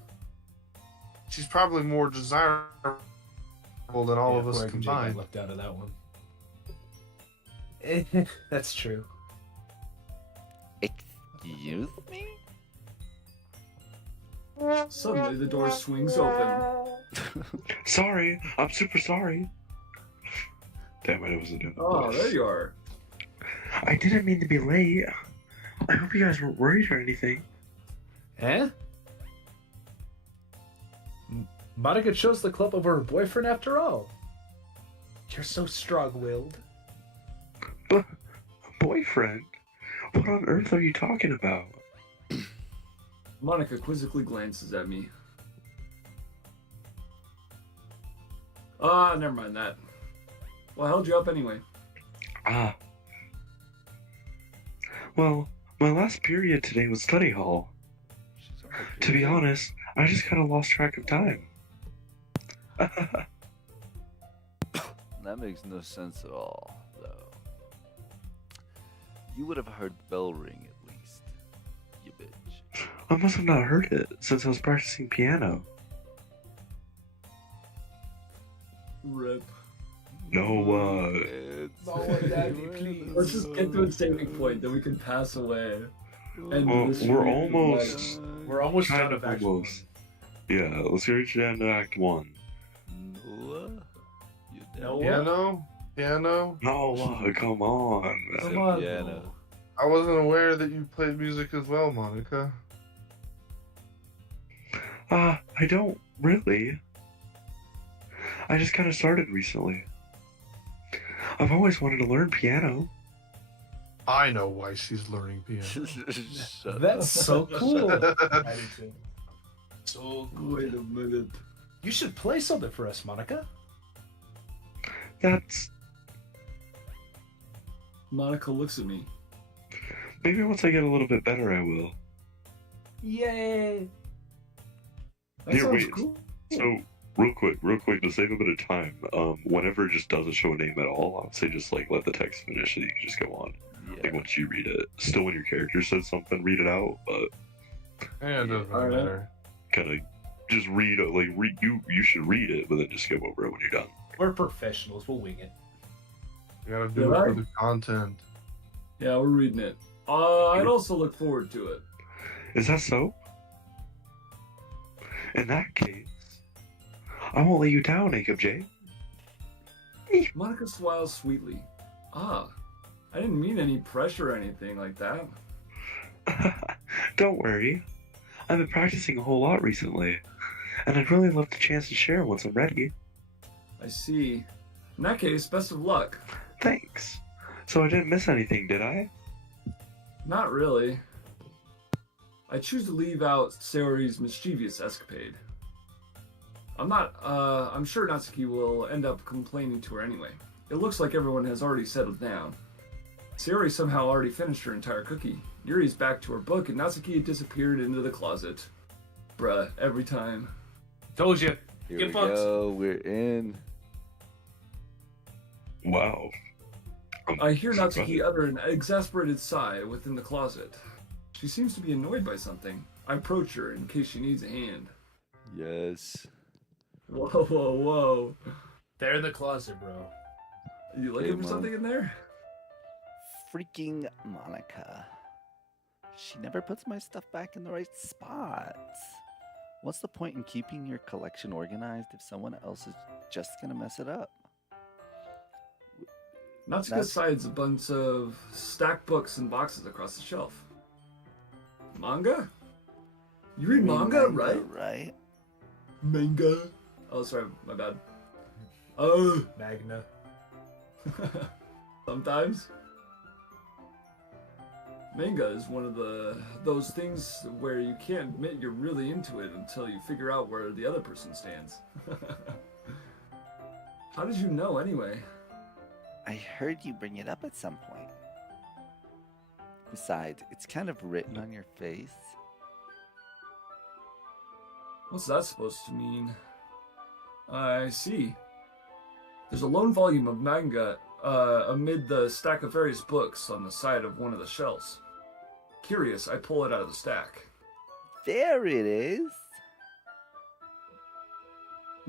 She's probably more desirable than all of us poor MJ got combined. left out of that one. That's true. Excuse me? Suddenly the door swings open. Sorry, I'm super sorry. Damn it, I wasn't doing Oh, there you are. I didn't mean to be late. I hope you guys weren't worried or anything. Eh? Monica chose the club over her boyfriend after all. You're so strong-willed. But, boyfriend? What on earth are you talking about? Monica quizzically glances at me. Ah, never mind that. Well, I held you up anyway. Ah. Well, my last period today was study hall. To be honest, I just kind of lost track of time. That makes no sense at all, though. You would have heard the bell ring at least, you bitch. I must have not heard it since I was practicing piano. Rip. No, Let's just get to a saving point that we can pass away. And well, this we're really almost We're almost kind done of with Act almost. Yeah, let's reach down to Act 1. Noah? You No. Piano? Piano? No, come on. man. Come on. Piano. I wasn't aware that you played music as well, Monica. I don't really. I just kind of started recently. I've always wanted to learn piano. I know why she's learning piano. Shut That's so cool. That's I do too. So good. Wait a minute. You should play something for us, Monica. That's Monica looks at me. maybe once I get a little bit better, I will. Yay! That Here, sounds wait. cool. So, real quick, to save a bit of time, whenever it just doesn't show a name at all, I would say just like let the text finish, so you can just go on. Like Yeah. once you read it, still when your character says something, read it out, but Yeah, it doesn't Alright. matter. kind of just read it. Like you should read it, but then just skip over it when you're done. We're professionals. We'll wing it. You gotta do Yeah, it for right. the content. Yeah, we're reading it. I'd also look forward to it. Is that so? In that case, I won't let you down, Jacob J. Monica smiles sweetly. Ah, I didn't mean any pressure or anything like that. Don't worry. I've been practicing a whole lot recently, and I'd really love the chance to share once I'm ready. I see. In that case, best of luck. Thanks. So I didn't miss anything, did I? Not really. I choose to leave out Sayori's mischievous escapade. I'm sure Natsuki will end up complaining to her anyway. It looks like everyone has already settled down. Sayori somehow already finished her entire cookie. Yuri's back to her book, and Natsuki disappeared into the closet. Bruh, every time. Told you. Here Get we fucked. go. We're in. Wow. I hear Natsuki utter an exasperated sigh within the closet. She seems to be annoyed by something. I approach her in case she needs a hand. Yes. Whoa, whoa, whoa. They're in the closet, bro. Are you looking Okay, for something in there? Freaking Monica. She never puts my stuff back in the right spots. What's the point in keeping your collection organized if someone else is just gonna mess it up? Natsuka sides a bunch of stacked books and boxes across the shelf. Manga? You read manga, right? Right? Manga. Oh, sorry, my bad. Magna. Sometimes. Manga is one of those things where you can't admit you're really into it until you figure out where the other person stands. How did you know anyway? I heard you bring it up at some point. Besides, it's kind of written on your face. What's that supposed to mean? I see. There's a lone volume of manga amid the stack of various books on the side of one of the shelves. Curious, I pull it out of the stack. There it is.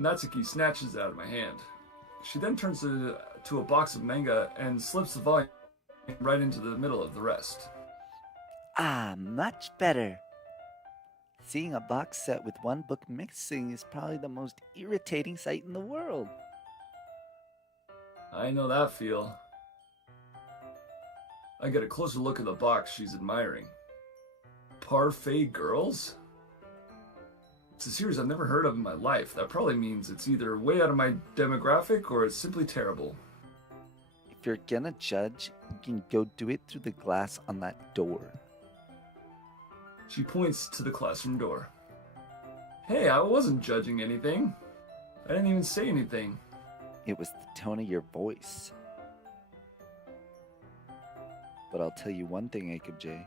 Natsuki snatches it out of my hand. She then turns it to a box of manga and slips the volume right into the middle of the rest. Ah, much better. Seeing a box set with one book missing is probably the most irritating sight in the world. I know that feel. I get a closer look at the box she's admiring. Parfait Girls? It's a series I've never heard of in my life. That probably means it's either way out of my demographic or it's simply terrible. If you're gonna judge, you can go do it through the glass on that door. She points to the classroom door. Hey, I wasn't judging anything. I didn't even say anything. It was the tone of your voice. But I'll tell you one thing, Jacob J.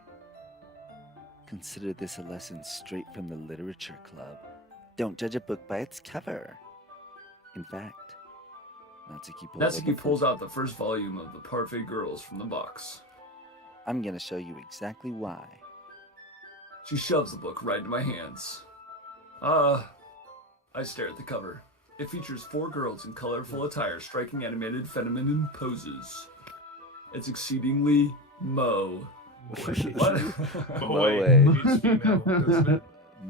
Consider this a lesson straight from the literature club. Don't judge a book by its cover. In fact, Natsuki pulls out the first volume of The Parfait Girls from the box. I'm gonna show you exactly why. She shoves the book right into my hands. I stare at the cover. It features 4 girls in colorful attire striking animated feminine poses. It's exceedingly Mo. What?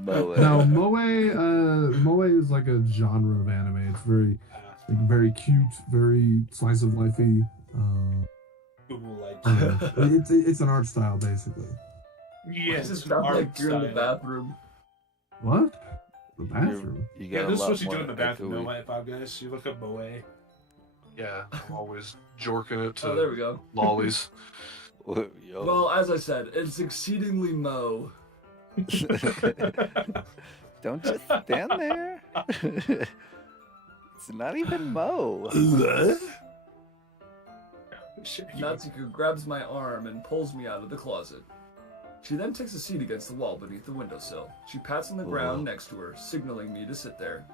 Moe. No, Moe is like a genre of anime. It's very cute, very slice of lifey. It's an art style basically. Yes, It's not like you're in the bathroom. What? The bathroom? Yeah, this is what you do in the bathroom. No, my Five Guys. You look up Moe. Yeah, I'm always jorking it Oh, there we go. lollies. Yo. Well, as I said, it's exceedingly Mo. Don't just stand there. It's not even Mo. Natsuko grabs my arm and pulls me out of the closet. She then takes a seat against the wall beneath the windowsill. She pats on the ground next to her, signaling me to sit there.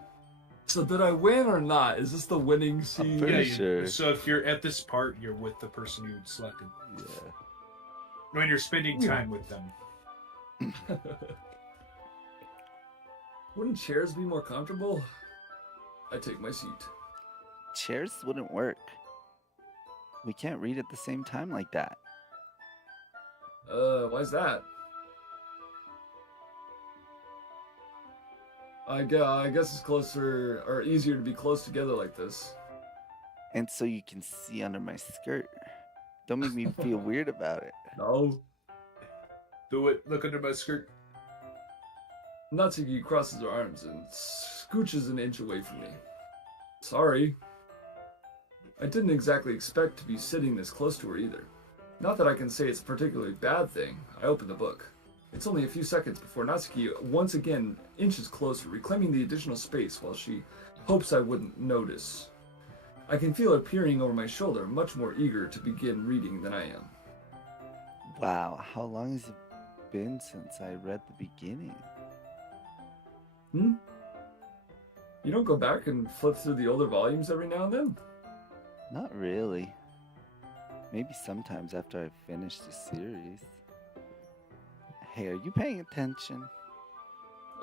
So did I win or not? Is this the winning scene? pretty sure. So if you're at this part, you're with the person you selected. Yeah. When you're spending time with them. Wouldn't chairs be more comfortable? I take my seat. Chairs wouldn't work. We can't read at the same time like that. Why's that? I guess it's closer, or easier to be close together like this. And so you can see under my skirt. Don't make me feel weird about it. No. Do it. Look under my skirt. Natsuki crosses her arms and scooches an inch away from me. Sorry. I didn't exactly expect to be sitting this close to her either. Not that I can say it's a particularly bad thing. I open the book. It's only a few seconds before Natsuki once again inches closer, reclaiming the additional space while she hopes I wouldn't notice. I can feel her peering over my shoulder, much more eager to begin reading than I am. Wow, how long has it been since I read the beginning? You don't go back and flip through the older volumes every now and then? Not really. Maybe sometimes after I finish the series. Hey, are you paying attention?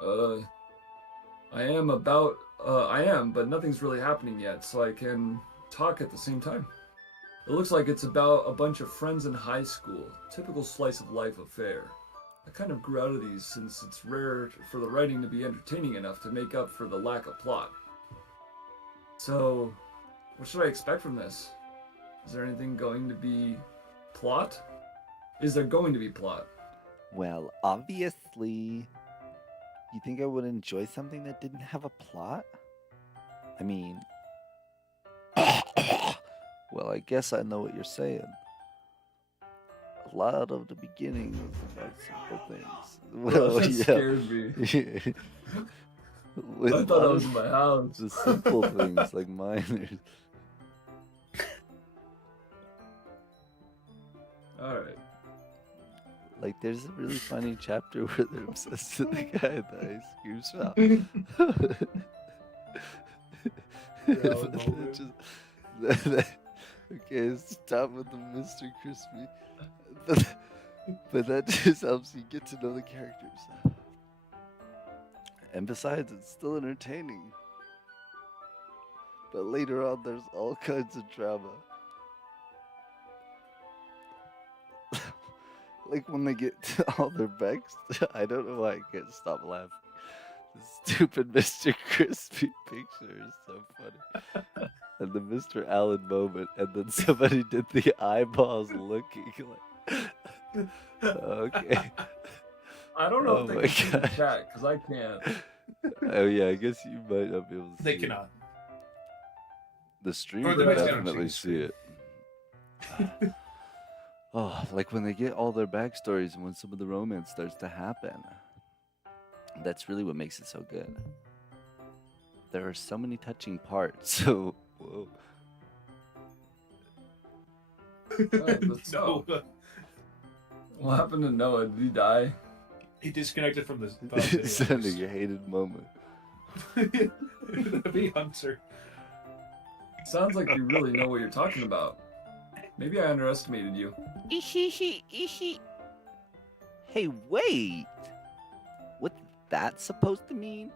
I am, but nothing's really happening yet, so I can talk at the same time. It looks like it's about a bunch of friends in high school. Typical slice of life affair. I kind of grew out of these since it's rare for the writing to be entertaining enough to make up for the lack of plot. So, what should I expect from this? Is there anything going to be plot? Is there going to be plot? Well, obviously, you think I would enjoy something that didn't have a plot? I mean, well, I guess I know what you're saying. A lot of the beginning is about simple things. Well, that scared me. With I thought I was in my house. the simple things like minors. Alright. Like, there's a really funny chapter where they're obsessed with the guy at the ice cream shop. Okay, stop with the Mr. Crispy. But that just helps you get to know the characters. And besides, it's still entertaining. But later on, there's all kinds of drama. Like when they get to all their backs, I don't know why I can't stop laughing. The stupid Mr. Crispy picture is so funny. And the Mr. Allen moment, and then somebody did the eyeballs looking like. Okay. I don't know Oh if they my can see the gosh. chat, because I can't. Oh yeah, I guess you might not be able to see They it. cannot. The stream Or they would might see it on definitely Steam's see it. Oh, like when they get all their backstories and when some of the romance starts to happen. That's really what makes it so good. There are so many touching parts, so whoa. But No, what happened to Noah? Did he die? he disconnected from the Sending a hated moment. Be Hunter. Sounds like you really know what you're talking about. Maybe I underestimated you. Ishi. Hey, wait. What's that supposed to mean?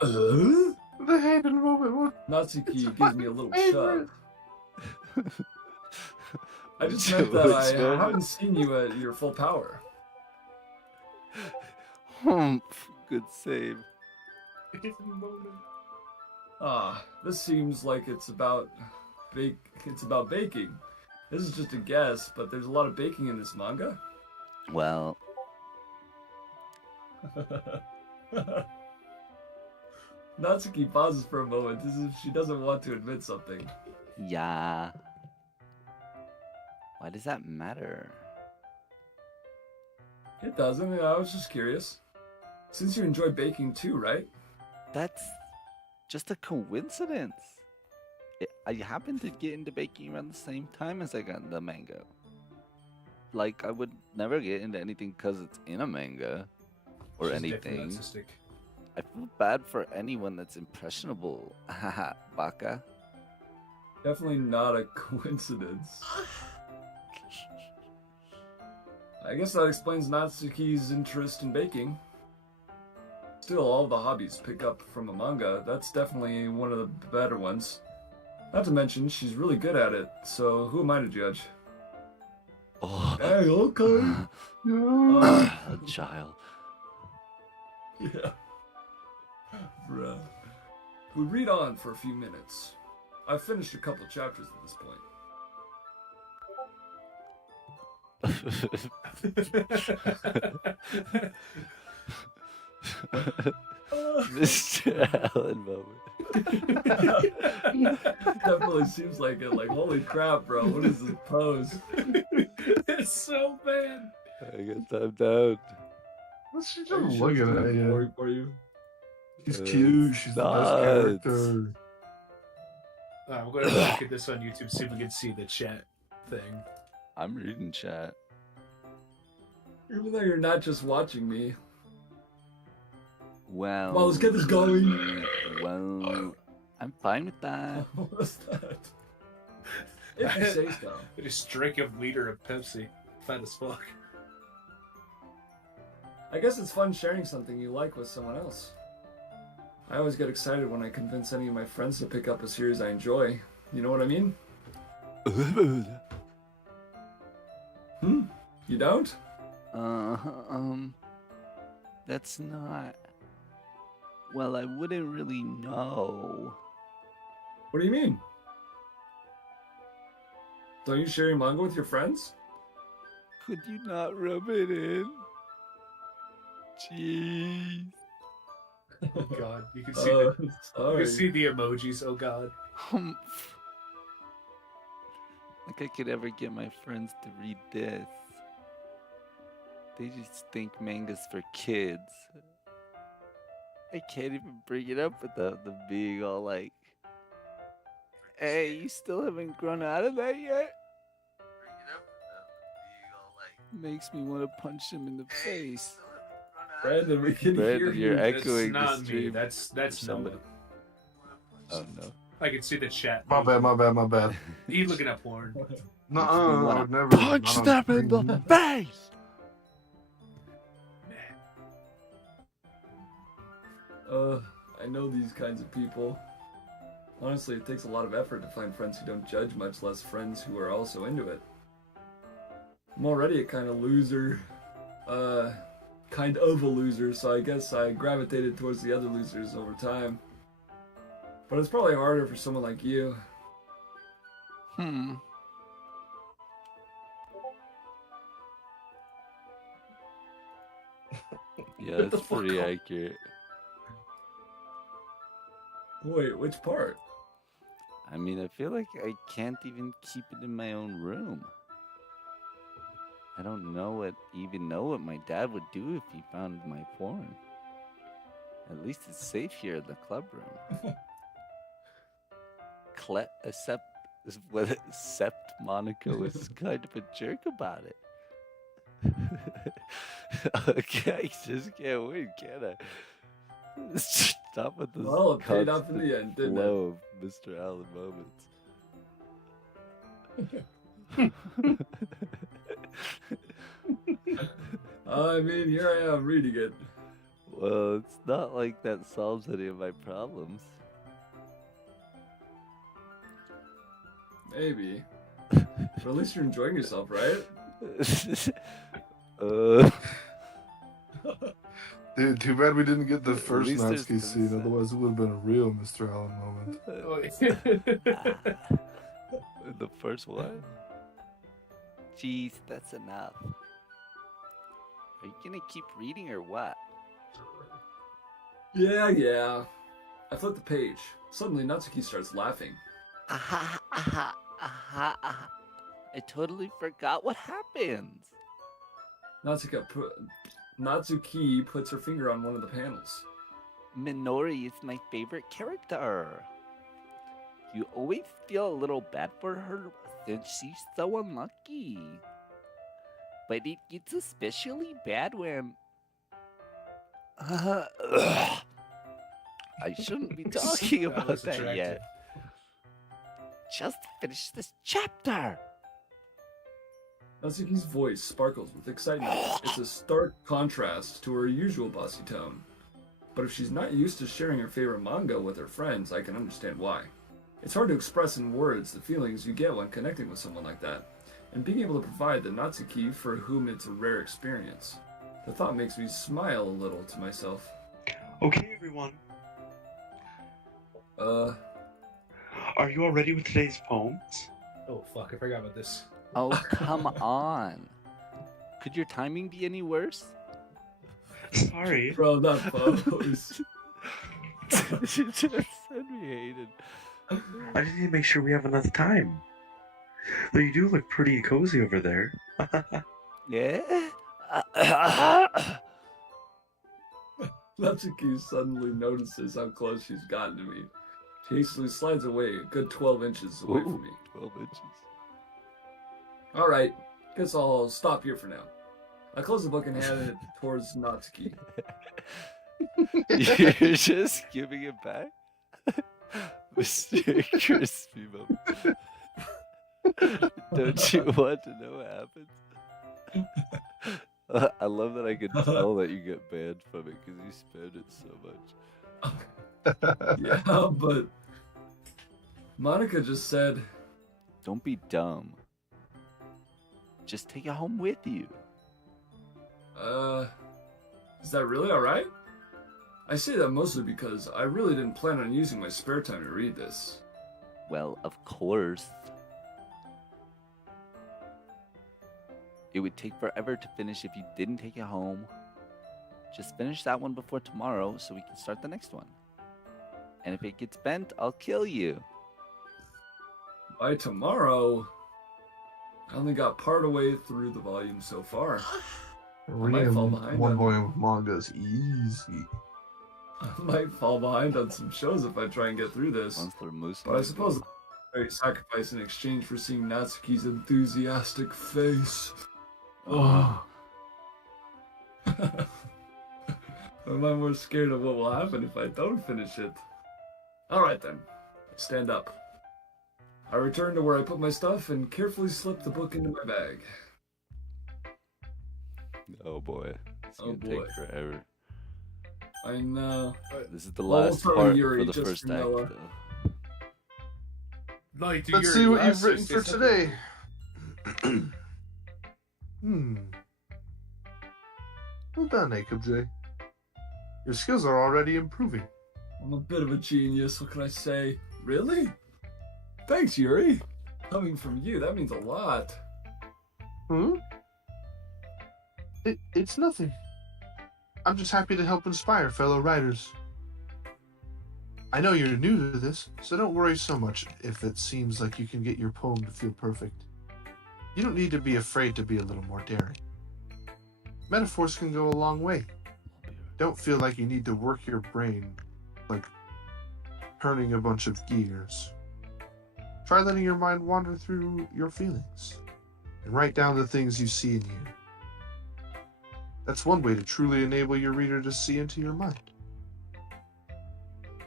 The hated moment. What? Natsuki It's gives me a little my favorite. shove. I just So meant that it's I over. haven't seen you at your full power. Good save. Ah, this seems like it's about baking. This is just a guess, but there's a lot of baking in this manga. Well, Natsuki pauses for a moment as if she doesn't want to admit something. Yeah. Why does that matter? It doesn't, I was just curious. Since you enjoy baking too, right? That's just a coincidence. I happened to get into baking around the same time as I got into manga. Like, I would never get into anything because it's in a manga or She's definitely anything. autistic. I feel bad for anyone that's impressionable. Haha, baka. Definitely not a coincidence. I guess that explains Natsuki's interest in baking. Still, all the hobbies pick up from a manga. That's definitely one of the better ones. Not to mention, she's really good at it, so who am I to judge? Oh, Hey, okay. a child. Yeah. Bruh. We read on for a few minutes. I've finished a couple chapters at this point. Mr. Allen moment. Definitely seems like it. Like, holy crap, bro. What is this pose? It's so bad. I got timed out. She just looking at you. For you. She's cute. She's the best nuts. character. We're going to look at this on YouTube, see if we can see the chat thing. I'm reading chat. Even though you're not just watching me. Well, Come on, let's get this going. Well, I'm fine with that. What was that? If you say so. I just drank a liter of Pepsi. Fat as fuck. I guess it's fun sharing something you like with someone else. I always get excited when I convince any of my friends to pick up a series I enjoy. You know what I mean? You don't? That's not. Well, I wouldn't really know. What do you mean? Don't you share your manga with your friends? Could you not rub it in? Jeez. Oh god, you can see you Sorry. can see the emojis. Oh god. Like I could ever get my friends to read this. They just think manga's for kids. I can't even bring it up without them being all like, "Hey, you still haven't grown out of that yet?" Makes me want to punch him in the face. Brandon, we can Brandon, hear you're you. echoing That's the not me. stream. That's or Noah. somebody. Oh no. I can see the chat. My bad. He looking at porn. No, Makes me I wanna would never punch not them in the face. I know these kinds of people. Honestly, it takes a lot of effort to find friends who don't judge, much less friends who are also into it. I'm already a kind of a loser, so I guess I gravitated towards the other losers over time. But it's probably harder for someone like you. Yeah, Get the that's fuck pretty off. accurate. Wait, which part? I mean, I feel like I can't even keep it in my own room. I don't even know what my dad would do if he found my porn. At least it's safe here in the club room. Except Monaco is kind of a jerk about it. Okay, I just can't win, can I? Stop with this Well, it paid off in constant the end, didn't it? flow of Mr. Allen moments. I mean, here I am reading it. Well, it's not like that solves any of my problems. Maybe. But at least you're enjoying yourself, right? Dude, too bad we didn't get the At first least there's Natsuki scene, consent. otherwise it would have been a real Mr. Allen moment. The first one? Jeez, that's enough. Are you gonna keep reading or what? Yeah. I flip the page. Suddenly, Natsuki starts laughing. I totally forgot what happens. Natsuki puts her finger on one of the panels. Minori is my favorite character. You always feel a little bad for her since she's so unlucky. But it gets especially bad when... I shouldn't be talking That about was that attractive. yet. Just finish this chapter. Natsuki's voice sparkles with excitement. It's a stark contrast to her usual bossy tone. But if she's not used to sharing her favorite manga with her friends, I can understand why. It's hard to express in words the feelings you get when connecting with someone like that, and being able to provide the Natsuki for whom it's a rare experience. The thought makes me smile a little to myself. Okay, everyone. Are you all ready with today's poems? Oh fuck! I forgot about this. Oh, come on. Could your timing be any worse? Sorry. Bro, that pose. She just said we hated. I just need to make sure we have enough time. Though you do look pretty cozy over there. Yeah? Natsuki suddenly notices how close she's gotten to me. She hastily slides away a good 12 inches away from me. 12 inches. Alright, guess I'll stop here for now. I close the book and hand it towards Natsuki. You're just giving it back? Mr. Crispy Moment. Don't you want to know what happens? I love that I can tell that you get banned from it because you spammed it so much. Yeah, but Monica just said, Don't be dumb. Just take it home with you. is that really alright? I say that mostly because I really didn't plan on using my spare time to read this. Well, of course. It would take forever to finish if you didn't take it home. Just finish that one before tomorrow so we can start the next one. And if it gets bent, I'll kill you. By tomorrow, I only got part of the way through the volume so far. might fall behind one on- volume of manga is easy. I might fall behind on some shows if I try and get through this. Monster Moose. But I suppose it's a great sacrifice in exchange for seeing Natsuki's enthusiastic face. Oh. Am I more scared of what will happen if I don't finish it? Alright then. I stand up. I return to where I put my stuff and carefully slip the book into my bag. Oh boy. It's Oh, gonna boy. take forever. I know. This is the Well, we'll last tell part Yuri for the just first for act, Noah. though. Like, do Let's your see what you've last written say for something. today. Well done, Akub. Your skills are already improving. I'm a bit of a genius, what can I say? Really? Thanks, Yuri. Coming from you, that means a lot. Hmm? It's nothing. I'm just happy to help inspire fellow writers. I know you're new to this, so don't worry so much if it seems like you can get your poem to feel perfect. You don't need to be afraid to be a little more daring. Metaphors can go a long way. Don't feel like you need to work your brain like turning a bunch of gears. Try letting your mind wander through your feelings and write down the things you see and hear. That's one way to truly enable your reader to see into your mind.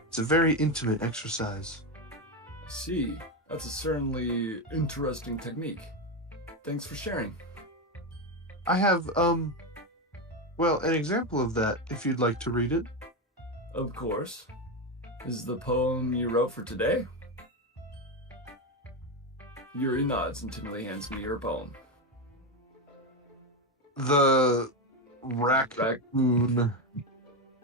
It's a very intimate exercise. I see. That's a certainly interesting technique. Thanks for sharing. I have, well, an example of that if you'd like to read it. Of course. Is the poem you wrote for today? Yuri nods and timidly hands me her poem. The raccoon.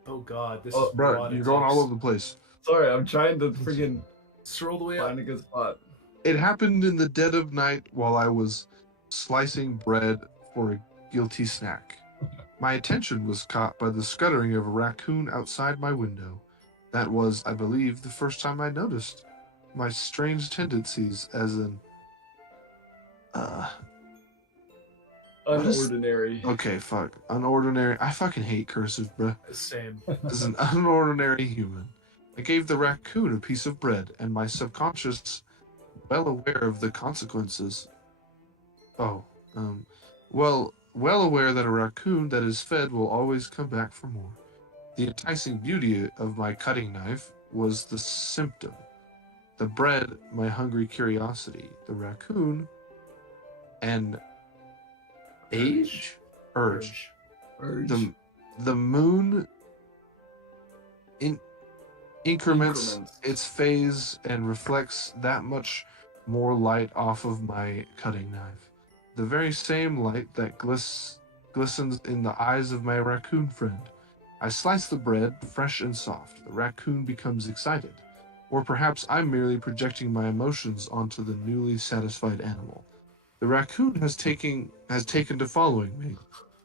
Oh god, this Oh, is Bro, what you're it going takes. all over the place. Sorry, I'm trying to freaking Scroll the way up. find a good spot. It happened in the dead of night while I was slicing bread for a guilty snack. My attention was caught by the scuttering of a raccoon outside my window. That was, I believe, the first time I noticed my strange tendencies as an What is- Unordinary. okay, fuck. Unordinary. I fucking hate cursive, bruh. Same. As an unordinary human. I gave the raccoon a piece of bread, and my subconscious, well aware of the consequences. Well aware that a raccoon that is fed will always come back for more. The enticing beauty of my cutting knife was the symptom. The bread, my hungry curiosity. The raccoon, an urge. Urge. The moon increments its phase and reflects that much more light off of my cutting knife. The very same light that glistens in the eyes of my raccoon friend. I slice the bread, fresh and soft. The raccoon becomes excited. Or perhaps I'm merely projecting my emotions onto the newly satisfied animal. The raccoon has taken to following me.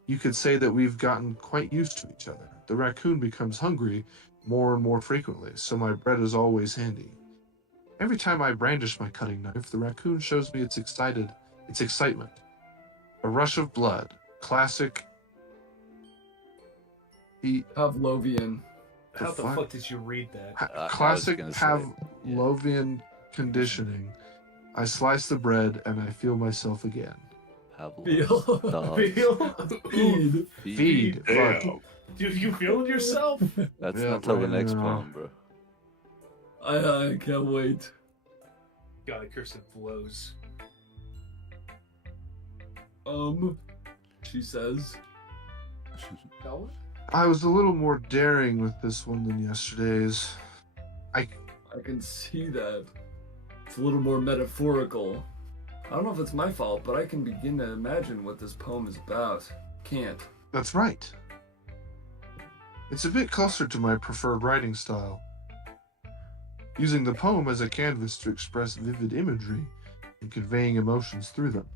You could say that we've gotten quite used to each other. The raccoon becomes hungry more and more frequently, so my bread is always handy. Every time I brandish my cutting knife, the raccoon shows me its excitement. A rush of blood. Classic. Pavlovian. How the fuck? fuck did you read that? I was Classic gonna say, Pavlovian conditioning. I slice the bread and I feel myself again. Feel. Pavlov. Dog. Feel? Feed. Feed. Fuck. Damn. Dude, you feeling yourself? That's Yeah, not till the right next now. poem, bro. I can't wait. God, cursive blows. She says. No? I was a little more daring with this one than yesterday's. I can see that. It's a little more metaphorical. I don't know if it's my fault, but I can begin to imagine what this poem is about. Can't. That's right. It's a bit closer to my preferred writing style. Using the poem as a canvas to express vivid imagery and conveying emotions through them.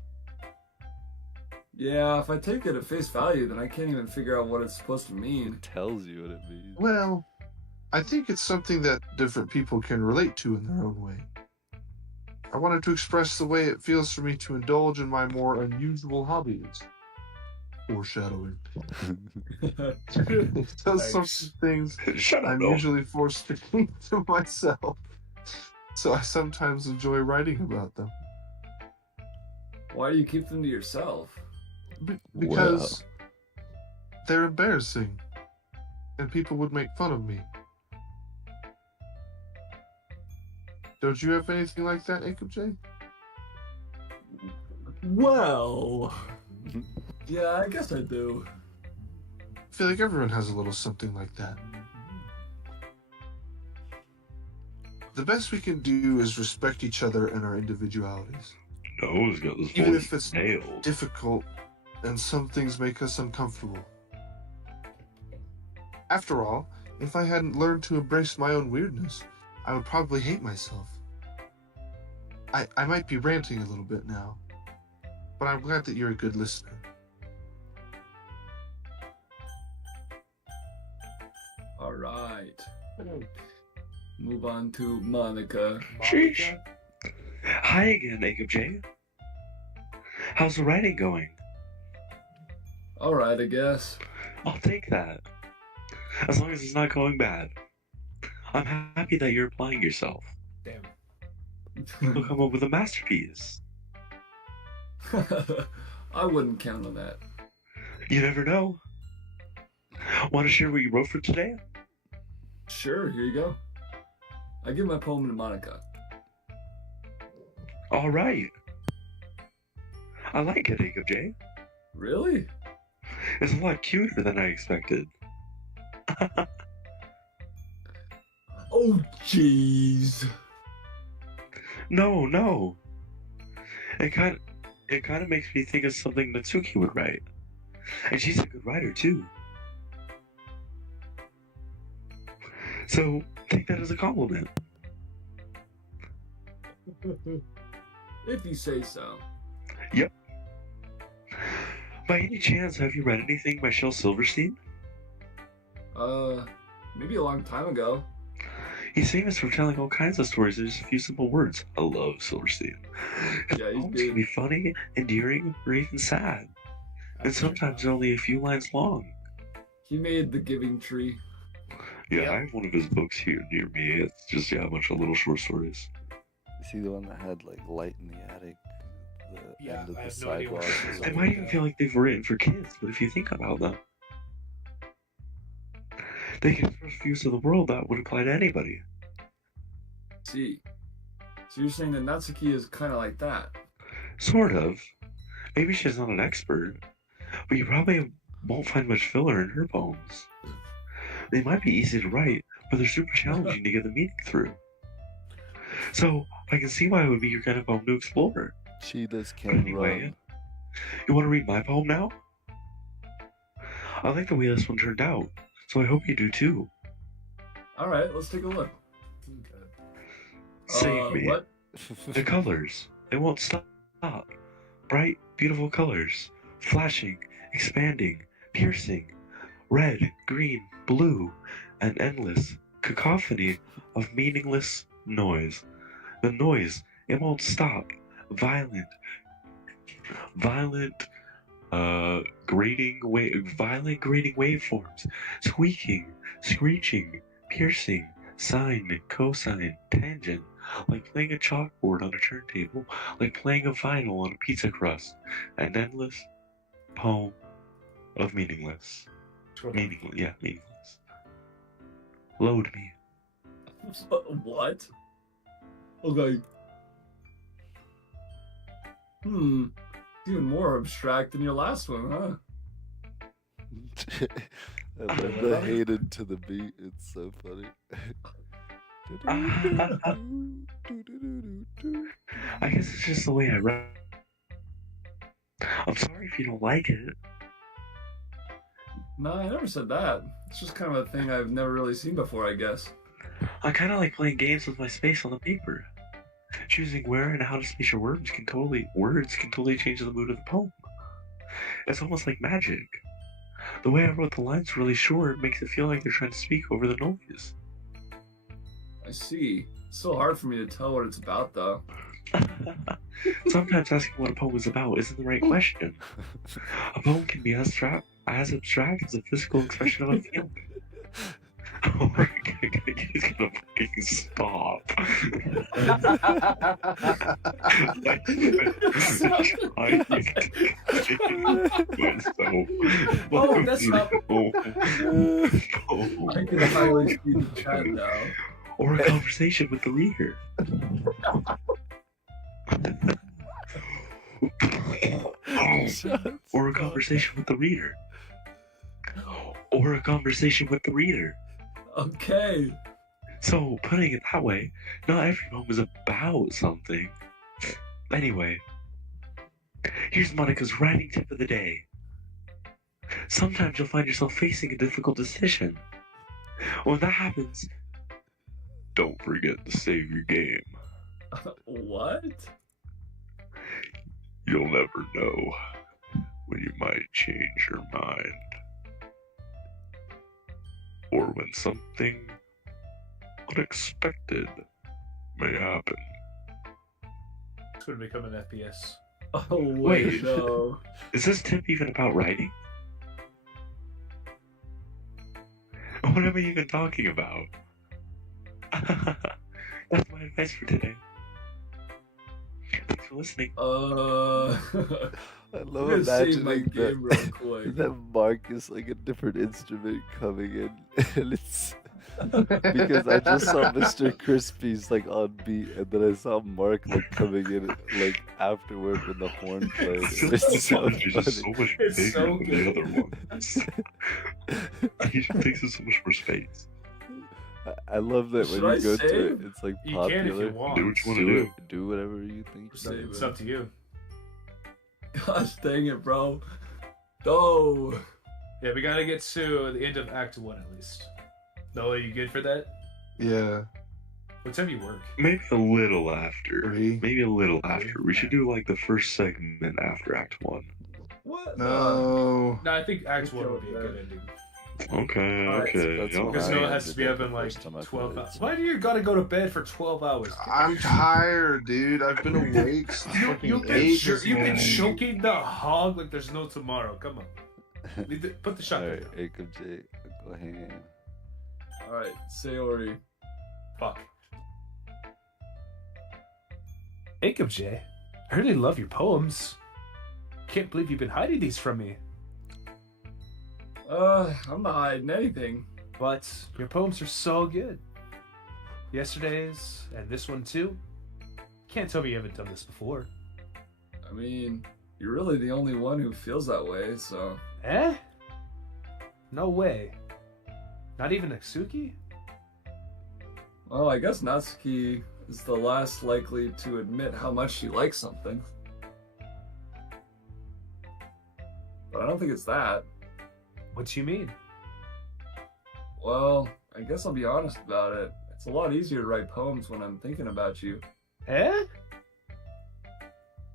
Yeah, if I take it at face value, then I can't even figure out what it's supposed to mean. It tells you what it means. Well, I think it's something that different people can relate to in their own way. I wanted to express the way it feels for me to indulge in my more unusual hobbies. Foreshadowing. Those sorts of things Shut up, I'm Noel. usually forced to keep to myself. So I sometimes enjoy writing about them. Why do you keep them to yourself? Because they're embarrassing. And people would make fun of me. Don't you have anything like that, Jacob J? Well... Yeah, I guess I do. I feel like everyone has a little something like that. The best we can do is respect each other and our individualities. Noel's got this Even voice if it's nailed. difficult and some things make us uncomfortable. After all, if I hadn't learned to embrace my own weirdness, I would probably hate myself. I might be ranting a little bit now, but I'm glad that you're a good listener. Alright. Move on to Monica. Sheesh. Hi again, Jacob J. How's the writing going? Alright, I guess. I'll take that. As long as it's not going bad. I'm happy that you're applying yourself. Damn. You'll come up with a masterpiece. I wouldn't count on that. You never know. Want to share what you wrote for today? Sure, here you go. I give my poem to Monica. All right. I like it, Jacob J. Really? It's a lot cuter than I expected. Oh, jeez. No. It kind of makes me think of something Natsuki would write. And she's a good writer, too. So, take that as a compliment. If you say so. Yep. By any chance, have you read anything by Shel Silverstein? Maybe a long time ago. He's famous for telling all kinds of stories in just a few simple words. I love Silverstein. His Yeah, he's poems good. can be funny, endearing, or even sad. And sometimes only a few lines long. He made The Giving Tree. Yeah, Yep. I have one of his books here near me. It's just, a bunch of little short stories. Is he the one that had like light in the attic? The Yeah, end of I the have no idea what sidewalk? it is. They might even feel like they've written for kids, but if you think about them, they can express views of the world that would apply to anybody. See. So you're saying that Natsuki is kind of like that? Sort of. Maybe she's not an expert, but you probably won't find much filler in her poems. They might be easy to write, but they're super challenging to get the meaning through. So, I can see why it would be your kind of poem to explore. Cheetahs But can anyway, run. you want to read my poem now? I like the way this one turned out, so I hope you do too. Alright, let's take a look. Save me. What? The colors, they won't stop. Bright, beautiful colors, flashing, expanding, piercing, red, green, blue, an endless cacophony of meaningless noise. The noise, it won't stop. Violent, grating waveforms, squeaking, screeching, piercing, sine, cosine, tangent, like playing a chalkboard on a turntable, like playing a vinyl on a pizza crust, an endless poem of meaningless. Meaningless. Load me. What? Okay. Even more abstract than your last one, huh? I love the hated to the beat. It's so funny. I guess it's just the way I write. I'm sorry if you don't like it. No, I never said that. It's just kind of a thing I've never really seen before, I guess. I kind of like playing games with my space on the paper. Choosing where and how to space your words can totally change the mood of the poem. It's almost like magic. The way I wrote the lines really short makes it feel like they're trying to speak over the noise. I see. It's still hard for me to tell what it's about, though. Sometimes asking what a poem is about isn't the right question. A poem can be as abstract as a physical expression of a feeling. Oh my god, he's gonna fucking stop. Oh, that's not. I can finally see the chat now. Or a conversation with the reader. Or a conversation with the reader. Or a conversation with the reader. Okay. So, putting it that way, not every poem is about something. Anyway, here's Monica's writing tip of the day. Sometimes you'll find yourself facing a difficult decision. When that happens, don't forget to save your game. What? You'll never know when you might change your mind. Or when something unexpected may happen. It's going to become an FPS. Oh, wait, no. Is this tip even about writing? What am I even talking about? That's my advice for today. Thanks for listening. I I'm love gonna save imagining my game real quick. that Mark is like a different instrument coming in, and it's because I just saw Mr. Crispy's like on beat, and then I saw Mark like coming in like afterward when the horn played. It's so It's just so funny. much It's bigger so than the good. other ones. He just takes up so much more space. I love that Should when I you go to it, save? it's like You popular. can if you want. Do what you want to do. Do whatever you think. Save you It's it. up to you. Gosh dang it, bro. No. Yeah, we got to get to the end of Act 1 at least. Noah, you good for that? Yeah. What time do you work? Maybe a little after. 3. Maybe a little after. We should do like the first segment after Act 1. What? No. No, I think Act 1 would be a good ending. Okay, Alright, okay. that's y'all- what Because I Noah ended has to be it up the in like first time I 12 played, hours. so- Why do you gotta go to bed for 12 hours? I'm tired, dude. I've been awake since fucking You've 8 been, this you've been morning. choking the hog like there's no tomorrow. Come on. Put the shotgun Alright, down. Jacob J, go ahead. Alright, Sayori. Fuck. Jacob J, I really love your poems. Can't believe you've been hiding these from me. I'm not hiding anything. But your poems are so good. Yesterday's and this one too. Can't tell me you haven't done this before. I mean, you're really the only one who feels that way, so. Eh? No way. Not even Aksuki? Well, I guess Natsuki is the last likely to admit how much she likes something. But I don't think it's that. What you mean? Well, I guess I'll be honest about it. It's a lot easier to write poems when I'm thinking about you. Eh?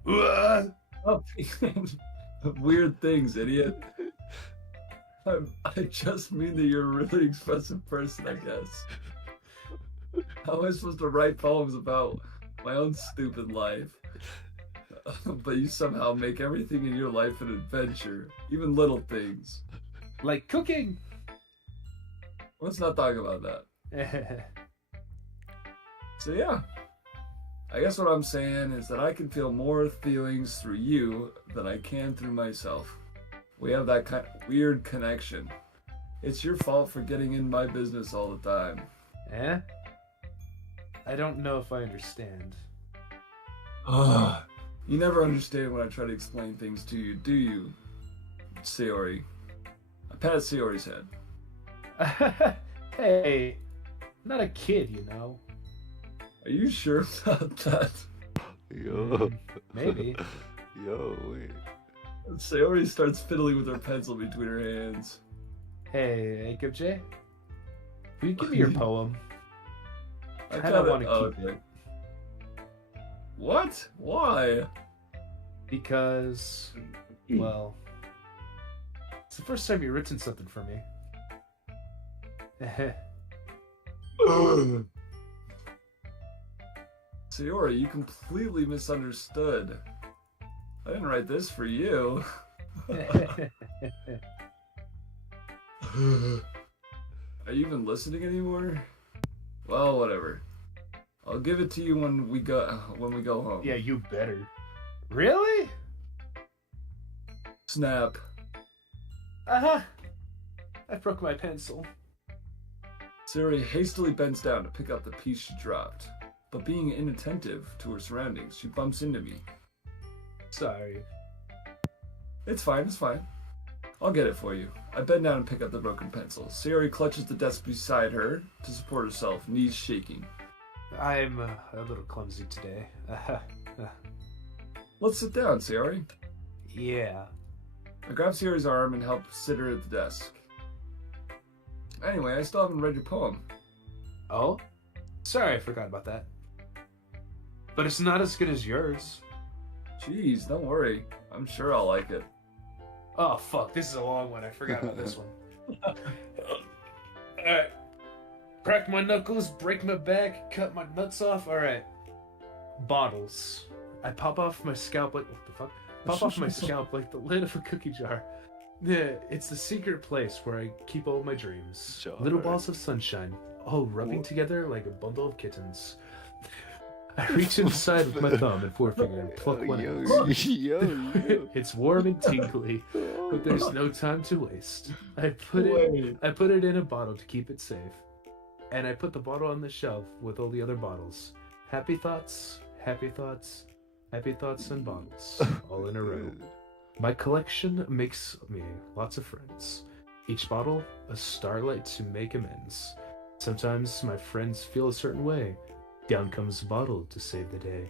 Oh, weird things, idiot. I just mean that you're a really expressive person, I guess. How am I supposed to write poems about my own stupid life? But you somehow make everything in your life an adventure, even little things. Like cooking? Let's not talk about that. So yeah, I guess what I'm saying is that I can feel more feelings through you than I can through myself. We have that kind of weird connection. It's your fault for getting in my business all the time. Eh? I don't know if I understand. Ugh. You never understand when I try to explain things to you, do you, Sayori? I pat Sayori's head. Hey, I'm not a kid, you know. Are you sure about that? Yo. Maybe. Yo, wait. Sayori starts fiddling with her pencil between her hands. Hey, J. Will you give me your poem? I kinda wanna keep it. What? Why? Because, well, it's the first time you've written something for me. Sayori, you completely misunderstood. I didn't write this for you. Are you even listening anymore? Well, whatever. I'll give it to you when we go home. Yeah, you better. Really? Snap. Uh-huh. I broke my pencil. Sayori hastily bends down to pick up the piece she dropped, but being inattentive to her surroundings, she bumps into me. Sorry. It's fine. I'll get it for you. I bend down and pick up the broken pencil. Sayori clutches the desk beside her to support herself, knees shaking. I'm a little clumsy today. Let's sit down, Sayori. Yeah. I grab Sayori's arm and help sit her at the desk. Anyway, I still haven't read your poem. Oh? Sorry, I forgot about that. But it's not as good as yours. Jeez, don't worry. I'm sure I'll like it. Oh, fuck. This is a long one. I forgot about this one. Alright. Crack my knuckles, break my back, cut my nuts off. Alright. Bottles. I pop off my scalp like... What the fuck? Pop off my scalp like the lid of a cookie jar. Yeah, it's the secret place where I keep all my dreams. Jar. Little balls of sunshine, all rubbing together like a bundle of kittens. I reach inside with my thumb and forefinger and pluck one out. It's warm and tingly, but there's no time to waste. I put it in a bottle to keep it safe, and I put the bottle on the shelf with all the other bottles. Happy thoughts, happy thoughts, happy thoughts, and bottles, all in a row. My collection makes me lots of friends. Each bottle, a starlight to make amends. Sometimes my friends feel a certain way. Down comes the bottle to save the day.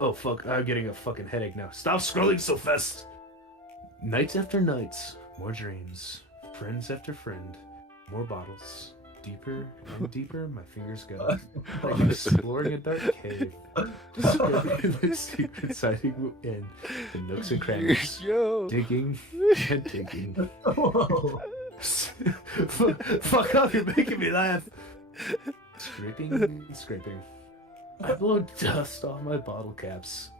Oh fuck, I'm getting a fucking headache now. Stop scrolling so fast! Night after night, more dreams. Friends after friend, more bottles. Deeper and deeper my fingers go. Like exploring a dark cave. Discovering the secrets hiding in the nooks and crannies. Yo. Digging and digging. Fuck off, you're making me laugh. Scraping and scraping. I blow dust off my bottle caps.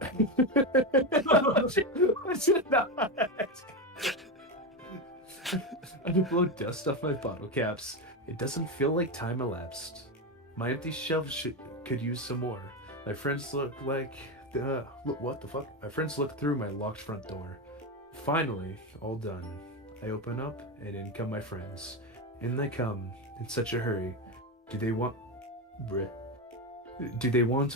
I should not. I blow dust off my bottle caps. It doesn't feel like time elapsed. My empty shelf could use some more. My friends look like... what the fuck? My friends look through my locked front door. Finally, all done. I open up, and in come my friends. In they come, in such a hurry. Do they want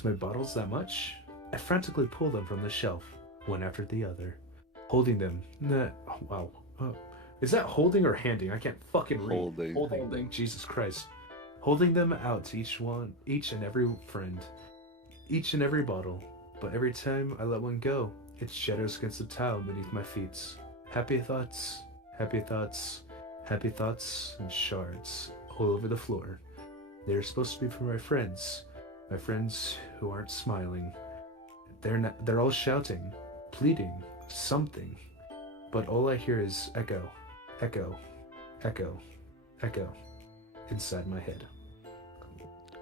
my bottles that much? I frantically pull them from the shelf, one after the other. Holding them. Wow. Is that holding or handing? I can't fucking read. Holding. Jesus Christ. Holding them out to each and every friend. Each and every bottle. But every time I let one go, it shatters against the tile beneath my feet. Happy thoughts, happy thoughts, happy thoughts, and shards all over the floor. They're supposed to be for my friends who aren't smiling. They're all shouting, pleading, something. But all I hear is echo, echo, echo, echo, inside my head.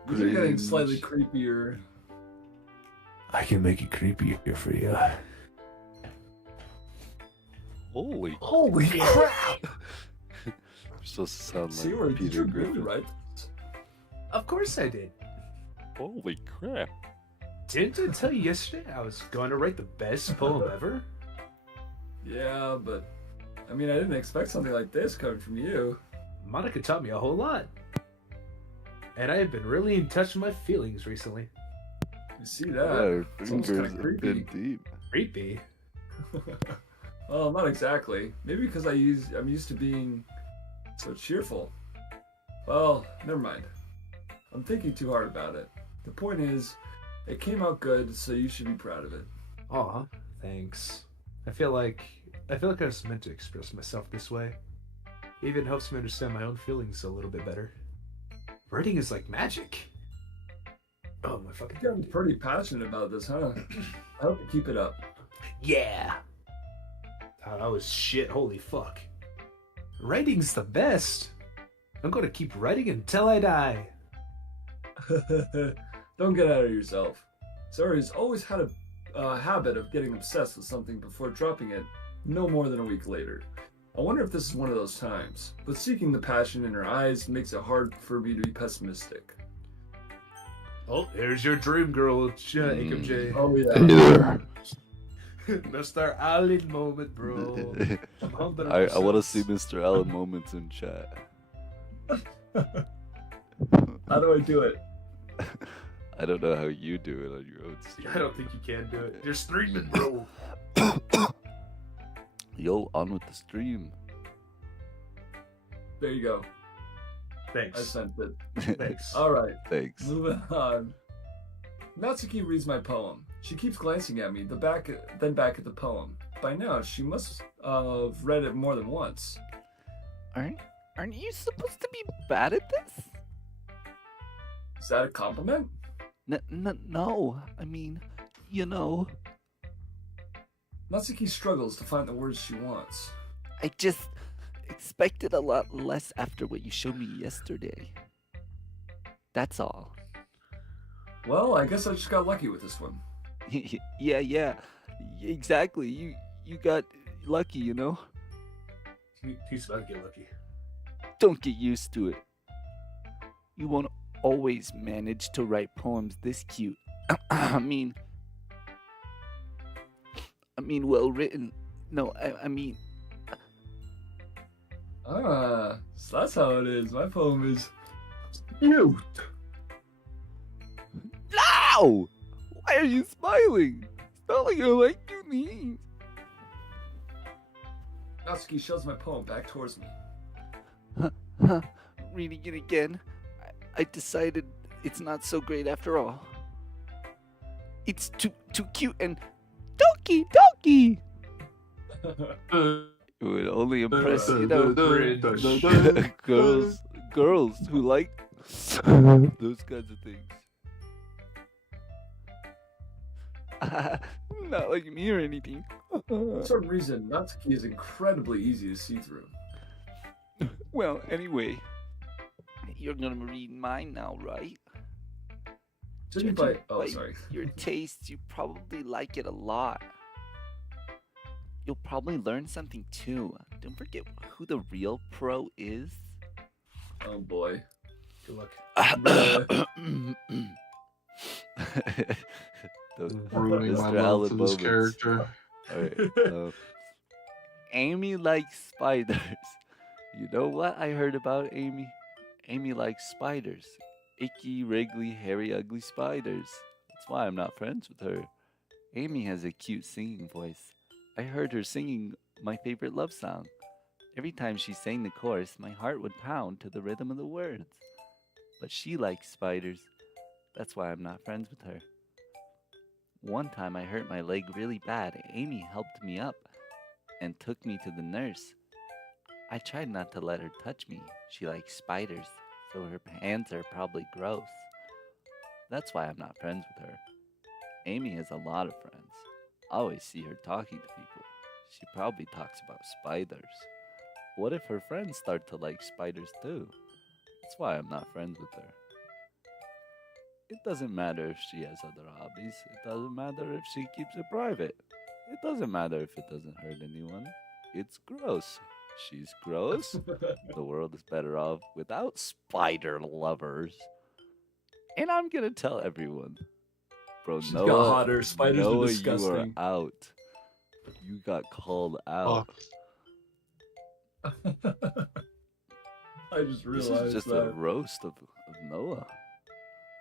These are getting slightly creepier. I can make it creepier for you. Holy crap! You're supposed to sound like Sayori, did Peter you really Griffin. write? Of course I did. Holy crap. Didn't I tell you yesterday I was going to write the best poem ever? Yeah, but I mean, I didn't expect something like this coming from you. Monica taught me a whole lot. And I have been really in touch with my feelings recently. You see Yeah, that? her It's almost fingers kinda have been creepy. deep. Creepy. Well, not exactly. Maybe because I'm used to being so cheerful. Well, never mind. I'm thinking too hard about it. The point is, it came out good, so you should be proud of it. Aw, thanks. I feel like I was meant to express myself this way. It even helps me understand my own feelings a little bit better. Writing is like magic. Oh my fucking You're pretty passionate about this, huh? I hope you keep it up. yeah. Oh, that was shit. Holy fuck. Writing's the best. I'm gonna keep writing until I die. Don't get out of yourself. Saori's always had a habit of getting obsessed with something before dropping it no more than a week later. I wonder if this is one of those times, but seeking the passion in her eyes makes it hard for me to be pessimistic. Oh, there's your dream girl, Jacob J. Oh Hey yeah. there. Mr. Allen moment, bro. I want to see Mr. Allen moments in chat. How do I do it? I don't know how you do it on your own stream. I don't think you can do it. You're streaming, bro. Yo, on with the stream. There you go. I Thanks. sent it. Thanks. Alright, Thanks. moving on. Natsuki reads my poem. She keeps glancing at me, then back at the poem. By now, she must have read it more than once. Aren't you supposed to be bad at this? Is that a compliment? No. I mean, you know. Natsuki struggles to find the words she wants. I just expected a lot less after what you showed me yesterday. That's all. Well, I guess I just got lucky with this one. Yeah. Exactly. You got lucky, you know? He's about to get lucky. Don't get used to it. You won't always manage to write poems this cute. I mean well written. No, I mean Ah, so that's how it is. My poem is cute. No! Why are you smiling? It's not like I like you knees. Natsuki shoves my poem back towards me. Reading it again, I decided it's not so great after all. It's too cute and doki. It would only impress, you know, girls who like those kinds of things. Not like me or anything. For some reason, Natsuki is incredibly easy to see through. Well, anyway, you're gonna read mine now, right? Judging by sorry. Your taste, you probably like it a lot. You'll probably learn something too. Don't forget who the real pro is. Oh boy. Good luck. Ruining my love for this character. Alright, Amy likes spiders. You know what I heard about Amy? Amy likes spiders. Icky, wriggly, hairy, ugly spiders. That's why I'm not friends with her. Amy has a cute singing voice. I heard her singing my favorite love song. Every time she sang the chorus, my heart would pound to the rhythm of the words. But she likes spiders. That's why I'm not friends with her. One time I hurt my leg really bad. Amy helped me up and took me to the nurse. I tried not to let her touch me. She likes spiders, so her hands are probably gross. That's why I'm not friends with her. Amy has a lot of friends. I always see her talking to people. She probably talks about spiders. What if her friends start to like spiders too? That's why I'm not friends with her. It doesn't matter if she has other hobbies. It doesn't matter if she keeps it private. It doesn't matter if it doesn't hurt anyone. It's gross. She's gross. The world is better off without spider lovers. And I'm gonna tell everyone. Bro, She's Noah, got hotter. Spiders are Noah, disgusting. you are out. You got called out. I just This realized is just that. a roast of Noah.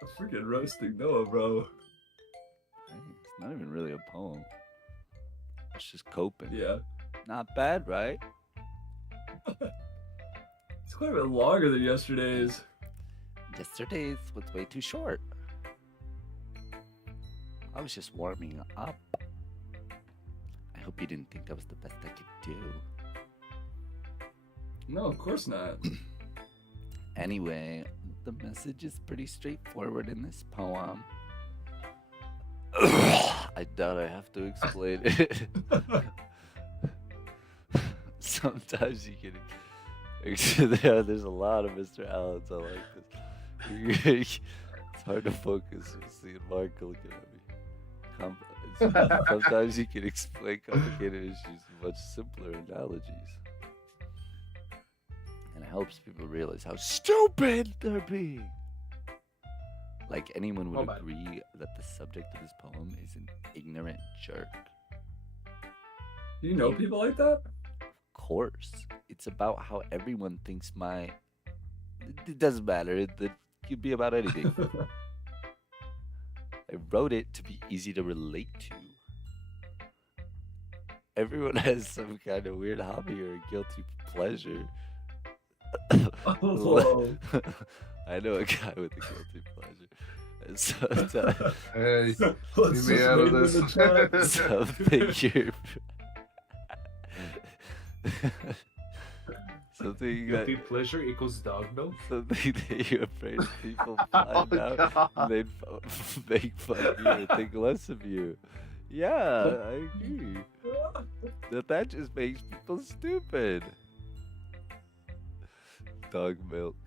I'm freaking roasting Noah, bro. not even really a poem. It's just coping. Yeah. Not bad, right? It's quite a bit longer than yesterday's. Yesterday's was way too short. I was just warming up. I hope you didn't think that was the best I could do. No, of course not. Anyway, the message is pretty straightforward in this poem. I doubt I have to explain it. Sometimes you can. Yeah, there's a lot of Mr. Allens. I like this. It's hard to focus with seeing Mark looking at me. Sometimes you can explain complicated issues with much simpler analogies. And it helps people realize how stupid they're being. Like anyone would agree that the subject of this poem is an ignorant jerk. Do you know people like that? Of course. It's about how everyone thinks my... It doesn't matter. It could be about anything. I wrote it to be easy to relate to. Everyone has some kind of weird hobby or a guilty pleasure. Whoa. I know a guy with a guilty pleasure. And sometimes Hey, Let's leave me just out of name it in the this. chat. something you're something that, Guilty pleasure equals dog milk. something that you're afraid people find out God. and they'd make fun of you or think less of you. Yeah, I agree. That just makes people stupid. Dog milk.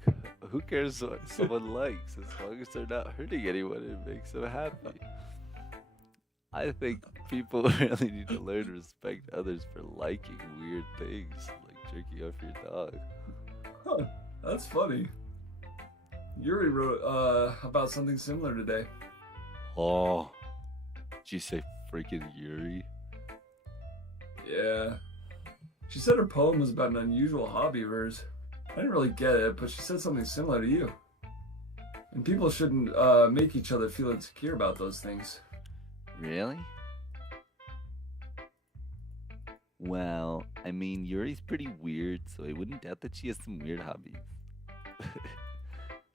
Who cares what someone likes as long as they're not hurting anyone and it makes them happy? I think people really need to learn to respect others for liking weird things like jerking off your dog. Huh, that's funny. Yuri wrote about something similar today. Oh, did you say freaking Yuri? Yeah. She said her poem was about an unusual hobby of hers. I didn't really get it, but she said something similar to you. And people shouldn't make each other feel insecure about those things. Really? Well, I mean, Yuri's pretty weird, so I wouldn't doubt that she has some weird hobbies.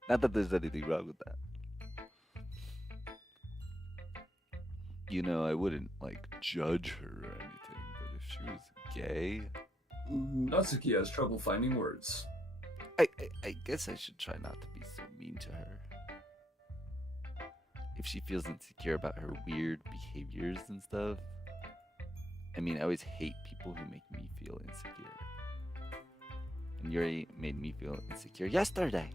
Not that there's anything wrong with that. You know, I wouldn't, like, judge her or anything, but if she was gay... Natsuki has trouble finding words. I guess I should try not to be so mean to her. If she feels insecure about her weird behaviors and stuff. I mean, I always hate people who make me feel insecure. And Yuri made me feel insecure yesterday.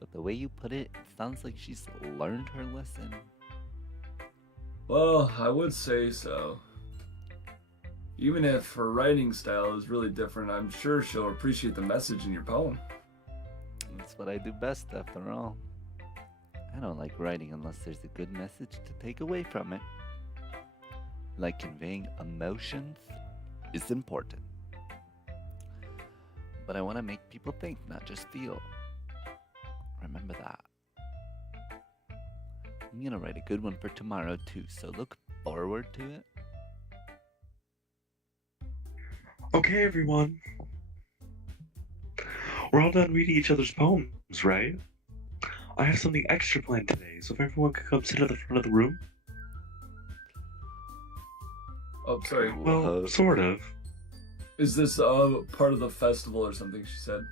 But the way you put it, it sounds like she's learned her lesson. Well, I would say so. Even if her writing style is really different, I'm sure she'll appreciate the message in your poem. That's what I do best, after all. I don't like writing unless there's a good message to take away from it. Like conveying emotions is important. But I want to make people think, not just feel. Remember that. I'm gonna write a good one for tomorrow too, so look forward to it. Okay, everyone. We're all done reading each other's poems, right? I have something extra planned today, so if everyone could come sit at the front of the room. Oh, sorry. Well, sort of. Is this part of the festival or something, she said?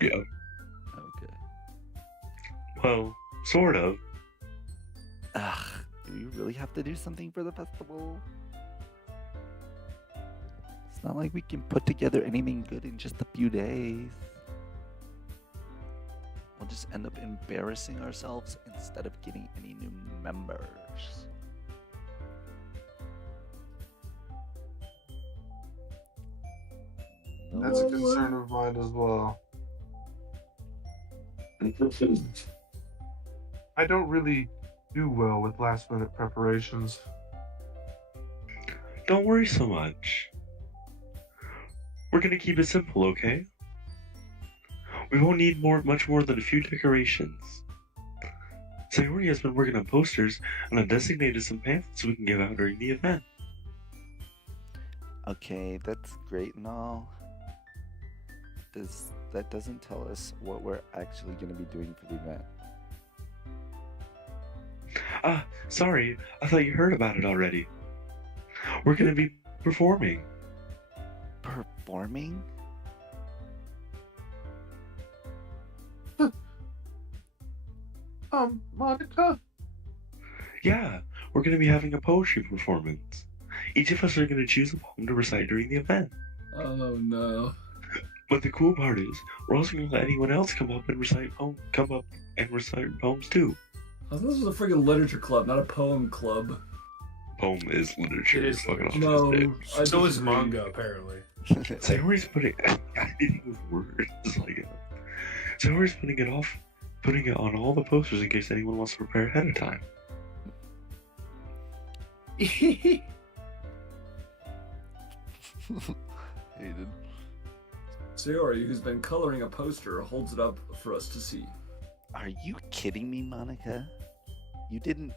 Yeah. Okay. Well, sort of. Ugh, do you really have to do something for the festival? It's not like we can put together anything good in just a few days. We'll just end up embarrassing ourselves instead of getting any new members. That's a concern of mine as well. I don't really do well with last minute preparations. Don't worry so much. We're gonna keep it simple, okay? We won't need much more than a few decorations. Sayori has been working on posters, and I've designated some pamphlets we can give out during the event. Okay, that's great and all. That doesn't tell us what we're actually going to be doing for the event. Ah, sorry, I thought you heard about it already. We're gonna be performing. Performing? Monica? Yeah, we're gonna be having a poetry performance. Each of us are gonna choose a poem to recite during the event. Oh no. But the cool part is, we're also gonna let anyone else come up and recite poems too. I thought this was a freaking literature club, not a poem club. Poem is literature. It is fucking literature. No, off. I So is disagree. manga, apparently. Sayori's putting anything with words like Sayori's putting it on all the posters in case anyone wants to prepare ahead of time. Hayden. Sayori, who's been coloring a poster, holds it up for us to see. Are you kidding me, Monica? You didn't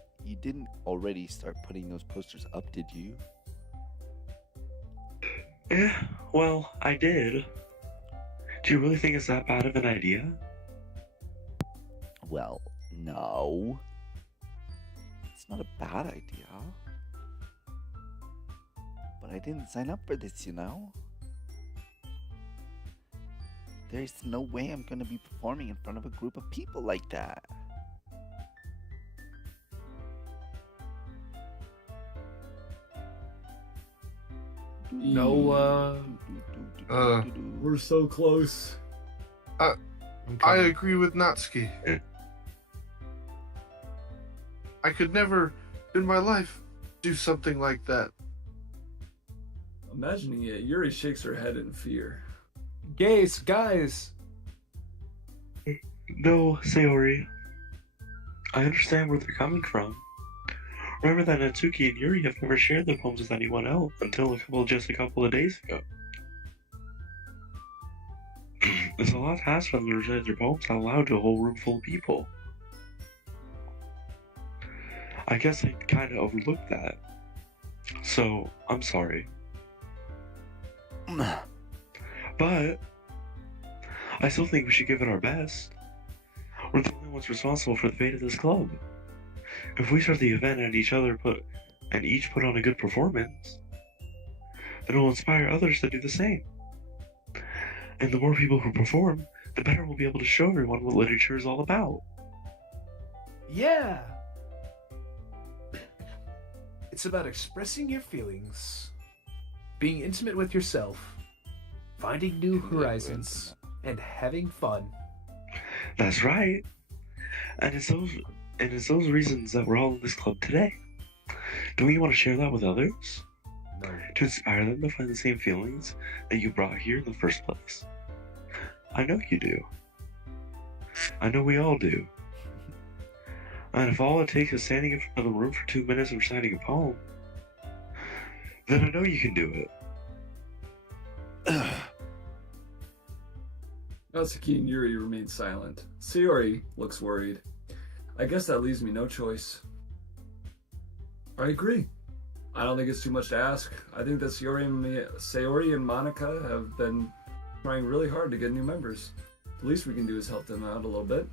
already start putting those posters up, did you? Well, I did. Do you really think it's that bad of an idea? Well, no. It's not a bad idea. But I didn't sign up for this, you know? There's no way I'm gonna be performing in front of a group of people like that. No, We're so close. I agree with Natsuki. I could never, in my life, do something like that. Imagining it, Yuri shakes her head in fear. guys. No, Sayori. I understand where they're coming from. Remember that Natsuki and Yuri have never shared their poems with anyone else until just a couple of days ago. It's a lot to ask for them to recite their poems out loud to a whole room full of people. I guess I kind of overlooked that. So, I'm sorry. But I still think we should give it our best. We're the only ones responsible for the fate of this club. If we start the event and each put on a good performance, then it will inspire others to do the same. And the more people who perform, the better we'll be able to show everyone what literature is all about. Yeah. It's about expressing your feelings, being intimate with yourself, finding new horizons, and having fun. That's right. And it's those reasons that we're all in this club today. Don't you want to share that with others? No. To inspire them to find the same feelings that you brought here in the first place? I know you do. I know we all do. And if all it takes is standing in front of the room for 2 minutes and reciting a poem, then I know you can do it. Natsuki and Yuri remain silent. Sayori looks worried. I guess that leaves me no choice. I agree. I don't think it's too much to ask. I think that Sayori and Monica have been trying really hard to get new members. The least we can do is help them out a little bit.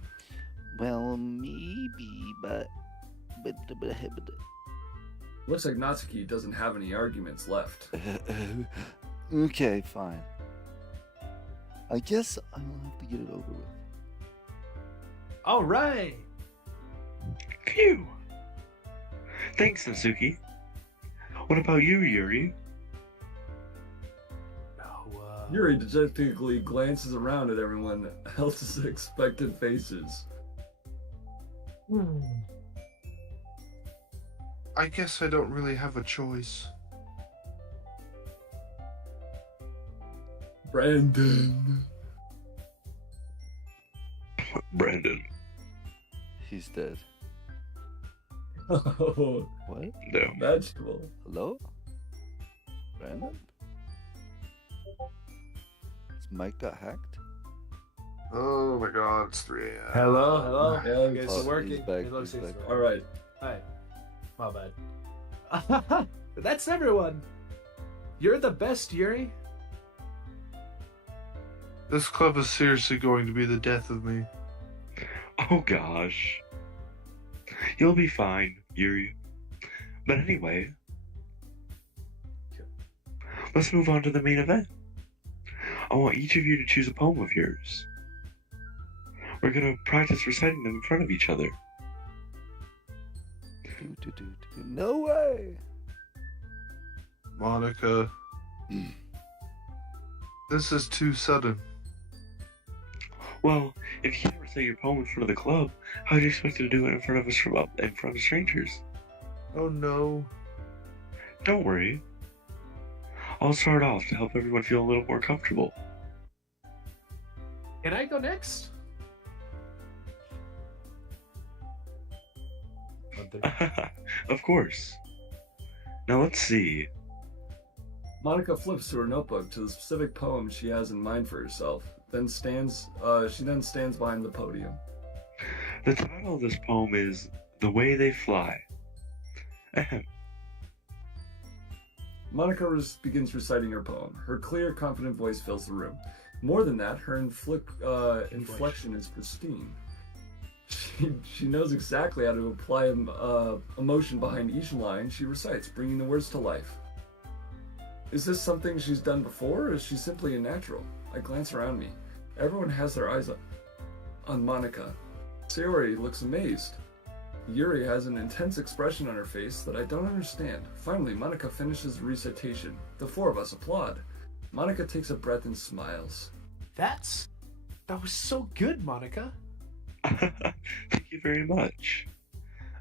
Well, maybe, but... Looks like Natsuki doesn't have any arguments left. Okay, fine. I guess I'll have to get it over with. All right. Phew! Thanks, Natsuki. What about you, Yuri? Yuri dejectedly glances around at everyone else's expectant faces. I guess I don't really have a choice. Brandon. Brandon. He's dead. Oh, What? No. vegetable. Hello? Brandon? His mic got hacked? Oh my god, it's 3 a.m. Hello, hello. Yeah, You guys Oh, are working. he's back, It looks he's like back. it's All right. Hi. My bad. That's everyone. You're the best, Yuri. This club is seriously going to be the death of me. Oh gosh. You'll be fine, Yuri. But anyway, let's move on to the main event. I want each of you to choose a poem of yours. We're gonna practice reciting them in front of each other. No way. Monica. This is too sudden. Well, if you can't recite your poem in front of the club, how do you expect to do it in front of in front of strangers? Oh no. Don't worry. I'll start off to help everyone feel a little more comfortable. Can I go next? Of course. Now let's see. Monica flips to her notebook to the specific poem she has in mind for herself. She then stands behind the podium. The title of this poem is The Way They Fly. Ahem. Monica begins reciting her poem. Her clear, confident voice fills the room. More than that, her inflection is pristine. She knows exactly how to apply emotion behind each line she recites, bringing the words to life. Is this something she's done before, or is she simply a natural? I glance around me. Everyone has their eyes on Monica. Sayori looks amazed. Yuri has an intense expression on her face that I don't understand. Finally, Monica finishes the recitation. The four of us applaud. Monica takes a breath and smiles. That was so good, Monica. Thank you very much.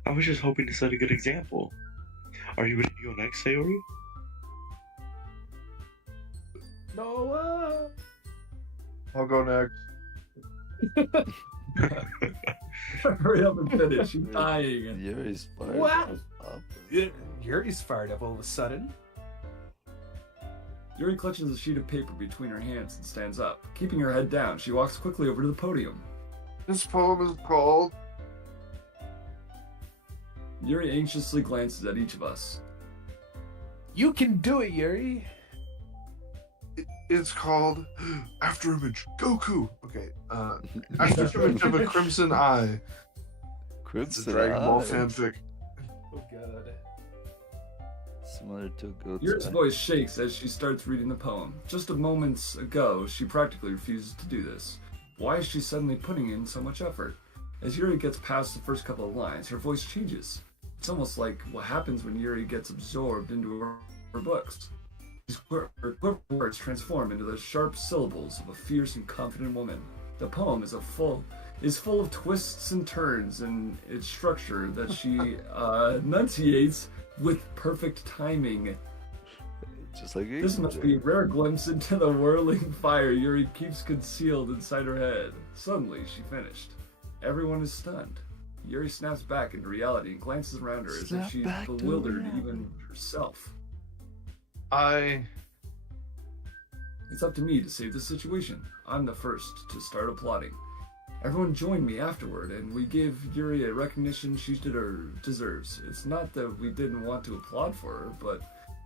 I was just hoping to set a good example. Are you ready to go next, Sayori? Noah. I'll go next. Hurry up and finish. She's dying. Yuri's fired Wow. up. Yuri's fired up all of a sudden. Yuri clutches a sheet of paper between her hands and stands up. Keeping her head down, she walks quickly over to the podium. This poem is called Yuri anxiously glances at each of us. You can do it, Yuri. It's called After Image Goku. Okay, After Image of a Crimson Eye. It's a Crimson Dragon Ball Eye. fanfic. Oh god. Similar to a goat's Yuri's eye. voice shakes as she starts reading the poem. Just a moment ago, she practically refuses to do this. Why is she suddenly putting in so much effort? As Yuri gets past the first couple of lines, her voice changes. It's almost like what happens when Yuri gets absorbed into her books. Her quick words transform into the sharp syllables of a fierce and confident woman. The poem is full of twists and turns in its structure that she enunciates with perfect timing. Just like This must be a rare glimpse into the whirling fire Yuri keeps concealed inside her head. Suddenly, she finished. Everyone is stunned. Yuri snaps back into reality and glances around her as if she's bewildered even herself. It's up to me to save the situation. I'm the first to start applauding. Everyone joined me afterward, and we give Yuri a recognition she deserves. It's not that we didn't want to applaud for her, but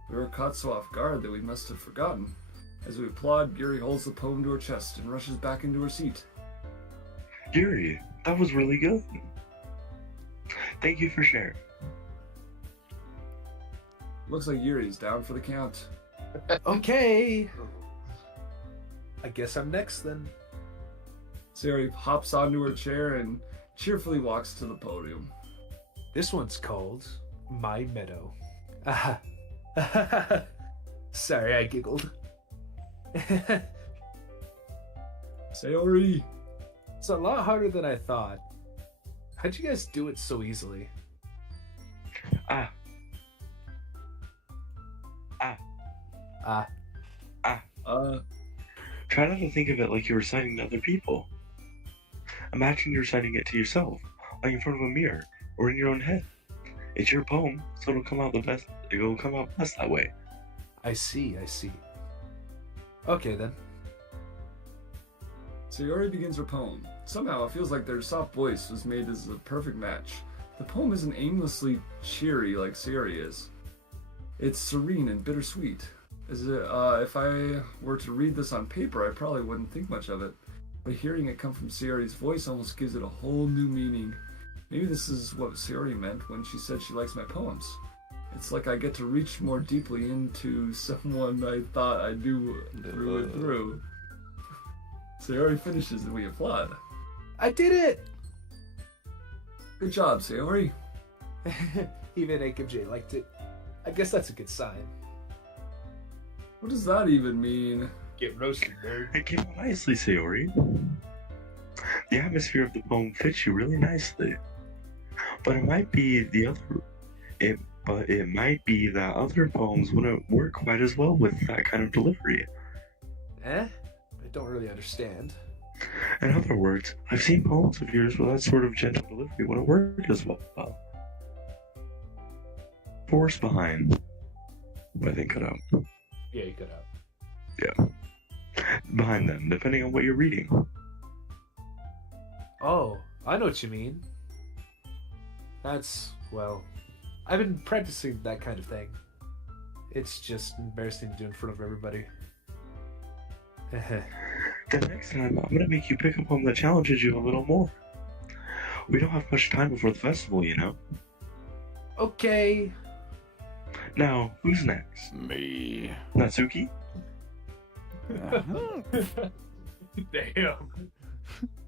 we were caught so off guard that we must have forgotten. As we applaud, Yuri holds the poem to her chest and rushes back into her seat. Yuri, that was really good. Thank you for sharing. Looks like Yuri's down for the count. Okay. I guess I'm next then. Sayori hops onto her chair and cheerfully walks to the podium. This one's called My Meadow. Sorry, I giggled. Sayori! It's a lot harder than I thought. How'd you guys do it so easily? Try not to think of it like you're reciting to other people. Imagine you're reciting it to yourself, like in front of a mirror, or in your own head. It's your poem, so it'll come out best that way. I see. Okay then. Sayori begins her poem. Somehow it feels like their soft voice was made as a perfect match. The poem isn't aimlessly cheery like Sayori is. It's serene and bittersweet. If I were to read this on paper, I probably wouldn't think much of it. But hearing it come from Sayori's voice almost gives it a whole new meaning. Maybe this is what Sayori meant when she said she likes my poems. It's like I get to reach more deeply into someone I thought I knew through and through. Sayori finishes and we applaud. I did it! Good job, Sayori. Even AKJ liked it. I guess that's a good sign. What does that even mean? Get roasted, nerd. It came out nicely, Sayori. The atmosphere of the poem fits you really nicely. But it might be it might be that other poems wouldn't work quite as well with that kind of delivery. I don't really understand. In other words, I've seen poems of yours with that sort of gentle delivery wouldn't work as well. Force behind. I think cut out. Yeah, you cut out. Yeah. Behind them, depending on what you're reading. Oh, I know what you mean. That's, well, I've been practicing that kind of thing. It's just embarrassing to do in front of everybody. The next time, I'm gonna make you pick a poem that challenges you a little more. We don't have much time before the festival, you know? Okay. Now, who's next? Me. Natsuki? Damn.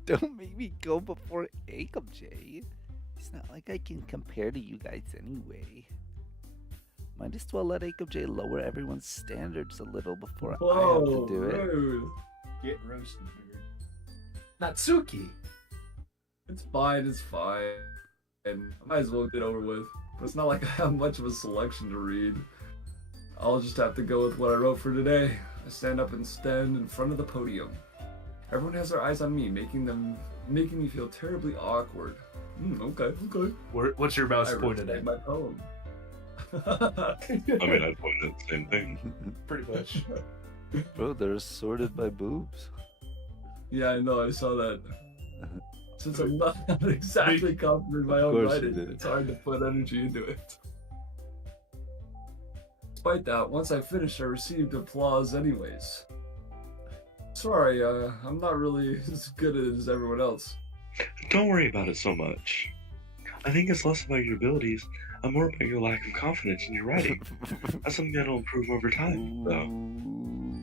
Don't make me go before AKJ. It's not like I can compare to you guys anyway. Might as well let AKJ lower everyone's standards a little before I have to do it. Rude. Get roasted, nerd. Natsuki. It's fine, and I might as well get over with. But it's not like I have much of a selection to read. I'll just have to go with what I wrote for today. I stand up and stand in front of the podium. Everyone has their eyes on me, making me feel terribly awkward. Okay. What's your mouse I pointed recite at? my poem. I mean, I pointed at the same thing. Pretty much. Bro, they're sorted by boobs. Yeah, I know, I saw that. Since I'm not exactly confident in my own course you writing, did. it's hard to put energy into it. Despite that, once I finished, I received applause anyways. Sorry, I'm not really as good at it as everyone else. Don't worry about it so much. I think it's less about your abilities and more about your lack of confidence in your writing. That's something that'll improve over time, though. Ooh.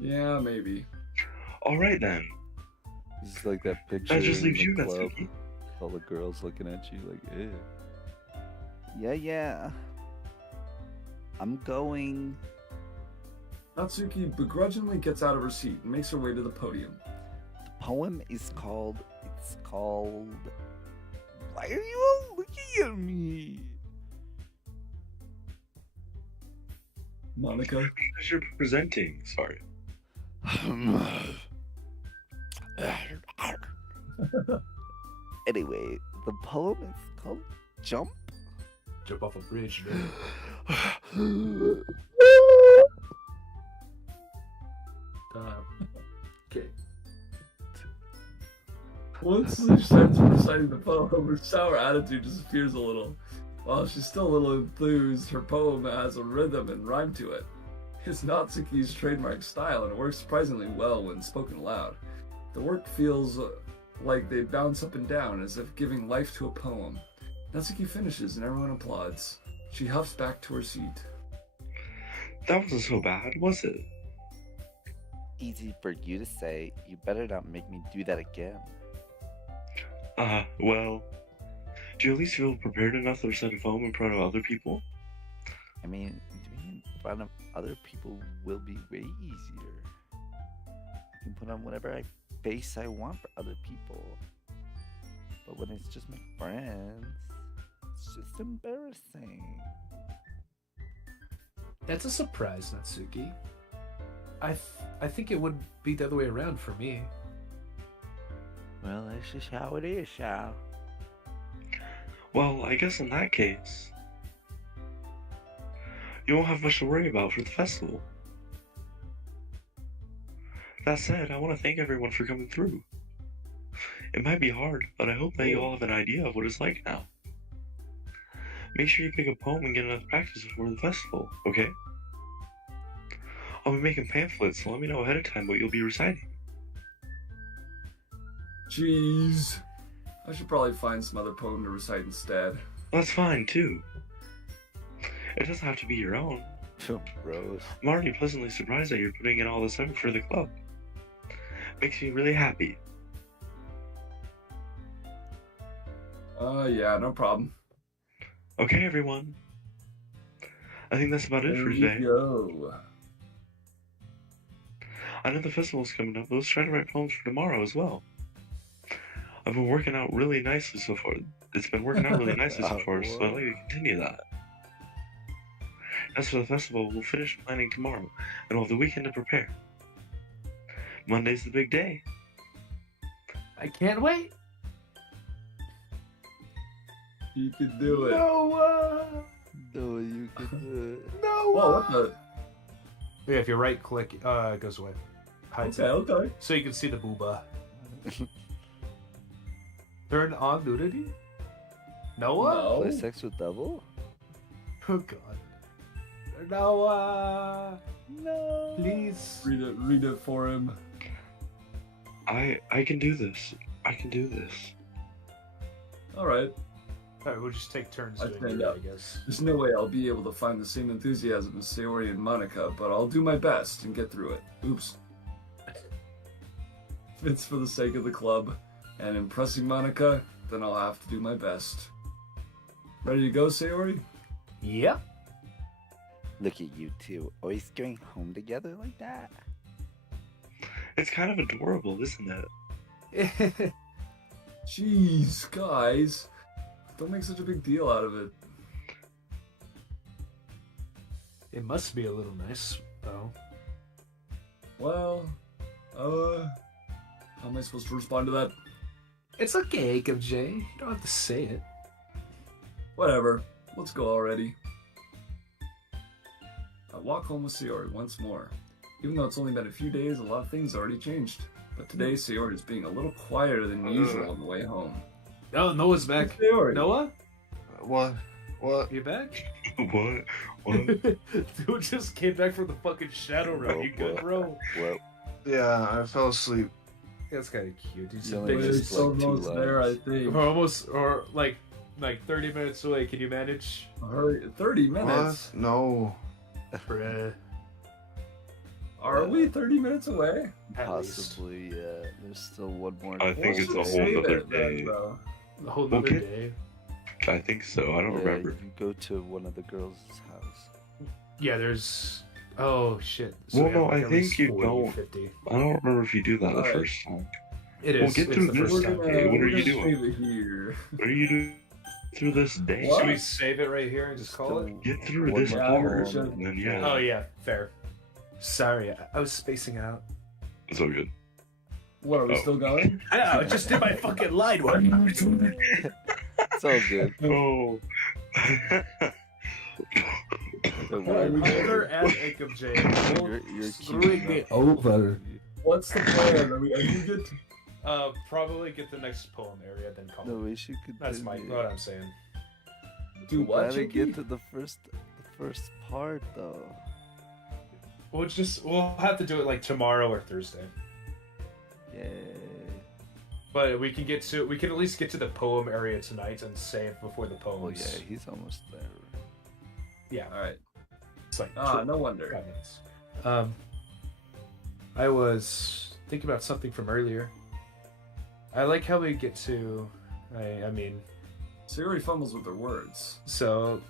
Yeah, maybe. Alright then. It's like that picture That just in leaves the you, club. Natsuki. All the girls looking at you like, ew. Yeah. I'm going. Natsuki begrudgingly gets out of her seat and makes her way to the podium. The poem is called. It's called. Why are you all looking at me? Monica? Because you're presenting, sorry. Anyway, the poem is called Jump. Jump off a bridge, man. Okay. Once she starts reciting the poem, her sour attitude disappears a little. While she's still a little enthused, her poem has a rhythm and rhyme to it. It's Natsuki's trademark style and it works surprisingly well when spoken aloud. The work feels like they bounce up and down as if giving life to a poem. Natsuki finishes and everyone applauds. She huffs back to her seat. That wasn't so bad, was it? Easy for you to say. You better not make me do that again. Well, do you at least feel prepared enough to recite a poem in front of other people? I mean, doing it in front of other people will be way easier. I can put on whatever face I want for other people. But when it's just my friends, it's just embarrassing. That's a surprise, Natsuki. I think it would be the other way around for me. Well, that's just how it is, Shao. Well, I guess in that case, you won't have much to worry about for the festival. That said, I want to thank everyone for coming through. It might be hard, but I hope that you all have an idea of what it's like now. Make sure you pick a poem and get enough practice before the festival, okay? I'll be making pamphlets, so let me know ahead of time what you'll be reciting. Jeez. I should probably find some other poem to recite instead. That's fine, too. It doesn't have to be your own. Bros. I'm already pleasantly surprised that you're putting in all this effort for the club. Makes me really happy. Yeah, no problem. Okay, everyone. I think that's about it for There you today. go. I know the festival's coming up, but let's try to write poems for tomorrow as well. I've been working out really nicely so far. It's been working out really nicely so far, so I'd like to continue that. As for the festival, we'll finish planning tomorrow, and we'll have the weekend to prepare. Monday's the big day. I can't wait. You can do it. Noah. No, you can do it. Whoa, what the? Yeah, if you right click, it goes away. Hides it. Okay. So you can see the booba. Turn on nudity? Noah? No. Play sex with devil? Oh god. Noah! No. Please. Read it for him. I can do this. I can do this. Alright. Alright, we'll just take turns I doing stand it, up. I guess. There's no way I'll be able to find the same enthusiasm as Sayori and Monica, but I'll do my best and get through it. Oops. If it's for the sake of the club and impressing Monica, then I'll have to do my best. Ready to go, Sayori? Yep. Look at you two, always going home together like that. It's kind of adorable, isn't it? Jeez, guys. Don't make such a big deal out of it. It must be a little nice, though. Well, how am I supposed to respond to that? It's okay, J. You don't have to say it. Whatever. Let's go already. I walk home with Sayori once more. Even though it's only been a few days, a lot of things already changed. But today, Sayori is being a little quieter than usual on the way home. Oh, Noah's back. Sayori. Noah? What? You back? What? What? Dude just came back from the fucking shadow realm. You good, bro? Well, Yeah, I fell asleep. That's kind of cute. He's You a only big. just, It's like, two almost there, I lines. think. We're almost, or like 30 minutes away. Can you manage? Hurry, 30 minutes. What? No. Are we 30 minutes away? At least. Possibly, yeah. There's still one more. I think it's a We'll whole save nother it then, day. bro. A whole We'll nother get- day. I think so. I don't Yeah, remember. you go to one of the girls' house. Yeah, there's. Oh shit. Well, we have, no, I at think least you 40, don't. 50. I don't remember if you do that the Alright. first time. It Well, is. get it's through the this first time. time. Okay, what we're are you gonna doing? save it here. What are you doing through this day? What? Should we save it right here and just call it? Get through One this more part, poem, and then yeah, Oh yeah, fair. Sorry, I was spacing out. it's all good. What, are we Oh. still going? I just did my fucking line one. It's all good. Oh. Don't Alright, we worry. got Mother and Jacob J. You're Screwing keeping me up. over. What's the plan? Are we get Probably get the next poem area, then call No, it. we should continue. That's what I'm saying. do We what, gotta Chicky? get to the first part though. We'll have to do it like tomorrow or Thursday. Yay. But we can at least get to the poem area tonight and save before the Well, poems. yeah, he's almost there. Yeah, Alright. it's like No wonder. 5 minutes. I was thinking about something from earlier. I like how we get to, I mean, Sayori fumbles with her words. so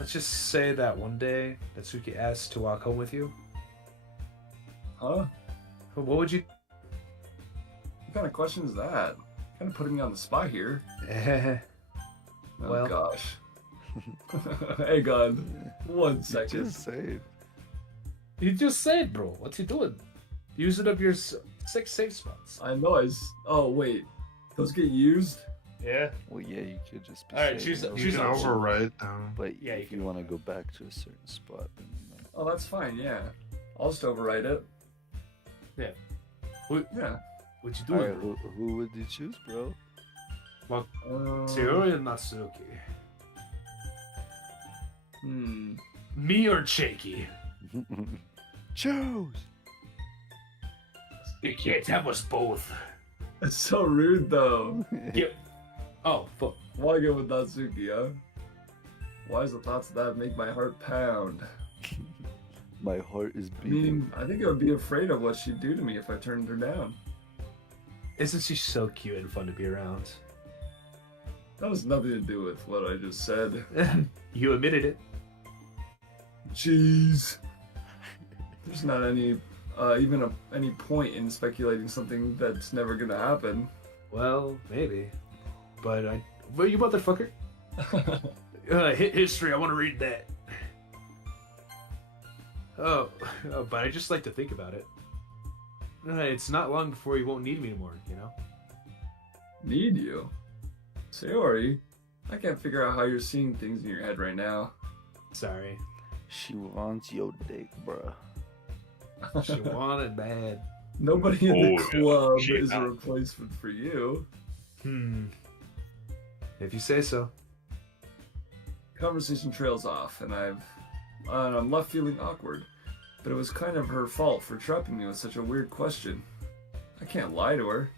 let's just say that one day Natsuki asked to walk home with you. Huh? What would you? What kind of question is that? Kind of putting me on the spot here. Oh Well. gosh. Hang on. 1 You second. just say You just said, bro. What's he doing? Using up your 6 safe spots. I know oh wait. Those get used? Yeah. well, yeah, you could just be. All right, saying choose those You choose can option. overwrite them. But Yeah, you if can you want to go back to a certain spot, then Oh, that's fine, yeah. I'll just overwrite it. What, Yeah. what you doing? Alright, who would you choose, bro? Well, Um, Sayori and Natsuki. Me or Shaky? Choose. You can't have us both. It's so rude, though. Yep. Oh, fuck. Why go with Natsuki, huh? Why does the thoughts of that make my heart pound? My heart is I beating. mean, I think I would be afraid of what she'd do to me if I turned her down. Isn't she so cute and fun to be around? That has nothing to do with what I just said. You admitted it. Jeez. There's not any, any point in speculating something that's never gonna happen. Well, maybe. But you motherfucker. History, I want to read that. Oh, but I just like to think about it. It's not long before you won't need me anymore, you know? Need you? Sayori, I can't figure out how you're seeing things in your head right now. Sorry. She wants your dick, bruh. She wanted bad. Nobody in the Oh, yeah. club She is a not. replacement for you. If you say so. Conversation trails off, and I'm left feeling awkward. But it was kind of her fault for trapping me with such a weird question. I can't lie to her,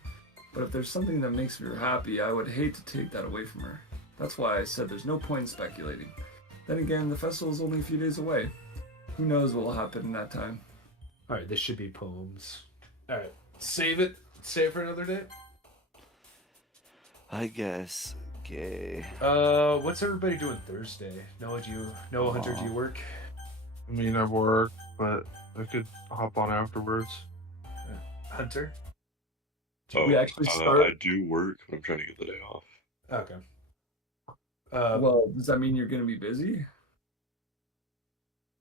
but if there's something that makes her happy, I would hate to take that away from her. That's why I said there's no point in speculating. Then again, the festival is only a few days away. Who knows what will happen in that time? Alright, this should be poems. Alright, save it. Save it for another day. I guess. Okay. What's everybody doing Thursday? Noah Hunter, do you work? I mean, I work, but I could hop on afterwards. Hunter? Did we actually start? I do work. I'm trying to get the day off. Okay. Well, does that mean you're going to be busy?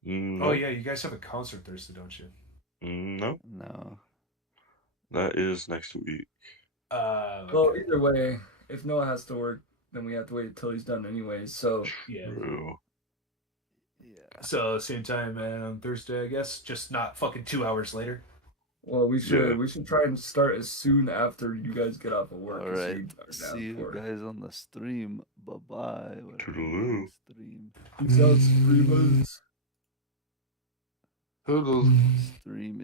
Oh yeah, you guys have a concert Thursday, don't you? No, No. that is next week. Well, either way, if Noah has to work, then we have to wait until he's done anyway. So yeah. True. Yeah. So same time on Thursday, I guess. Just not fucking 2 hours later. well, we should Yeah. we should try and start as soon after you guys get off of work. All as right. you are down See you for. guys on the stream. Bye bye. Toodaloo. Stream. Peace out, streamers. Toodles. Stream is.